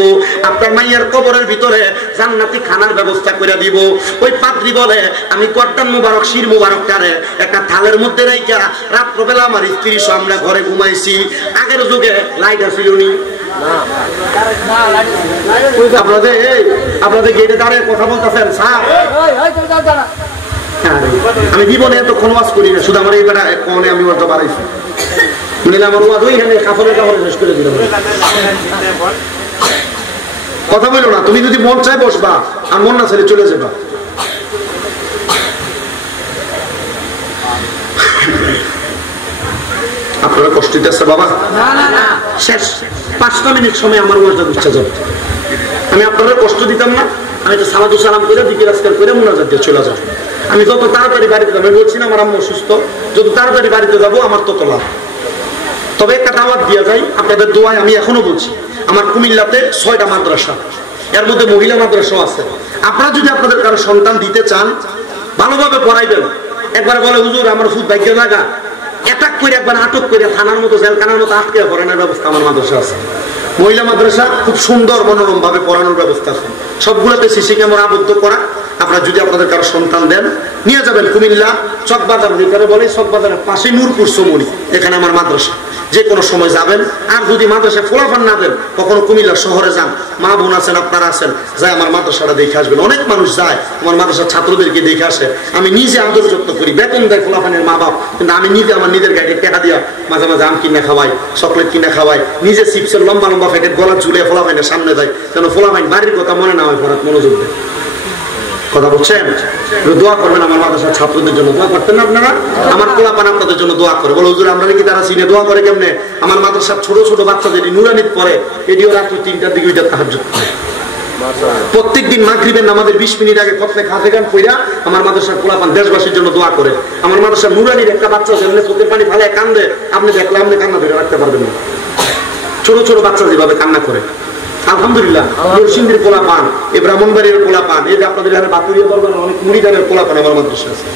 আপনার মাইয়ার কবরের ভিতরে জান্নাতি খানার ব্যবস্থা করে দিব। ওই পাদ্রী বলে আমি গর্দান মুবারক শির মুবারকটারে একটা থালের মধ্যে রাইখা রাত্রবেলা আমার স্ত্রীর সামনে ঘরে ঘুমাইছি। আগের যুগে লাইট ছিল নি? আপনাদের গেটে দাঁড়িয়ে কথা বলতেছেন স্যার? আমি জীবনে এত খনওয়াজ করি না, শুধু আমার এই বেটা কোনে আমি ওটা বাড়াইছি, নিলে আমার ওয়াজ ওইখানে কাপড়ের শেষ করে দিলাম। কথা বলো না, তুমি যদি মন চায় বসবা, আর মন না ছেড়ে চলে যাবা। আপনারা কষ্ট দিতেছে বাবা? শেষ 5টা মিনিট সময় আমার ওয়াজটা বুঝতে যাবে। আমি আপনারা কষ্ট দিতাম না, আমি তো সালাতু সালাম করে দিকে রাস্তার করে মুনাজাত দিয়ে চলে যাব। আমি যত তাড়াতাড়ি বাড়িতে যাবো, আমি বলছি না আমার আম্মু অসুস্থ, যত তাড়াতাড়ি বাড়িতে যাবো আমার তত লাভ। তবে একটা দাওয়াত দিয়ে যাই আপনাদের দোয়ায়, আমি এখনো বলছি আমার কুমিল্লাতে 6টা মাদ্রাসা, এর মধ্যে মহিলা মাদ্রাসাও আছে। আপনারা যদি আপনাদের কারো সন্তান দিতে চান, ভালোভাবে পড়াইবেন। একবার বলে হুজুর আমার ফুট ভাগ্য লাগা, অ্যাটাক করে একবার আটক করে থানার মতো জেলখানার মতো আটকে পড়ানোর ব্যবস্থা আমার মাদ্রাসা আছে। মহিলা মাদ্রাসা খুব সুন্দর মনোরম ভাবে পড়ানোর ব্যবস্থা আছে, সবগুলোতে সিসি ক্যামেরা আবদ্ধ করা। আপনারা যদি আপনাদের কারো সন্তান দেন, নিয়ে যাবেন কুমিল্লা চকবাজার, যেখানে বলে চকবাজারের পাশে নূরপুর সমরি, এখানে আমার মাদ্রাসা, যে কোনো সময় যাবেন। আর যদি মাদ্রাসায় ফলাফল না দেন, কখনো কুমিল্লা শহরে যান, মা বোন আছেন আপনারা আছেন, যাই আমার মাদ্রাসাটা দেখে আসবেন। অনেক মানুষ যায় আমার মাদ্রাসার ছাত্রদেরকে দেখে আসে। আমি নিজে আদর যত্ন করি, বেতন দেয় ফলাফানের মা বাপ, কিন্তু আমি নিজে আমার নিজের গাড়িতে টাকা দিয়া মাঝে মাঝে আম কিনে খাওয়াই, চকলেট কিনে খাওয়াই, নিজে চিপসের লম্বা লম্বা প্যাকেট গলা ঝুলে ফলাফাইনের সামনে যায়, যেন ফলাফাইন বাড়ির কথা মনে না হয়, পড়ার মনোযোগ দেয়। কথা বলছেন? দোয়া করবেন আমার মাদ্রাসার ছাত্রদের জন্য। দোয়া করতেন না আপনারা? আমার পোলাপান আপনাদের জন্য দোয়া করে। বলো হুজুর আমরা নাকি তারা চিনে দোয়া করে কেমনে? আমার মাদ্রাসার ছোট ছোট বাচ্চা যেটি নুরানিত পড়ে, এটিও রাত্রি 3টার দিকে ওইটা তাহাজ্জুদ করে। প্রত্যেকদিন মাগরিবের নামাজের 20 মিনিট আগে খতমে খাতে গান কইরা আমার মাদ্রাসার পোলাপান দেশবাসীর জন্য দোয়া করে। আমার মাদ্রাসার নুরানির একটা বাচ্চা যেমন চোখের পানি ফালায় কান্দে, আপনি দেখলে আপনি কান্না ধরে রাখতে পারবেন না। ছোট ছোট বাচ্চা যেভাবে কান্না করে, আলহামদুলিল্লাহ। নরসিংদীর পোলা পান, এই ব্রাহ্মণবাড়ির পোলা পান, এই যে আপনাদের এখানে বাতুরিয়া করবেন অনেক মুড়িদানের পোলা পান আমার মাদ্রাসা আছে।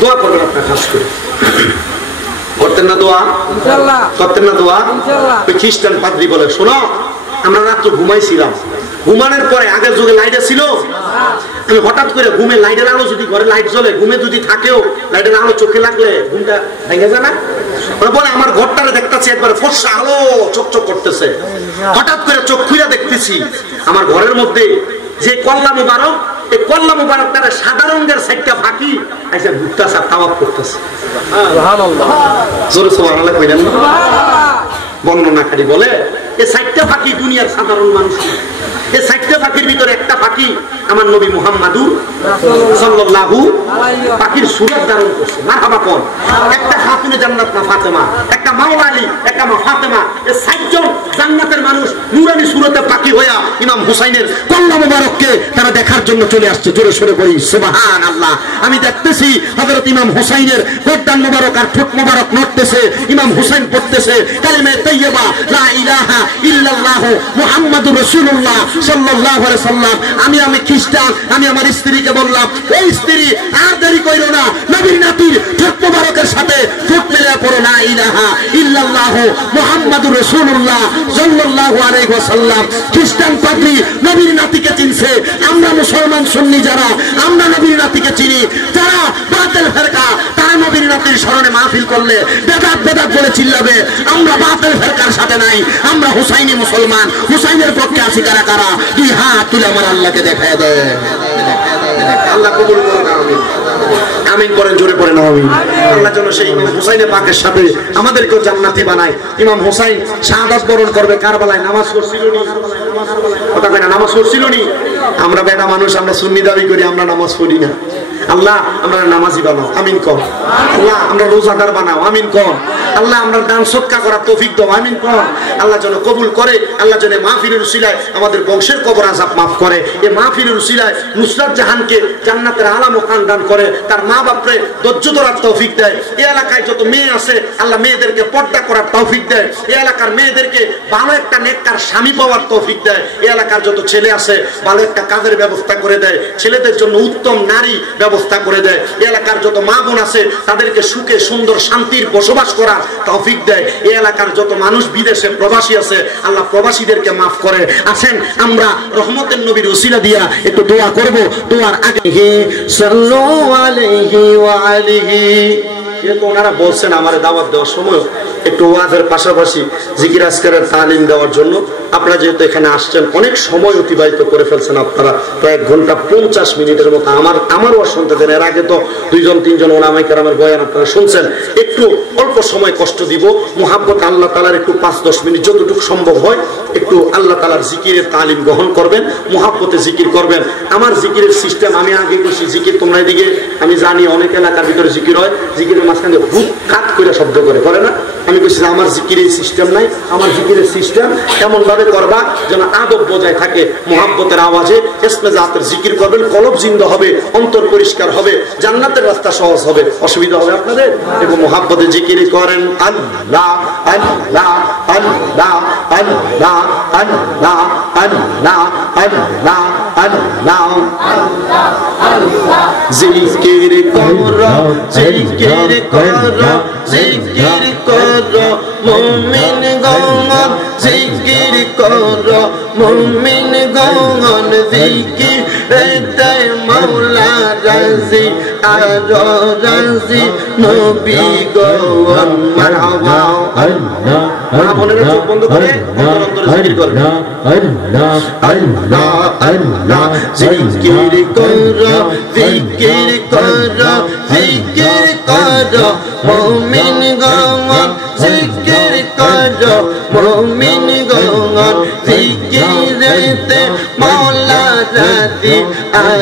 দোয়া করবেন আপনার খাস করে। করতেন না দোয়া? করতেন না দোয়া? ওই খ্রিস্টান পাদ্রী বলে শোনো, আমরা রাত্র ঘুমাইছিলাম, ঘুমানোর পরে আগের যুগে লাইটে ছিল, আমি হঠাৎ করে ঘুমে লাইটের আলো যদি ঘরে লাইট জ্বলে, ঘুমে যদি থাকেও লাইটের আলো চোখে লাগলে ঘুমটা ভেঙে যায় না? বলে আমার ঘরটারে দেখতেছি একবার ফর্সা আলো চকচক করতেছে, হঠাৎ করে চোখ খুলে দেখতেছি আমার ঘরের মধ্যে যে কল্লা মুবারক, এই কল্লা মুবারক তারা সাদা রঙের সাইডটা ফাঁকি আইসা ঘুরতেছে, তাওয়াফ করতেছে। জোরে সুবহানাল্লাহ কইলেন না? বর্ণনাকারী বলে এই সাইডটা ফাঁকি দুনিয়ার সাধারণ মানুষ, এই সাইডটা ফাঁকির ভিতরে একটা ফাঁকি আমার নবী মুহাম্মাদুর সাল্লাল্লাহু পাখির সুরত ধারণ করছে। মারহাবা কোন একটা খাতুনে জান্নাত না ফাতেমা, একটা মাওলা আলী, একটা মা ফাতেমা, এই সাতজন জান্নাতের মানুষ নূরানি সুরতে পাখি হইয়া ইমাম হুসাইনের কল্লা মুবারককে তারা দেখার জন্য চলে আসছে। জোরে সরে বলি সুবহানাল্লাহ। আমি দেখতেছি হযরত ইমাম হুসাইনের গর্দান মুবারক আর ঠোঁট মুবারক নড়তেছে, ইমাম হুসাইন পড়তেছে কালিমে তাইয়্যিবা লা ইলাহা ইল্লাল্লাহু মুহাম্মাদুর রাসূলুল্লাহ সাল্লাল্লাহু আলাইহি সাল্লাম। আমি খ্রিস্টান, আমি আমার স্ত্রীকে বললাম, এই স্ত্রী আর দেরি কইরো না, নবীর নাতির ঠোঁট মুবারকের সাথে ঠোঁট মেলে পড়ো লা ইলাহা ইল্লাল্লাহু মুহাম্মাদুর রাসূলুল্লাহ সাল্লাল্লাহু আলাইহি ওয়াসাল্লাম। খ্রিস্টান পাদ্রী নবীর নাতিকে চিনছে, আমরা মুসলমান সুন্নি যারা আমরা নবীর নাতিকে চিনি। যারা বাতিল ফেরকা তারা নবীর নাতির স্মরণে মাহফিল করলে বেদাত বেদাত বলে চিল্লাবে। আমরা বাতিল ফেরকার সাথে নাই, আমরা হুসাইনি মুসলমান। হুসাইনের পক্ষে আছি কারা কারা? দুই হাত তুলে আমার আল্লাহকে দেখায় দেয়। আল্লাহ কবুল করুন, আমিন আমিন করেন, জোরে পড়েন আমিন। আল্লাহ যেন সেই ইমাম হুসাইনের পাকের সাথে আমাদেরকেও জান্নাতি বানায়। ইমাম হুসাইন শাহাদাত বরণ করবে কারবালায়, নামাজ পড়ছিল নি? কথা কয় না, নামাজ পড়ছিল নি? আমরা বেদা মানুষ, আমরা সুন্নি দাবি করি, আমরা নামাজ পড়ি না। আল্লাহ আমরা নামাজি বানাও, আমিন কর। আল্লাহ আমরা রোজাদার বানাও, আমিন কর। আল্লাহ আমরা দান সদকা করার তৌফিক দাও, আমিন কর। আল্লাহ যেন কবুল করে, আল্লাহ যেন মাহফিলের উসিলায় আমাদের বংশের কবর আযাব মাফ করে। এই মাহফিলের উসিলায় নুসরাত জাহানকে জান্নাতের আলা মাকাম দান করে, তার মা বাপরে ধৈর্য ধরার তৌফিক দেয়। এই এলাকায় যত মেয়ে আছে আল্লাহ মেয়েদেরকে পর্দা করার তৌফিক দেয়। এই এলাকার মেয়েদেরকে ভালো একটা নেককার স্বামী পাওয়ার তৌফিক দেয়। এই এলাকার যত ছেলে আছে ভালো একটা কাজের ব্যবস্থা করে দেয়, ছেলেদের জন্য উত্তম নারী ব্যবস্থা করে দেয়। এই এলাকার যত মা বোন আছে তাদেরকে সুখে সুন্দর শান্তির বসবাস করার তৌফিক দেয়। এই এলাকার যত মানুষ বিদেশে প্রবাসী আছে আল্লাহ প্রবাসীদেরকে মাফ করে। আসেন আমরা রহমতের নবীর উসিলা দিয়া একটু দোয়া করব। দোয়ার আগে সাল্লু আলাইহি ওয়া আলিহি, যেহেতু ওনারা বলছেন আমার দাওয়াত দেওয়ার সময় একটু ওয়াজের পাশাপাশি জিকির আজকারের তালিম দেওয়ার জন্য, আপনারা যেহেতু এখানে আসছেন অনেক সময় অতিবাহিত করে ফেলছেন, আপনারা প্রায় 1 ঘন্টা 50 মিনিটের মতো আমার ওয়াজ শুনতে দেন। এর আগে তো 2-3 ওলামায়ে কেরামের বয়ান আপনারা শুনছেন। একটু অল্প সময় কষ্ট দিব, মুহাব্বত আল্লাহ তাআলার একটু 5-10 মিনিট যতটুকু সম্ভব হয় একটু আল্লাহ তাআলার জিকিরের তালিম গ্রহণ করবেন, মুহাব্বতে জিকির করবেন। আমার জিকিরের সিস্টেম আমি আগে করছি, জিকির তোমরা এদিকে আমি জানি অনেক এলাকার ভিতরে জিকির হয়, জিকিরের মাঝখানে হুক কাট করে শব্দ করে না। আমি বলছি আমার জিকিরের সিস্টেম নাই, আমার জিকিরের সিস্টেম এমন ভাবে করবা যেন আদব বজায় থাকে। মুহাব্বতের আওয়াজে ইসমে জাতের জিকির করবেন, কলব জিন্দা হবে, অন্তর পরিষ্কার হবে, জান্নাতের রাস্তা সহজ হবে। অসুবিধা হবে আপনাদের? এবং মুহাব্বতে জিকির করেন আল্লাহ আল্লাহ আল্লাহ আল্লাহ আল্লাহ আল্লাহ আল্লাহ আল্লাহ জিকির করো জিকির করো জিকির করো মুমিন গণ, জিকির করো মুমিন গণ, জিকিরেতে মাওলা রাজি আর রাজি নবী গণ। মারহাবা আল্লাহ বোনেরা চোখ বন্ধ করে অন্তরে জিকির করবেন আল্লাহ আল্লাহ আল্লাহ জিকির করো জিকির করো জিকির করো মুমিন গণ, জিকির করো মুমিন গণ, জিকিরেতে মাওলা রাজি আর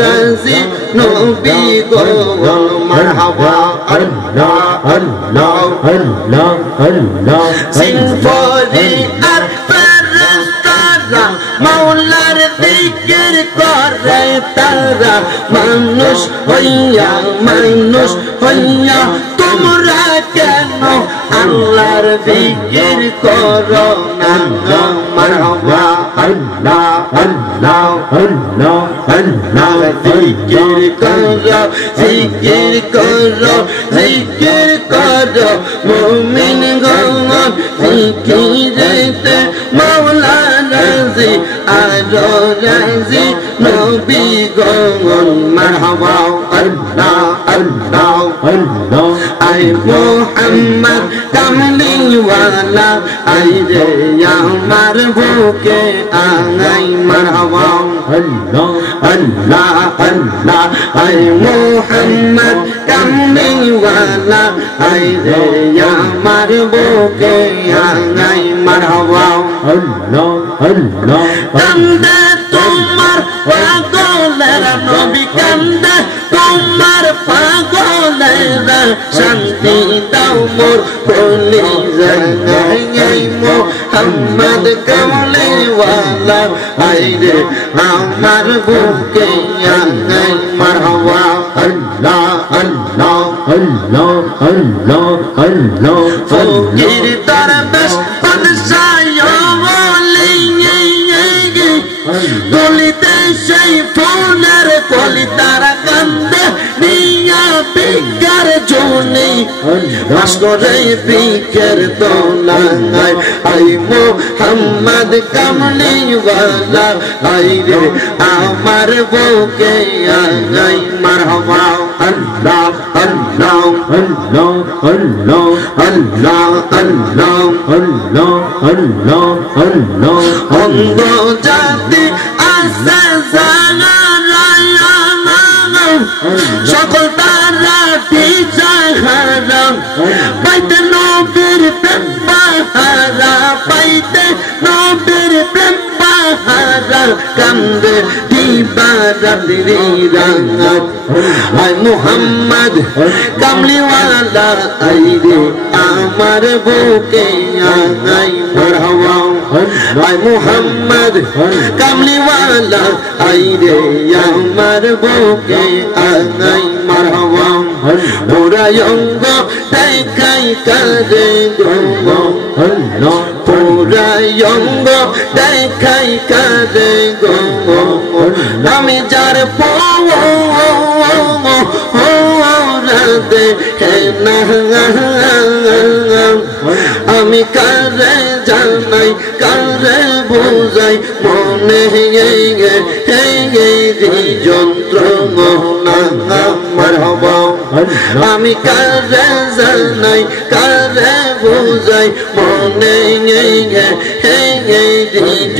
রাজি নবী গণ। মারহাবা আল্লাহ আল্লাহ আল্লাহ আল্লাহ সিনফরি আর ফেরেশতারা মাওলার জিকির করে তারা, মানুষ হইয়া তোমরা কেন আল্লাহর জিকির করো না? মারহাবা আল্লাহ আল্লাহ আল্লাহ আল্লাহ জিকির করো জিকির করো জিকির করো মুমিন গণ, জিকিরেতে মাওলা রাজি আর রাজি নবী গণ। মারহাবা আল্লাহ আল্লাহ আল্লাহ আই মোহাম্মদ কামলিওয়ালা আই রে আমার বুকে আই মারহাবা আল্লাহ আল্লাহ আল্লাহ আই মোহাম্মদ কামলিওয়ালা আই রে আমার বুকে আই মারহাবা আল্লাহ আল্লাহ কান্দে তোমার পাগলের নবী কান্দে তোমার পাগলের শান্তি দাও মোর কলি জাগাই মোহাম্মদ কামলিওয়ালা আই রে আমার বুকে আই মারহাবা আল্লাহ আল্লাহ আল্লাহ আল্লাহ আল্লাহ ফকির দরবেশ বাদশাহ ওলি গলিতে সেই ফুলের কলি তারা কান্দে নিয়া বিকার জনি ভাস্করে বিকের দোলায় আই মোহাম্মদ কামলিওয়ালা আই রে আমার বুকে আই মারহাবা আল্লাহ আল্লাহ আল্লাহ আল্লাহ আল্লাহ আল্লাহ আল্লাহ আল্লাহ আল্লাহ অন্ধ জাতি আসে জানা সকল তারা দিশাহারা পাইতে নবীর প্রেম বাহারা পাইতে নবীর প্রেম বাহারা কান্দে দিবারাত্রি রাত আই মোহাম্মদ কামলিওয়ালা আই রে আমার বুকে আই মারহাবা আই মোহাম্মদ কামলিওয়ালা আই রে আমার বুকে আই মারহাবা পুরায়ঙ্গ দেখাই কারে গো পুরায়ঙ্গ দেখাই কারে গো আমি যার দে না আমি কারে জানাই কারে বুঝাই মনে যন্ত্রণা মারহাবা আমি কারে জানাই কারে বুঝাই মনে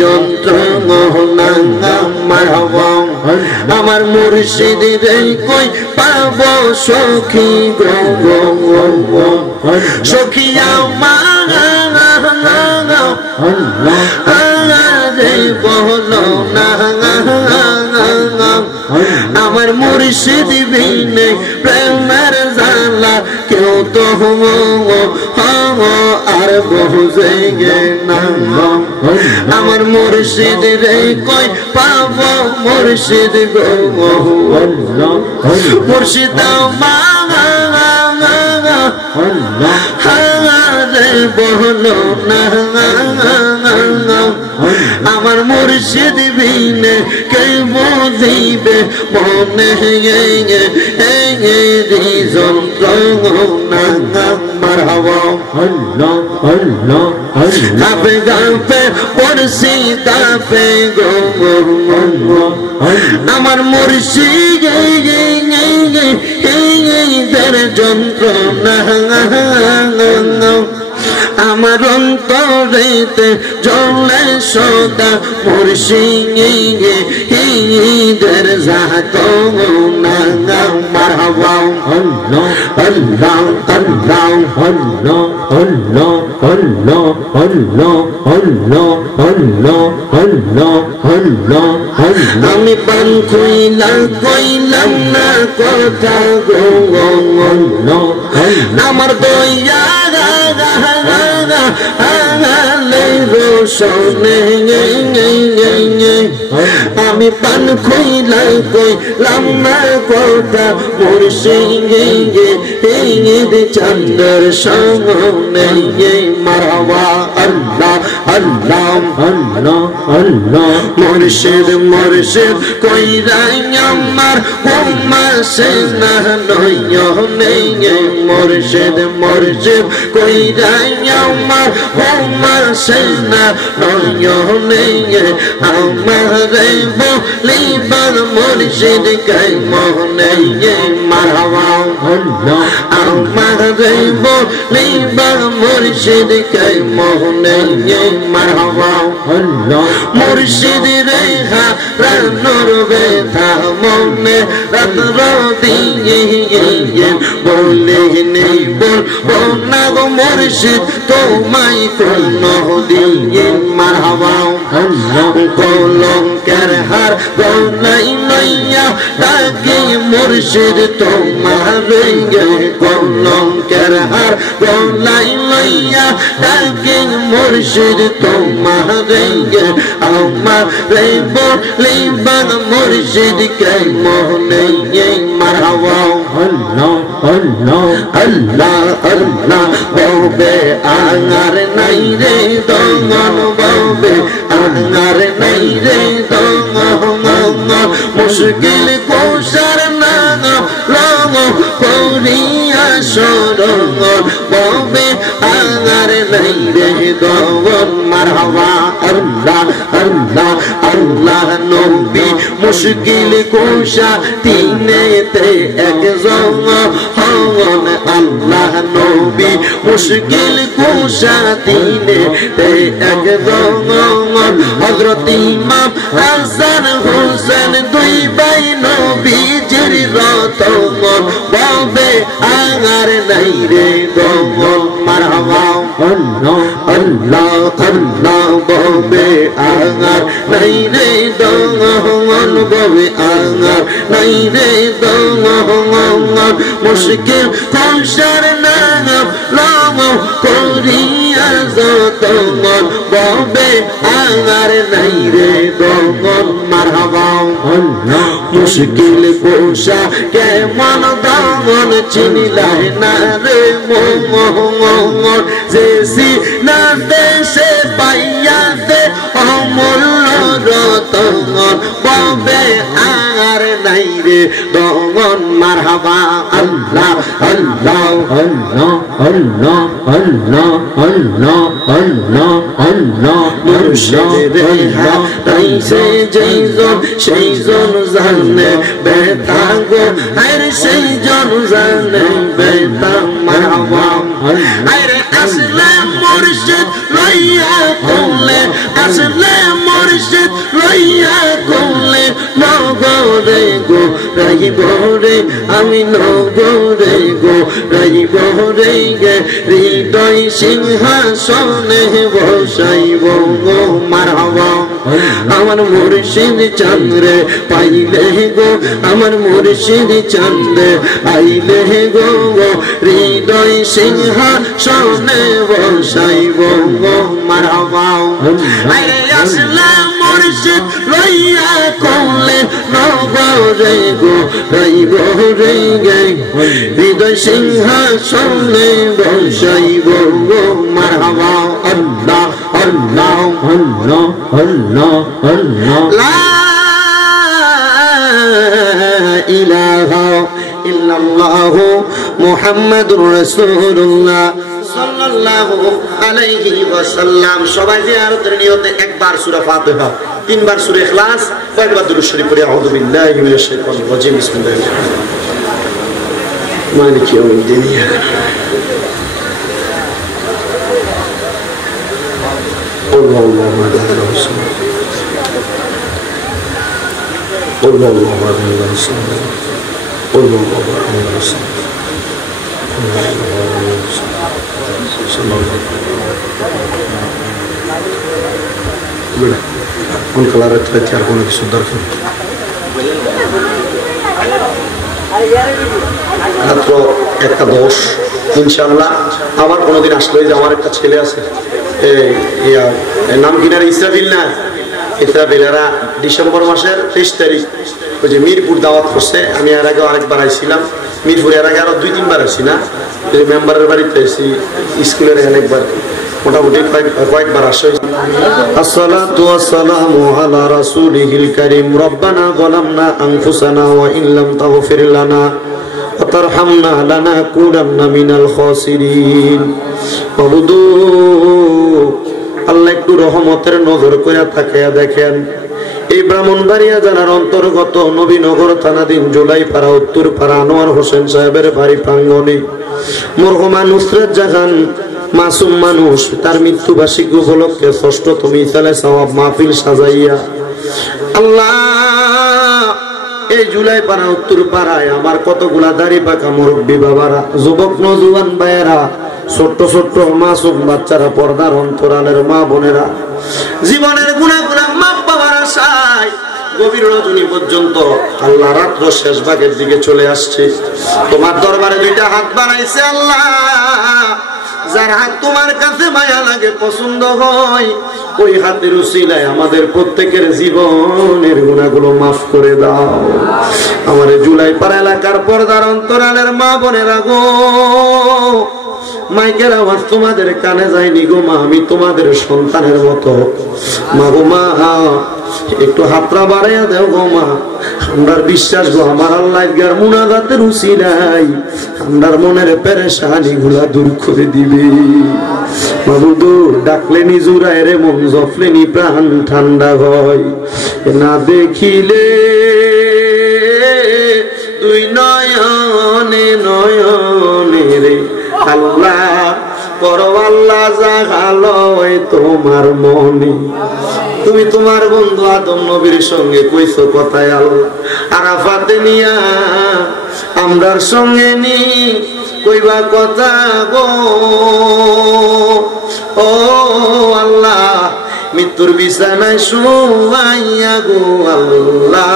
যন্ত্রণা মারহাবা আমার মুর্শিদ রে কই পাবো সখী গো সখী আমার রে বলো না আমার মুর্শিদ বিনে প্রেমের জালা কেউ তো আর বুঝে না আমার মুর্শিদ রে কই পাবো মুর্শিদ গো মুর্শিদ রে বলো না আমার মুর্শিদ বিনে কে বুঝিবে মনে যন্ত্রণা মারহাবা আল্লাহ আল্লাহ গাপে গাপে পড়ছি গাপে গো আমার মুর্শিদ যন্ত্রণা আমার অন্তরেতে জ্বলে সদা মুর্শিদের জাত না মারহাবা আল্লাহ আল্লাহ আল্লাহ আল্লাহ আল্লাহ আল্লাহ আল্লাহ আল্লাহ আল্লাহ আল্লাহ আল্লাহ আমি পান কইলাম না কথা গো আমার দয়া আমি পান কইলাম না কথা মুর্শিদ চন্দ্র সামনে মারহাবা আল্লাহ আল্লাহ আল্লাহ আল্লাহ মুর্শিদ মুর্শিদ কইরাই আমার হুম্মা সেনা নয়নে মুর্শিদ মুর্শিদ কইরাই আমার হুম্মা সেনা নয়নে আমারে বলিবার মুর্শিদ কে মোহনে মারহাবা আমারে বলিবা মুর্শিদ কে মোহনে মারহাবা মুর্শিদ রে হারানোর ব্যথা মনে রাত্র দিয়ে বলে নেই বলবো না গো মুর্শিদ তোমায় কোনদিন মারহাবা কলঙ্কের হার গলাই লইয়া ডাকে মুর্শিদ তোমারে কলঙ্কের হার গলাই লইয়া ডাকে মুর্শিদ তোমারে আমারে বলিবা মুর্শিদ কে মোহনে মারহাবা আল্লাহ আল্লাহ আল্লাহ ববে আঙার নাই রে দঙ্গন ববে আঙার নাই রে দঙ্গন মুশকিল কোশার নাগ লঙ্গ করিয়া সরঙ্গ ববে আঙার নাই রে দঙ্গন মারহাবা আল্লাহ আল্লাহ আল্লাহ নবী মুশকিল কোশা তিনেতে একজন হন আল্লাহ নবী মুশকিল কোশা তিনেতে একজন হযরত ইমাম হাসান হোসেন দুই ভাই নবীজির রতন ববে আঙার নাই রে দঙ্গল মারহাবা আল্লাহ আল্লাহ আল্লাহ ববে আঙার নাই রে দঙ্গল ববে আঙার নাই রে দঙ্গল মুশকিল কোশার নাম লম করিয়া যতন ববে আঙার নাই রে দঙ্গল মারহাবা মুশকিল কোশা কেমন দঙ্গল চিনিলাই না রে মোহন যে সিনাতে সে পাইয়াতে অমূল্য রতন ববে আঙার নাই রে দঙ্গল মারহাবা আল্লাহ আল্লাহ আল্লাহ আল্লাহ আল্লাহ আল্লাহ আল্লাহ আল্লাহ মুর্শিদ রে তাই সে যেইজন সেইজন জানে বেতা গো আর সেইজন জানে বেতা মারহাবা আরে আসলে মুর্শিদ লইয়া কোলে আসলে মুর্শিদ লইয়া কোলে নগরে গো রাইব রে আমি নগরে গো রাইব রে গে হৃদয় সিংহাসনে বসাইব গো মারহাবা আমার মুর্শিদ চন্দ্রে পাইলে গো আমার মুর্শিদ চন্দ্রে আইলে গো হৃদয় সিংহাসনে বসাইব গো মারহাবা আরে আসলে মুর্শিদ লইয়া কোলে নগরে গো রাইব রে গে হৃদয় সিংহাসনে বসাইব গো মারহাবা আল্লাহ আল্লাহ আল্লাহ আল্লাহ আল্লাহ লা ইলাহা ইল্লাল্লাহ মুহাম্মাদুর রাসূলুল্লাহ সাল্লাল্লাহু আলাইহি ওয়াসাল্লাম। সবাই জিয়ারতের নিয়তে একবার সূরা ফাতিহা, তিনবার সূরা ইখলাস, কয়েকবার দুরূদ শরীফ পড়ে আউযু বিল্লাহি মিনাশ শাইতানির রাজীম বিসমিল্লাহির রহমানির রহিম মালিকি ইয়াউমিদ্দিন قل هو الله احد الله الصمد قل هو الله احد الله الصمد قل هو الله احد الله الصمد قل هو الله احد الله الصمد صلى الله عليه وسلم কোন কালারের থেকে আর কোনো কিছু দরকার মাত্র একটা দোষ ইনশাআল্লাহ। আবার কোনোদিন আসলে যে আমার একটা ছেলে আছে নাম কিনার ইসরাফিল না, ইসরাফিলেরা ডিসেম্বর মাসের 23 তারিখ ওই যে মিরপুর দাওয়াত করছে। আমি এর আগে আরেকবার আইছিলাম মিরপুর, এর আগে আরো 2-3 বার আসি না, মেম্বারের বাড়িতে এসেছি, স্কুলের অনেকবার, মোটামুটি কয়েকবার আসে। আসসালাতু ওয়াসসালামু আলা রাসূলিল কারীম রব্বানা যালামনা আনফুসানা ওয়া ইন লাম তাগফির লানা ওয়া তারহামনা লানাকুনান্না মিনাল খাসিরিন। আল্লাহ একটু রহমতের নজর করে তাকিয়ে দেখেন, ব্রাহ্মণবাড়িয়া জেলার অন্তর্গত নবীনগর থানাধীন জুলাইপাড়া উত্তরপাড়া আনোয়ার হোসেন সাহেবের বাড়ি প্রাঙ্গণে মরহুমা নুসরাত জাহান মাসুম মানুষ তার মৃত্যুবার্ষিকী উপলক্ষে ৬ষ্ঠতম ইসালে সওয়াব মাহফিল সাজাইয়া আল্লাহ এই জুলাইপাড়া উত্তরপাড়ায় আমার কতগুলা দাড়ি পাকা মুরব্বী বাবারা, যুবক নজওয়ান ভাইয়েরা, ছোট্ট ছোট্ট মাসুম বাচ্চারা, পর্দার অন্তরালের মা বোনেরা, জীবনের গুনাহগুলো মাপ পাওয়ার আশায় গভীর রজনী পর্যন্ত আল্লাহ রাত্র শেষ ভাগের দিকে চলে আসছে। তোমার দরবারে দুইটা হাত বাড়াইছে আল্লাহ, যার হাত তোমার কাছে মায়া লাগে, পছন্দ হয়, ওই হাতের উসিলায় আমাদের প্রত্যেকের জীবনের গুনাহগুলো মাফ করে দাও। আমার জুলাইপাড়া এলাকার পর্দার অন্তরালের মা বোনেরা গো, মাইকের আওয়াজ তোমাদের কানে যায়নি গো মা, আমি তোমাদের সন্তানের মতো মা গো মা, একটু হাতরা বাড়াইয়া দেও গো মা। আমরার বিশ্বাস গো আমার আল্লাহ গার মুনাজাতের উসিলাই আমরার মনের পেরেশানি গুলা দূর করে দিবে। বাবুদু ডাকলে নিজুরায় রে মন জফলেনি প্রাণ ঠান্ডা হয়, না দেখিলে দুই নয়নে নয়নে রে আল্লাহ করো আল্লাহ জাগালয় তোমার মনে। তুমি তোমার বন্ধু আদম নবীর সঙ্গে কইছো কথায় আল্লাহ আরাফাতে নিয়া আমরার সঙ্গে নি কইবা কথা গো। ও আল্লাহ মৃত্যুর বিছানায় শুয়াইয়া গো আল্লাহ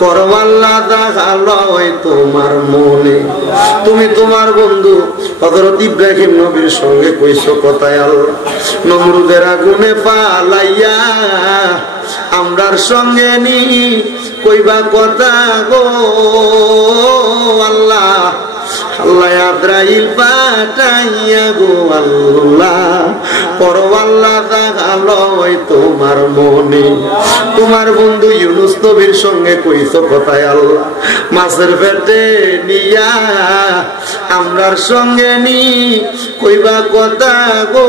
করো আল্লাহ জাগালয় তোমার মনে। তুমি তোমার বন্ধু হযরত ইব্রাহিম নবীর সঙ্গে কইছো কথায় আল্লাহ নমরুদের আগুনে পালাইয়া আমরার সঙ্গে নি কইবা কথা গো আল্লাহ। আল্লাহ আদ্রাইল পাঠাইয়া গো আল্লাহ করো আল্লাহ জাগালয় তোমার মনে। তোমার বন্ধু ইউনুস নবীর সঙ্গে কইছো কথায় আল্লাহ মাছের পেটে নিয়া আমরার সঙ্গে নি কইবা কথা গো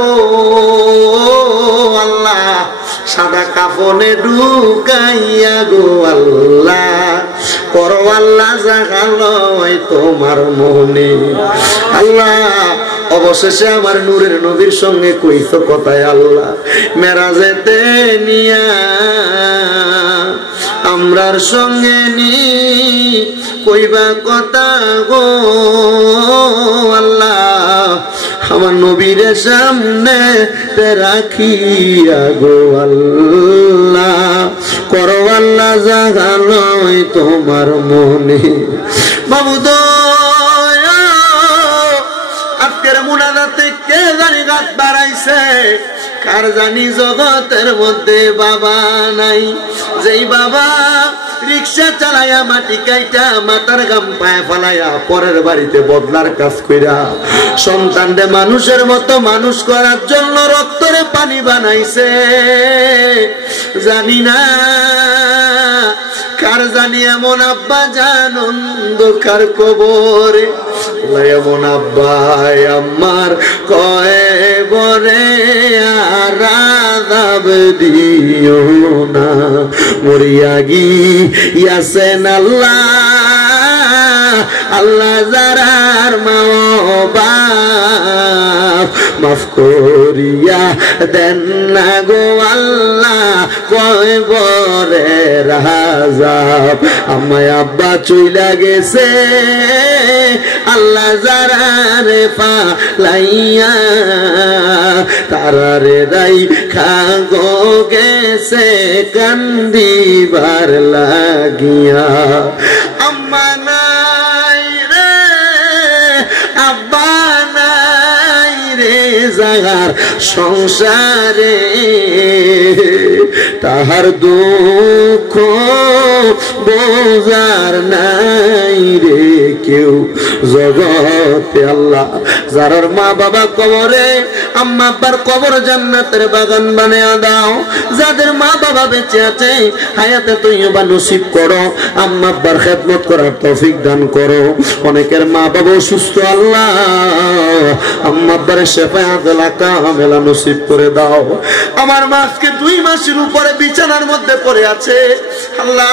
আল্লাহ সাদা কাফনে ঢুকাইয়া গো আল্লাহ করো আল্লাহ জাগালয় তোমার মনে। আল্লাহ অবশেষে আমার নূরের নবীর সঙ্গে কইছো কথায় আল্লাহ মেরাজেতে নিয়া আমরার সঙ্গে নি কইবা কথা গো আল্লাহ আমার নবীর সামনে রাখিয়া গো আল্লাহ করো আল্লাহ জাগালয় তোমার মনে। বাবু দয়া আজকের মুনাজাতে কে জানি রাত বাড়াইছে, কার জানি জগতের মধ্যে বাবা নাই, যেই বাবা রিক্সা চালাইয়া মাটি কাইটা মাথার গাম পায়ে ফালাইয়া পরের বাড়িতে বদলার কাজ কইরা সন্তানরে মানুষের মতো মানুষ করার জন্য রক্তরে পানি বানাইছে। জানি না কার জানি এমন আব্বা জান অন্ধকার কবরে, এমন আব্বাই আমার কয়ে বরে আর আযাব দিও না, মরিয়া গিয়াছেন আল্লাহ আল্লাহ যারার মা বাপ মাফ করিয়া দেন না গো আল্লাহ কয় বরে রাজাব। আমায় আব্বা চইলা গেছে আল্লাহ যারারে পালাইয়া তারারে রাই খাগো গেছে কান্দিবার লাগিয়া। আম্মা নাই রে আব্বা নাই রে যার সংসারে তাহার দুঃখ বোঝার নাই রে কেউ জগতে। আল্লাহ যার মা বাবা কবরে আম্মা আব্বার কবর জান্নাতের বাগান বানিয়ে দাও। যাদের মা বাবা বেঁচে আছে হায়াতে তৈয়বা নসিব করো। আম্মা আব্বার খেদমত করার তৌফিক দান করো। অনেকের মা বাবা অসুস্থ, আল্লাহ আম্মা আব্বার শেফায়াতুল কামেলা নসিব করে দাও। আমার মা আজকে 2 মাসের উপরে বিছানার মধ্যে পড়ে আছে। আল্লাহ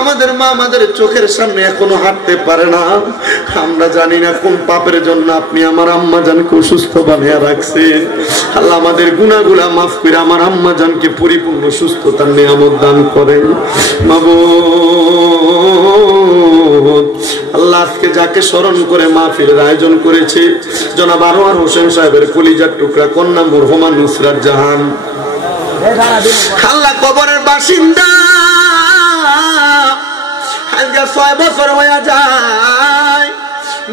আমাদের মা আমাদের চোখের সামনে এখনো হাঁটতে পারে না। আমরা জানি না কোন পাপের জন্য আপনি আমার আম্মা জানকে অসুস্থ বানিয়ে রাখছেন। আল্লাহ আমাদের গুনাহগুলা মাফ করে আমার আম্মা জানকে পরিপূর্ণ সুস্থতার নিয়ামত দান করেন। মাবুদ আল্লাহ আজকে যাকে স্মরণ করে মাহফিলের আয়োজন করেছে জনাব আনোয়ার হোসেন সাহেবের কলিজার টুকরা কন্যা মরহুমা নুসরাত জাহান, আল্লাহ কবরের বাসিন্দা, আজকে 6 বছর হয়ে যায়।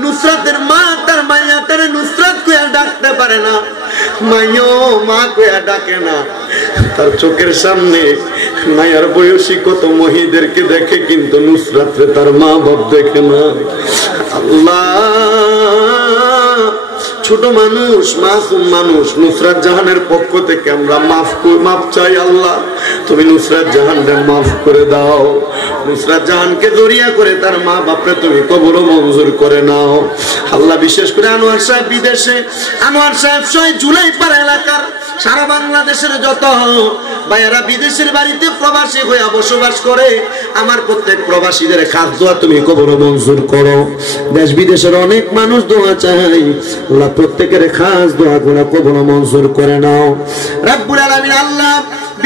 নুসরাতের মা তার মাইয়া তার নুসরাত কইয়া ডাকতে পারে না, মাইও মা কইয়া ডাকে না। তার চোখের সামনে মায়ের বয়সী কত মহিদেরকে দেখে, কিন্তু নুসরাতরে তার মা বাপ দেখে না। আল্লাহ ছোট মানুষ, মাসুম মানুষ, নুসরাত জাহানের পক্ষ থেকে আমরা মাফ চাই। আল্লাহ তুমি নুসরাত জাহানকে মাফ করে দাও। নুসরাত জাহানকে জড়িয়া করে তার মা বাপরে তুমি কবর মঞ্জুর করে নাও। আল্লাহ বিশেষ করে আনোয়ার সাহেব বিদেশে, আনোয়ার সাহেব সহ জুলাইপাড়া এলাকার সারা বাংলাদেশের যত ভাইয়েরা বিদেশের বাড়িতে প্রবাসী হয়ে বসবাস করে, আমার প্রত্যেক প্রবাসীদের খাস দোয়া তুমি কবর মঞ্জুর করো। দেশ বিদেশের অনেক মানুষ দোয়া চাই, আল্লাহ প্রত্যেকের খাস দোয়া গুলো কবর মঞ্জুর করে নাও রব্বুল আলামিন। আল্লাহ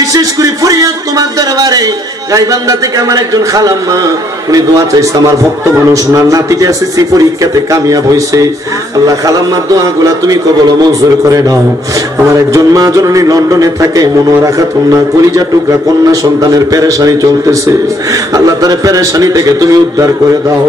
বিশেষ করে ফরিয়াদ তোমার দরবারে, গাইবান্ধা থেকে আমার একজন খালাম্মা, উনি দোয়া চাইছে। আমার ভক্ত মানুষ, ওনার নাতিটা এসএসসি পরীক্ষাতে কামিয়াব হয়েছে। আল্লাহ খালাম্মার দোয়াগুলা তুমি কবুল মঞ্জুর করে নাও। আমার একজন মা জননী লন্ডনে থাকে, মনোয়ারা খাতুন, না কলিজা টুকরা কন্যা সন্তানের পেরেশানি চলতেছে। আল্লাহ তার পেরেশানি থেকে তুমি উদ্ধার করে দাও।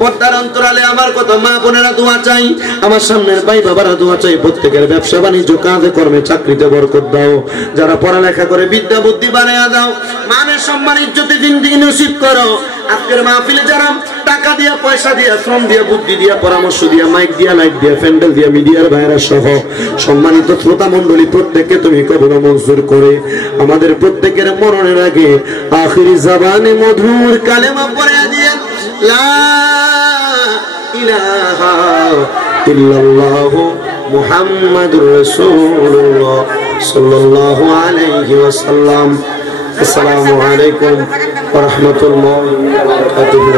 পর্দার অন্তরালে আমার কত মা বোনেরা দোয়া চাই, আমার সামনের ভাই বাবারা দোয়া চাই। প্রত্যেকের ব্যবসা বাণিজ্য কাজে কর্মে চাকরিতে বরকত দাও। যারা পড়ালেখা করে বিদ্যা বুদ্ধি বানায়া দাও। মানের সম্মান ইজ্জতে জিন্দেগি নসিব করো। আজকের মাহফিলে যারা টাকা দিয়া, পয়সা দিয়া, শ্রম দিয়া, বুদ্ধি দিয়া, পরামর্শ দিয়া, মাইক দিয়া, লাইট দিয়া, প্যান্ডেল দিয়া, মিডিয়ার ভাইরা সহ সম্মানিত শ্রোতা মণ্ডলী প্রত্যেককে তুমি কবুল মঞ্জুর করে আমাদের প্রত্যেকের মরণের আগে আখিরি জবানে মধুর কালেমা পড়ে দিয়ে লা ইলাহা ইল্লাল্লাহ মুহাম্মাদুর রাসূলুল্লাহ সাল্লাল্লাহু আলাইহি ওয়াসাল্লাম। আসসালামু আলাইকুম ওয়া রাহমাতুল্লাহি ওয়া বারাকাতুহু।